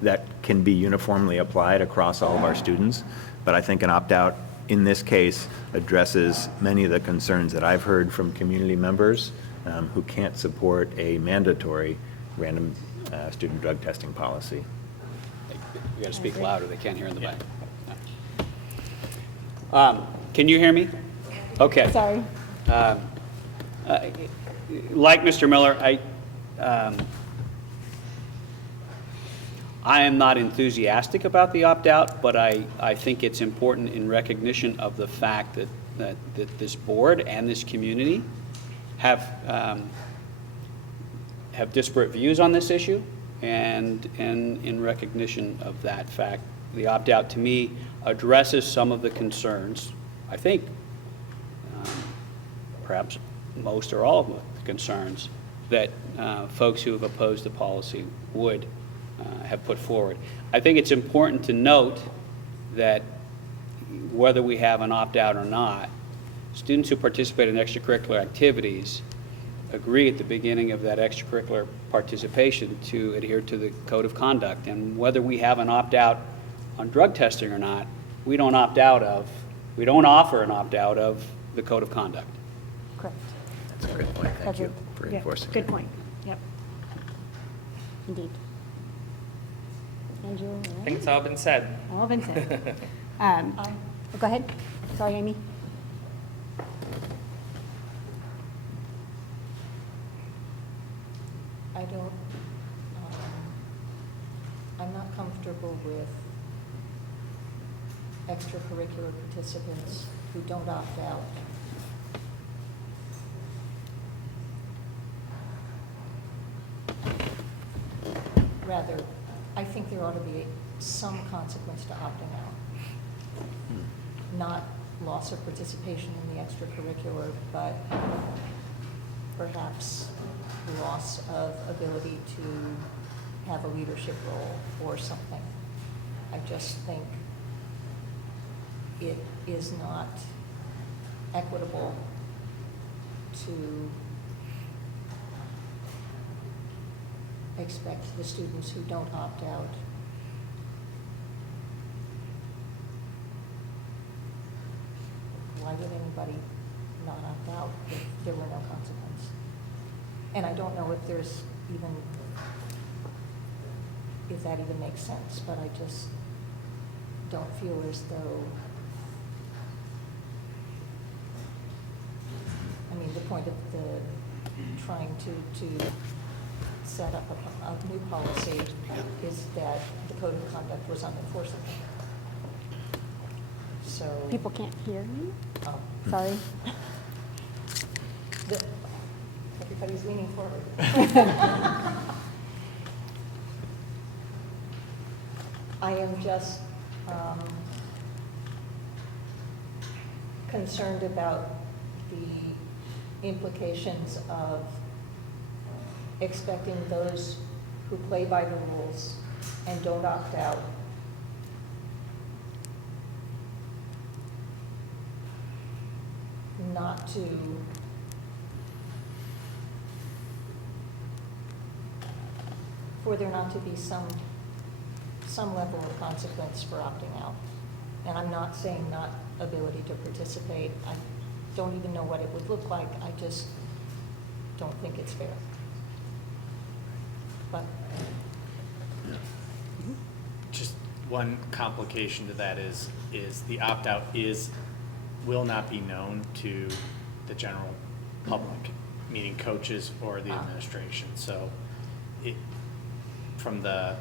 that can be uniformly applied across all of our students. But I think an opt-out in this case addresses many of the concerns that I've heard from community members who can't support a mandatory random student drug testing policy. You got to speak louder, they can't hear in the back. Can you hear me? Okay. Sorry. Like Mr. Miller, I am not enthusiastic about the opt-out, but I think it's important in recognition of the fact that this board and this community have disparate views on this issue, and in recognition of that fact, the opt-out to me addresses some of the concerns, I think, perhaps most or all of the concerns that folks who have opposed the policy would have put forward. I think it's important to note that whether we have an opt-out or not, students who participate in extracurricular activities agree at the beginning of that extracurricular participation to adhere to the code of conduct. And whether we have an opt-out on drug testing or not, we don't offer an opt-out of the code of conduct. Correct. That's a great point. Thank you for Yeah, reinforcing good that. point. Yep. Indeed. Andrew? all I right? think it's all been said. All been said. Go ahead. Sorry, Amy. I'm not comfortable with extracurricular participants who don't opt out. Rather, I think there ought to be some consequence to opting out. Not loss of participation in the extracurricular, but perhaps loss of ability to have a leadership role or something. I just think it is not equitable to expect the students who don't opt out why would anybody not opt out if there were no consequence? And I don't know if there's even, if that even makes sense, but I just don't feel as though, I mean, the point of the trying to set up a new policy is that the code of conduct was unenforceable. So. People can't hear me? Oh. Sorry. Everybody's leaning forward. I am just concerned about the implications of expecting those who play by the rules and don't opt out not to for there not to be some level of consequence for opting out. And I'm not saying not ability to participate. I don't even know what it would look like. I just don't think it's fair. But Just one complication to that is the opt-out will not be known to the general public, meaning coaches or the administration. So from the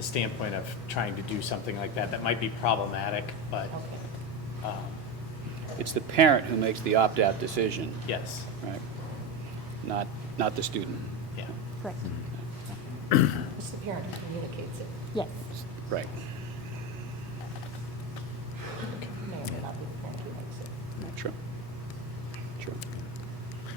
standpoint of trying to do something like that, that might be problematic, but. It's the parent who makes the opt-out decision. Yes. Right? Not the student. Yeah. Correct. it's the parent who communicates it. Yes. Right. May or may not be the parent who makes it. True. True.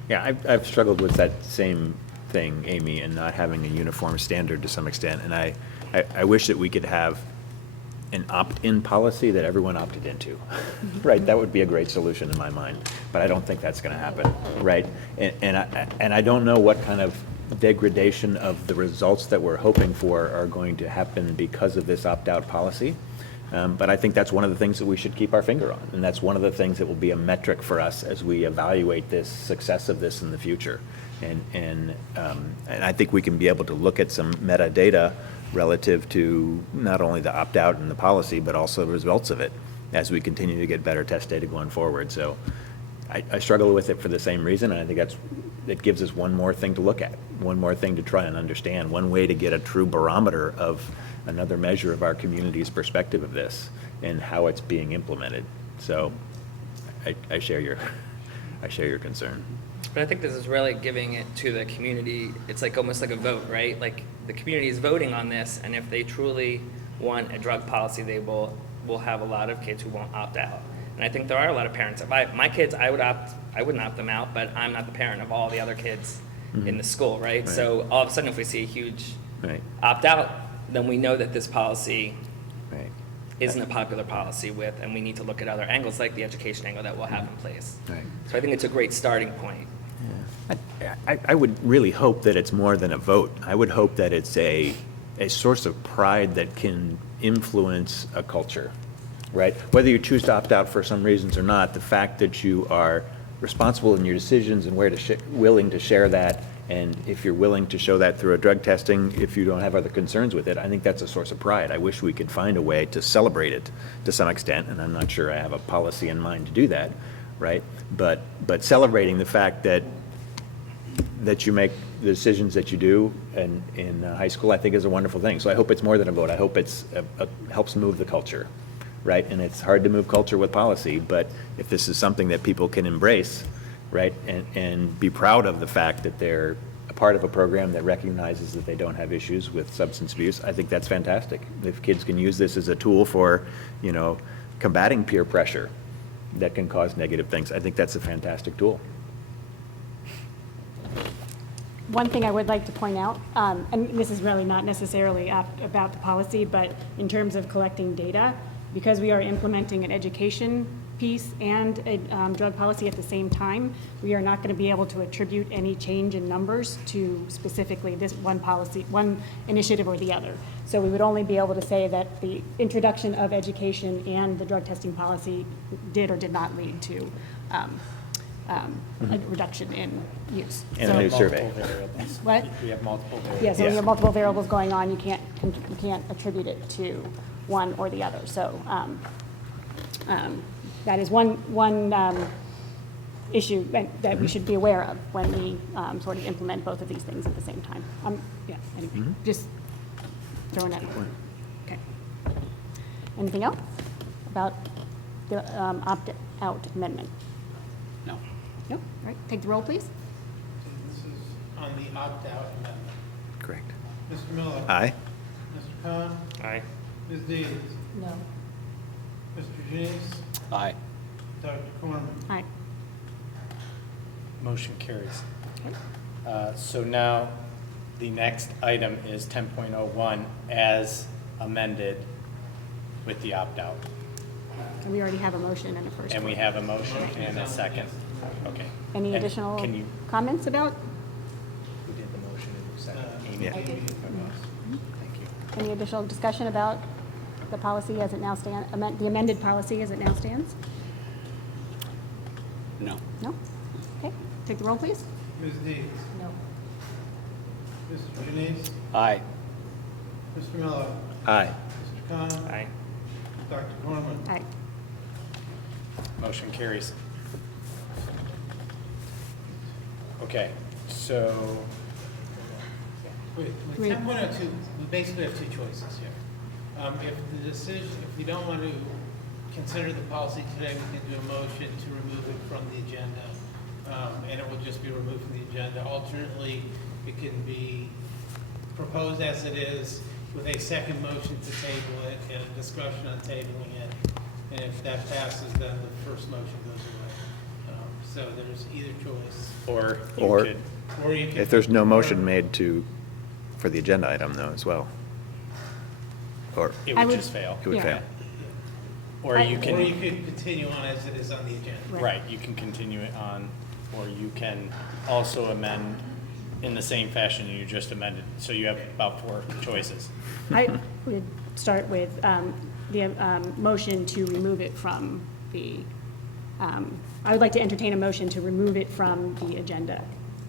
Yeah, I've struggled with that same thing, Amy, and not having a uniform standard to some extent. And I wish that we could have an opt-in policy that everyone opted into, right? That would be a great solution in my mind, but I don't think that's going to happen, right? And I don't know what kind of degradation of the results that we're hoping for are going to happen because of this opt-out policy. But I think that's one of the things that we should keep our finger on, and that's one of the things that will be a metric for us as we evaluate this success of this in the future. And I think we can be able to look at some metadata relative to not only the opt-out and the policy, but also the results of it as we continue to get better test data going forward. So I struggle with it for the same reason, and I think it gives us one more thing to look at, one more thing to try and understand, one way to get a true barometer of another measure of our community's perspective of this and how it's being implemented. So I share your concern. But I think this is really giving it to the community. It's like almost like a vote, right? Like the community is voting on this, and if they truly want a drug policy, they will have a lot of kids who won't opt out. And I think there are a lot of parents. If my kids, I wouldn't opt them out, but I'm not the parent of all the other kids in the school, right? So all of a sudden, if we see a huge opt out, then we know that this policy isn't a popular policy and we need to look at other angles like the education angle that we'll have in place. So I think it's a great starting point. I would really hope that it's more than a vote. I would hope that it's a source of pride that can influence a culture, right? Whether you choose to opt out for some reasons or not, the fact that you are responsible in your decisions and willing to share that, and if you're willing to show that through a drug testing, if you don't have other concerns with it, I think that's a source of pride. I wish we could find a way to celebrate it to some extent, and I'm not sure I have a policy in mind to do that, right? But celebrating the fact that you make the decisions that you do in high school, I think is a wonderful thing. So I hope it's more than a vote. I hope it's helps move the culture, right? And it's hard to move culture with policy, but if this is something that people can embrace, right, and be proud of the fact that they're a part of a program that recognizes that they don't have issues with substance abuse, I think that's fantastic. If kids can use this as a tool for, combating peer pressure that can cause negative things, I think that's a fantastic tool. One thing I would like to point out, and this is really not necessarily about the policy, but in terms of collecting data, because we are implementing an education piece and a drug policy at the same time, we are not going to be able to attribute any change in numbers to specifically this one policy, one initiative or the other. So we would only be able to say that the introduction of education and the drug testing policy did or did not lead to a reduction in use. And So- a new survey. Multiple variables. What? We have multiple variables. Yeah, so when Yes. you have multiple variables going on, you can't attribute it to one or the other. So that is one issue that we should be aware of when we sort of implement both of these things at the same time. Yeah, anyway, just throwing that. Okay. Anything else about the opt-out amendment? No. No? All right, take the roll, please. This is on the opt-out amendment. Correct. Mr. Miller? Aye. Mr. Khan? Aye. Ms. Dees? No. Mr. Janice? Aye. Dr. Corman? Aye. Motion carries. So now, the next item is 10.01 as amended with the opt-out. And we already have a motion and a first. And we vote. have a motion and a second. Okay. Any And additional Can you, comments about? who did the motion and who seconded? Amy? Yeah. I did. Thank you. Any additional discussion about the policy as it now stands, the amended policy as it now stands? No. No? Okay, take the roll, please. Ms. Dees? No. Mr. Janice? Aye. Mr. Miller? Aye. Mr. Khan? Aye. Dr. Corman? Aye. Motion carries. Okay, so, Wait, Wait. with 10.02, we basically have two choices here. If the decision, if we don't want to consider the policy today, we can do a motion to remove it from the agenda, and it will just be removed from the agenda. Alternately, it can be proposed as it is with a second motion to table it and a discussion on tabling it. And if that passes, then the first motion goes away. So there's either choice. or you Or- could, Or you can. If there's no motion made for the agenda item though as well. Or it I would would- just fail. it would Yeah. fail. Or you Or can, you could continue on as it is on the agenda. right, you can continue it on, or you can also amend in the same fashion you just amended. So you have about 4 choices. I would start with the motion to remove it from the, I would like to entertain a motion to remove it from the agenda.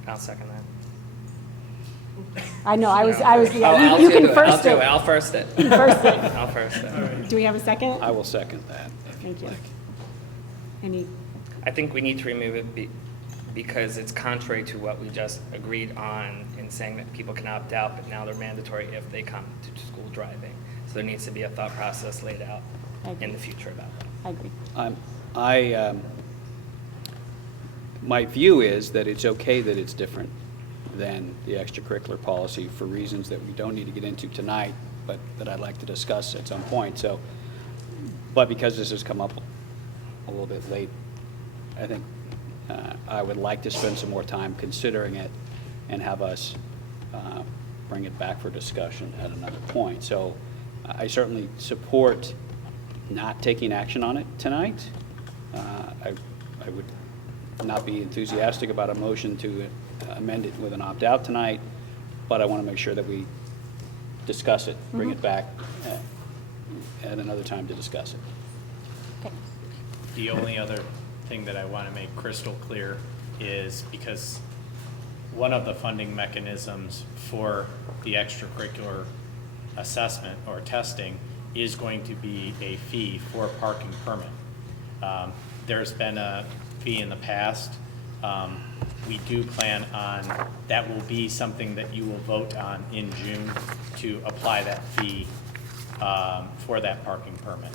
I'll second that. I know, I was, yeah, I'll you do can it. first it. I'll first it. You first it. I'll first it. Do we have a second? I will second that. Thank you. Any, I think we need to remove it because it's contrary to what we just agreed on in saying that people can opt out, but now they're mandatory if they come to school driving. So there needs to be a thought process laid out in the future about that. I agree. My view is that it's okay that it's different than the extracurricular policy for reasons that we don't need to get into tonight, but that I'd like to discuss at some point. So, but because this has come up a little bit late, I think I would like to spend some more time considering it and have us bring it back for discussion at another point. So I certainly support not taking action on it tonight. I would not be enthusiastic about a motion to amend it with an opt-out tonight, but I want to make sure that we discuss it, bring it back at another time to discuss it. Okay. The only other thing that I want to make crystal clear is because one of the funding mechanisms for the extracurricular assessment or testing is going to be a fee for parking permit. There's been a fee in the past. We do plan on, that will be something that you will vote on in June to apply that fee for that parking permit.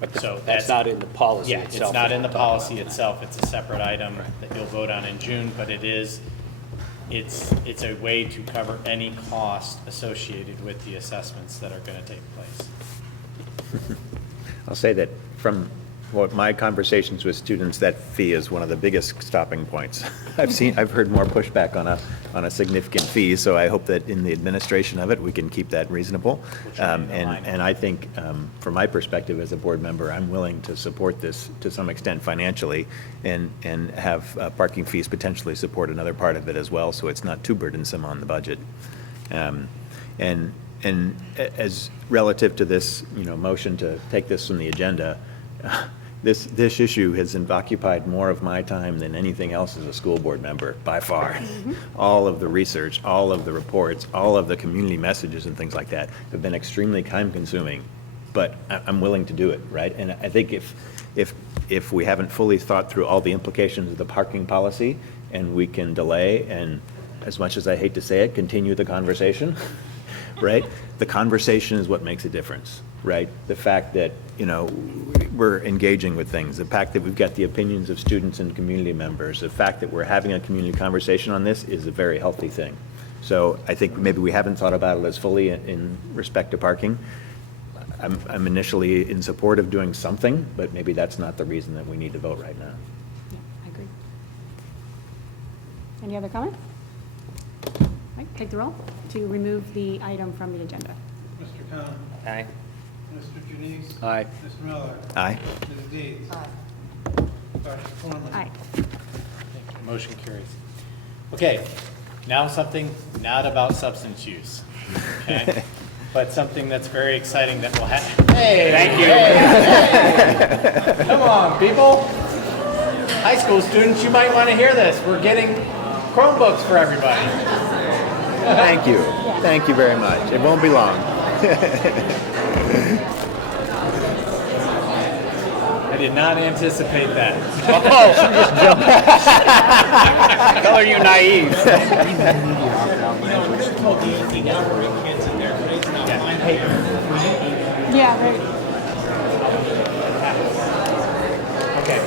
But So that's not in the policy Yeah, itself. it's not in the that we're talking policy about itself. It's a separate item that you'll vote on in June, but it's a way to cover any cost associated with the assessments that are going to take place. I'll say that from Well, my conversations with students, that fee is one of the biggest stopping points. I've heard more pushback on a significant fee, so I hope that in the administration of it, we can keep that reasonable. And I think, from my perspective as a board member, I'm willing to support this to some extent financially and have parking fees potentially support another part of it as well, so it's not too burdensome on the budget. And as relative to this, motion to take this from the agenda, this issue has occupied more of my time than anything else as a school board member, by far. Mm-hmm. All of the research, all of the reports, all of the community messages and things like that have been extremely time-consuming, but I'm willing to do it, right? And I think if we haven't fully thought through all the implications of the parking policy, and we can delay and, as much as I hate to say it, continue the conversation, right? The conversation is what makes a difference, right? The fact that, we're engaging with things, the fact that we've got the opinions of students and community members, the fact that we're having a community conversation on this is a very healthy thing. So I think maybe we haven't thought about it as fully in respect to parking. I'm initially in support of doing something, but maybe that's not the reason that we need to vote right now. Yeah, I agree. Any other comments? All right, take the roll to remove the item from the agenda. Mr. Cohen. Aye. Mr. Janice. Aye. Ms. Miller. Aye. Ms. Deeds. Aye. Dr. Foreman. Aye. Thank you. Motion carries. Okay, now something not about substance use, okay? But something that's very exciting that will happen. Hey! Thank you. Hey. Come on, people. High school students, you might want to hear this. We're getting Chromebooks for everybody. Thank you. Thank you very much. It won't be long. I did not anticipate that. Color you naive. Yeah, right. Okay.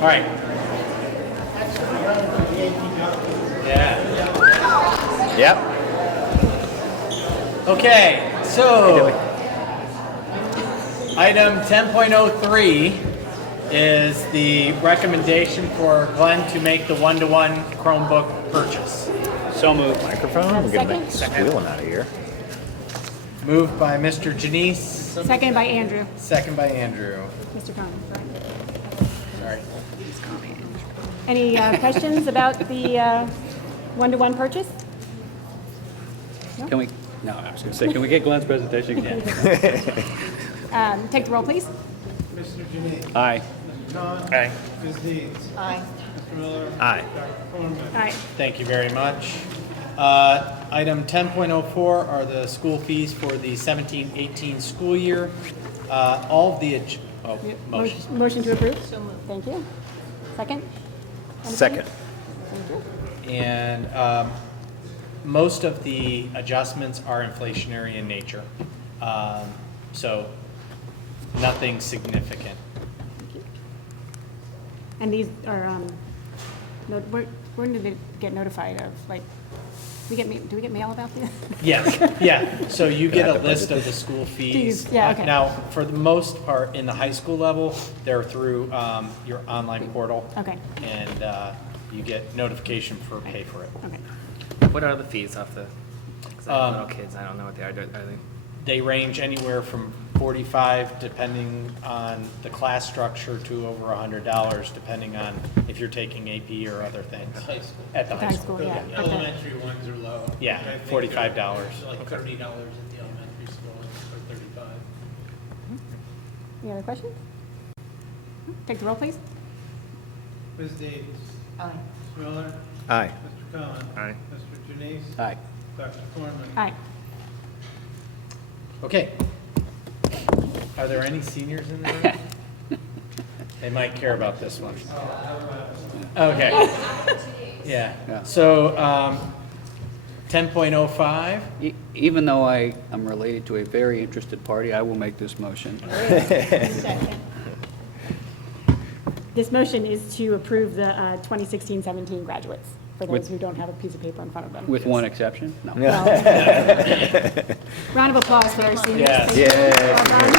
All right. Yeah. Yep. Okay, so item 10.03 is the recommendation for Glenn to make the one-to-one Chromebook purchase. So moved. Microphone? We're gonna make Second? squealing out of here. Moved by Mr. Janice, Second by Andrew. second by Andrew. Mr. Conlon, sorry. Sorry. Any questions about the one-to-one purchase? Can we, no, I was going to say, can we get Glenn's presentation again? Take the roll, please. Mr. Janice. Aye. Mr. Cohen. Aye. Ms. Deeds. Aye. Mr. Miller. Aye. Dr. Foreman. Aye. Thank you very much. Item 10.04 are the school fees for the 17-18 school year. All of the, motions. Motion to approve? So moved. Thank you. Second? Second. Thank you. And most of the adjustments are inflationary in nature. So nothing significant. And these are, where did they get notified of? Like, do we get mail about this? Yes, yeah. So you get a list of the school fees. Fees, yeah, okay. Now, for the most part, in the high school level, they're through your online portal. Okay. And you get notification for pay for it. Okay. What are the fees off the, because I have little kids, I don't know what they are. Are they? They range anywhere from $45, depending on the class structure, to over $100, depending on if you're taking AP or other things. High school. At the high school. The yeah. elementary ones are low. Yeah, I think $45. they're like $30 at the elementary school, or 35. Any other questions? Take the roll, please. Ms. Deeds. Aye. Mr. Miller. Aye. Mr. Cohen. Aye. Mr. Janice. Aye. Dr. Foreman. Aye. Okay. Are there any seniors in the room? They might care about this one. Okay. Yeah. So, 10.05. Even though I am related to a very interested party, I will make this motion. This motion is to approve the 2016-17 graduates, for those With- who don't have a piece of paper in front of them. With one exception? No. Round of applause for our seniors. Yes. Thank you. Yeah. Well done.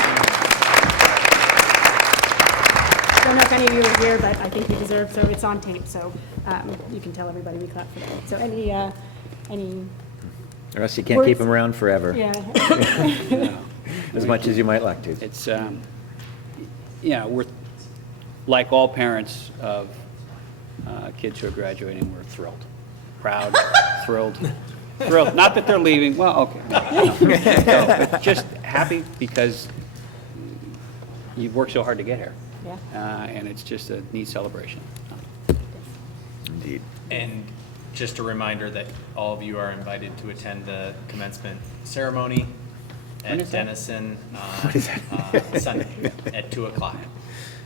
many of you were here, but I think you deserve, so it's on tape, so you can tell everybody we clapped for that. So any, Or else you can't keep words? them around forever. Yeah. As much as you might like to. It's, we're, like all parents of kids who are graduating, we're thrilled. Proud, thrilled. Not that they're leaving, well, okay. No, but just happy because you've worked so hard to get here. Yeah. And it's just a neat celebration. Indeed. And just a reminder that all of you are invited to attend the commencement ceremony When at is that? Denison on Sunday at 2 o'clock.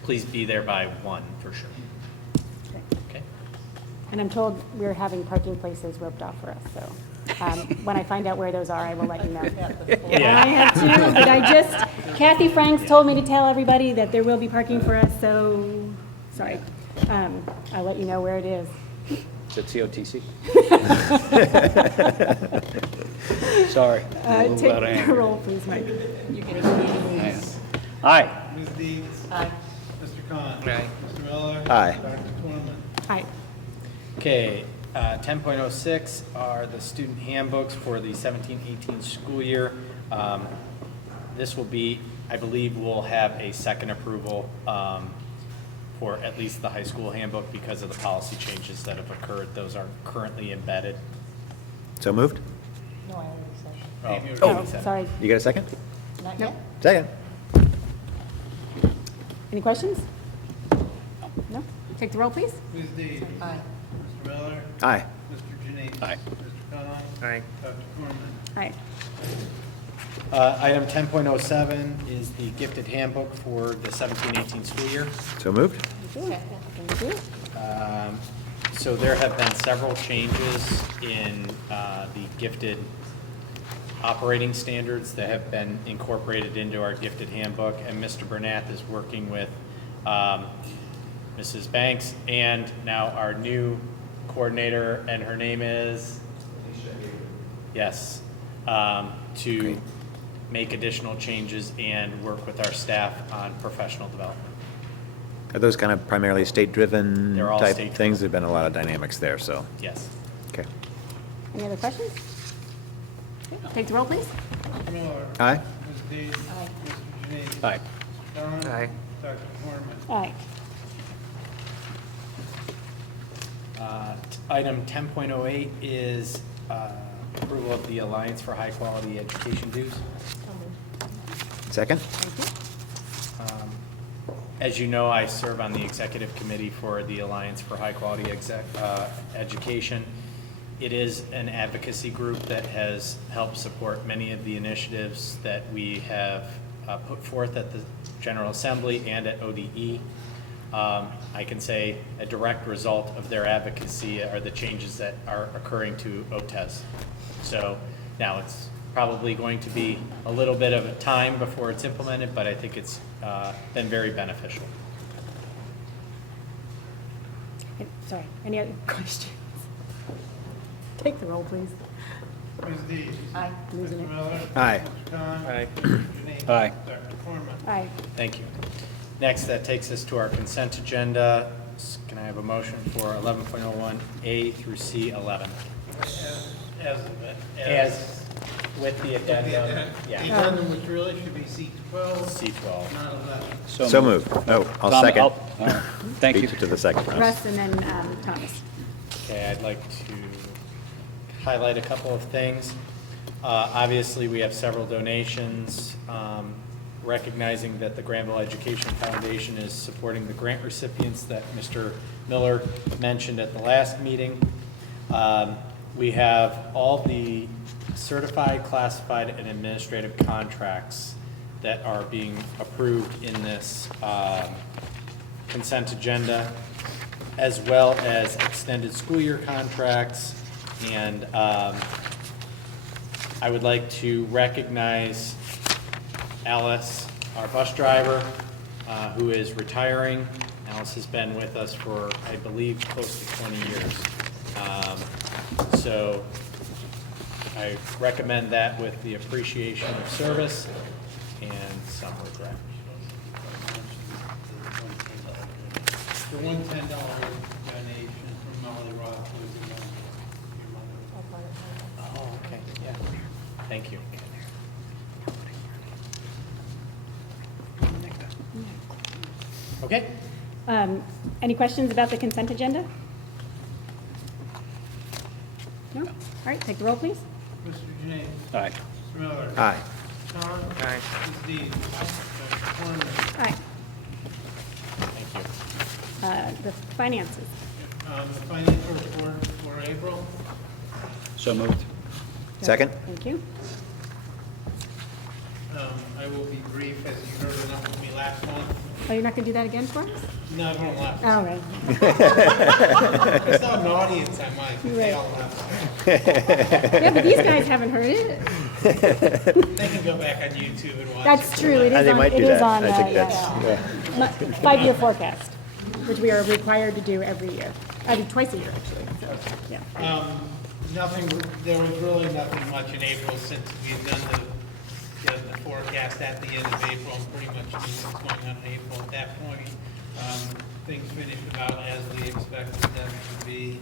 Please be there by 1 for sure. Okay? And I'm told we're having parking places roped off for us, so when I find out where those are, I will let you know. Yeah. I have too, but Kathy Franks told me to tell everybody that there will be parking for us, so, sorry. I'll let you know where it is. Is it COTC? Sorry. a little out of Take hand. the roll, please, Mike. Ms. Deeds? Aye. Ms. Deeds? Aye. Mr. Khan? Aye. Mr. Miller? Aye. Dr. Cornman? Aye. Okay, 10.06 are the student handbooks for the 17-18 school year. This will be, I believe we'll have a second approval for at least the high school handbook because of the policy changes that have occurred. Those are currently embedded. So moved? No, I already said. Oh, Oh, sorry. You got a second? Not Nope. yet? Second. Any questions? No? Take the roll, please. Ms. Deeds? Aye. Mr. Miller? Aye. Mr. Janese? Aye. Mr. Khan? Aye. Dr. Cornman? Aye. Item 10.07 is the gifted handbook for the 17-18 school year. So moved? Thank you. So there have been several changes in the gifted operating standards that have been incorporated into our gifted handbook, and Mr. Bernath is working with Mrs. Banks and now our new coordinator, and her name is? Yes, to make additional changes and work with our staff on professional development. Are those kind of primarily state-driven They're all type state-driven. things? There've been a lot of dynamics there, so, Yes. okay. Any other questions? Okay, take the roll, please. Mr. Miller? Aye. Ms. Deeds? Aye. Mr. Janese? Aye. Mr. Khan? Aye. Dr. Cornman? Aye. Item 10.08 is approval of the Alliance for High Quality Education dues. Second? As you know, I serve on the executive committee for the Alliance for High Quality Education. It is an advocacy group that has helped support many of the initiatives that we have put forth at the General Assembly and at ODE. I can say a direct result of their advocacy are the changes that are occurring to OTES. So now it's probably going to be a little bit of a time before it's implemented, but I think it's been very beneficial. Sorry, any other questions? Take the roll, please. Ms. Deeds? Aye. Losing Mr. it. Miller? Aye. Mr. Khan? Aye. Mr. Janese? Aye. Dr. Cornman? Aye. Thank you. Next, that takes us to our consent agenda. Can I have a motion for 11.01A through C11? As with the addendum, The yeah. addendum, which really should be C12, C12. not 11. So moved. Oh, I'll Tom, second. Thank you. Beat you to the second, Russ. Russ and then Thomas. Okay, I'd like to highlight a couple of things. Obviously, we have several donations, recognizing that the Granville Education Foundation is supporting the grant recipients that Mr. Miller mentioned at the last meeting. We have all the certified, classified, and administrative contracts that are being approved in this consent agenda, as well as extended school year contracts. And I would like to recognize Alice, our bus driver, who is retiring. Alice has been with us for, I believe, close to 20 years. So I recommend that with the appreciation of service and some regret. for one $10 donation from Molly Roth, who is your mother. Oh, okay, yeah. Thank you. Okay. Any questions about the consent agenda? No? All right, take the roll, please. Mr. Janay. Aye. Mr. Miller. Aye. Sean. Aye. Ms. Dees. Dr. Corman. Aye. Thank you. The finances. The financial report for April. So moved. Second? Thank you. I will be brief, as you heard enough of me last month. Oh, you're not going to do that again for us? No, I won't laugh. All right. It's not an audience, I might, but they all laugh. Yeah, but these guys haven't heard it. They can go back on YouTube and watch it. That's true. It is They on, might it do is that. on, I think yeah. that's, yeah. 5-year forecast, which we are required to do every year. I mean, twice a year, actually. So, yeah. Nothing, there was really nothing much in April since we had done the forecast at the end of April, and pretty much knew what was going on in April at that point. Things finished about as we expected them to be.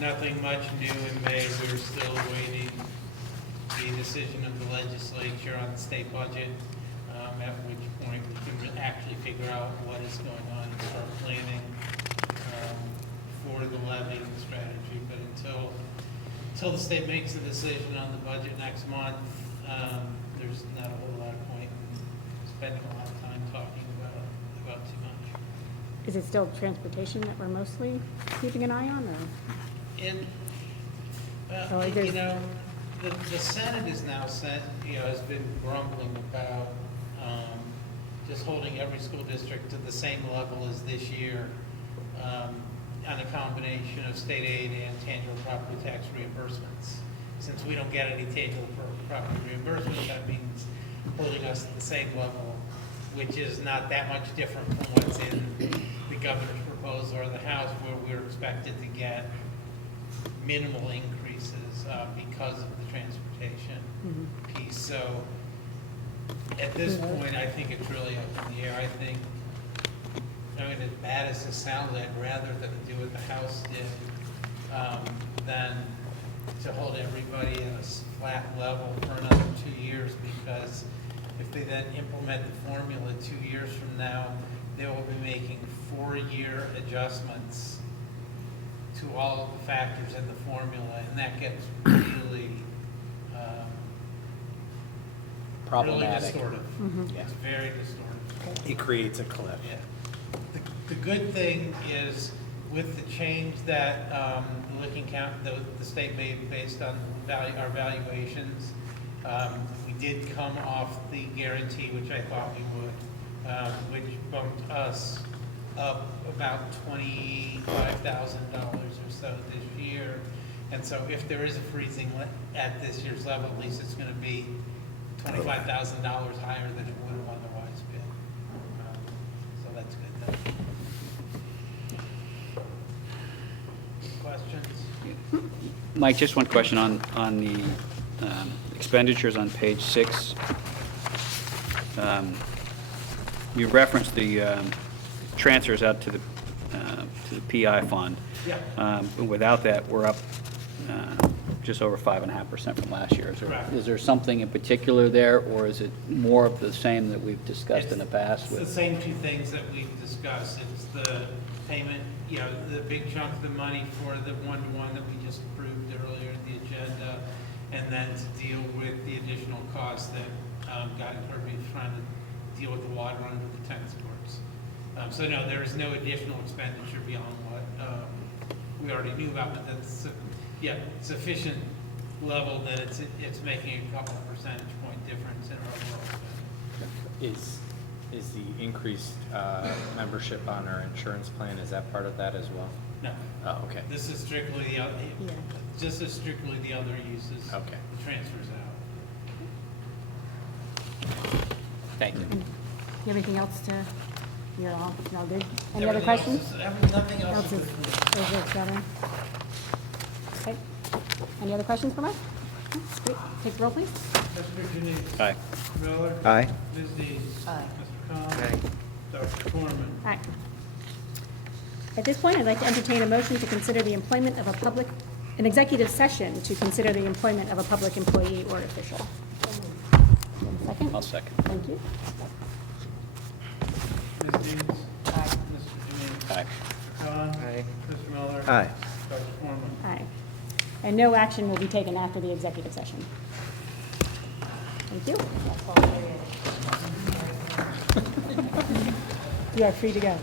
Nothing much new in May. We're still awaiting the decision of the legislature on the state budget, at which point we can actually figure out what is going on and start planning for the levying strategy. But until the state makes a decision on the budget next month, there's not a whole lot of point in spending a lot of time talking about too much. Is it still transportation that we're mostly keeping an eye on, or? You know, the Senate is now has been grumbling about just holding every school district to the same level as this year on a combination of state aid and tangible property tax reimbursements. Since we don't get any tangible property reimbursement, that means holding us at the same level, which is not that much different from what's in the governor's proposal or the House, where we're expected to get minimal increases because of the transportation piece. So at this point, I think it's really up in the air. I mean, as bad as it sounds, I'd rather than do what the House did than to hold everybody at a flat level for another 2 years, because if they then implement the formula 2 years from now, they will be making 4-year adjustments to all of the factors in the formula, and that gets really Problematic. Really distortive. Yeah. It's very distortive. It creates a cliff. Yeah. The good thing is, with the change that the Licking County, the state made based on our valuations, we did come off the guarantee, which I thought we would, which bumped us up about $25,000 or so this year. And so if there is a freezing at this year's level, at least it's going to be $25,000 higher than it would have otherwise been. So that's good though. Questions? Mike, just one question on the expenditures on page 6. You referenced the transfers out to the PI fund. Yeah. But without that, we're up just over 5.5% from last year. Correct. Is there something in particular there, or is it more of the same that we've discussed in the past? It's the same two things that we've discussed. It's the payment, the big chunk of the money for the one-to-one that we just approved earlier in the agenda, and then to deal with the additional costs that got incurred trying to deal with the water under the tennis courts. So no, there is no additional expenditure beyond what we already knew about, but that's sufficient level that it's making a couple of percentage point difference in our overall spending. Is the increased membership on our insurance plan, is that part of that as well? No. Oh, okay. This is strictly the other, the other uses. Okay. The transfers out. Thank you. Do you have anything else to, you're all good? Any other Everything questions? Nothing else is better. Okay. Any other questions for Mike? No? Great. Take the roll, please. Mr. Janine. Aye. Miller. Aye. Ms. Dees. Aye. Mr. Combs. Aye. Dr. Corman. Aye. At this point, I'd like to entertain a motion to consider the employment of an executive session to consider the employment of a public employee or official. Second? I'll second. Thank you. Ms. Deeds? Aye. Mr. Janine? Aye. Mr. Khan? Aye. Mr. Miller? Aye. Dr. Foreman? Aye. And no action will be taken after the executive session. Thank you. You are free to go.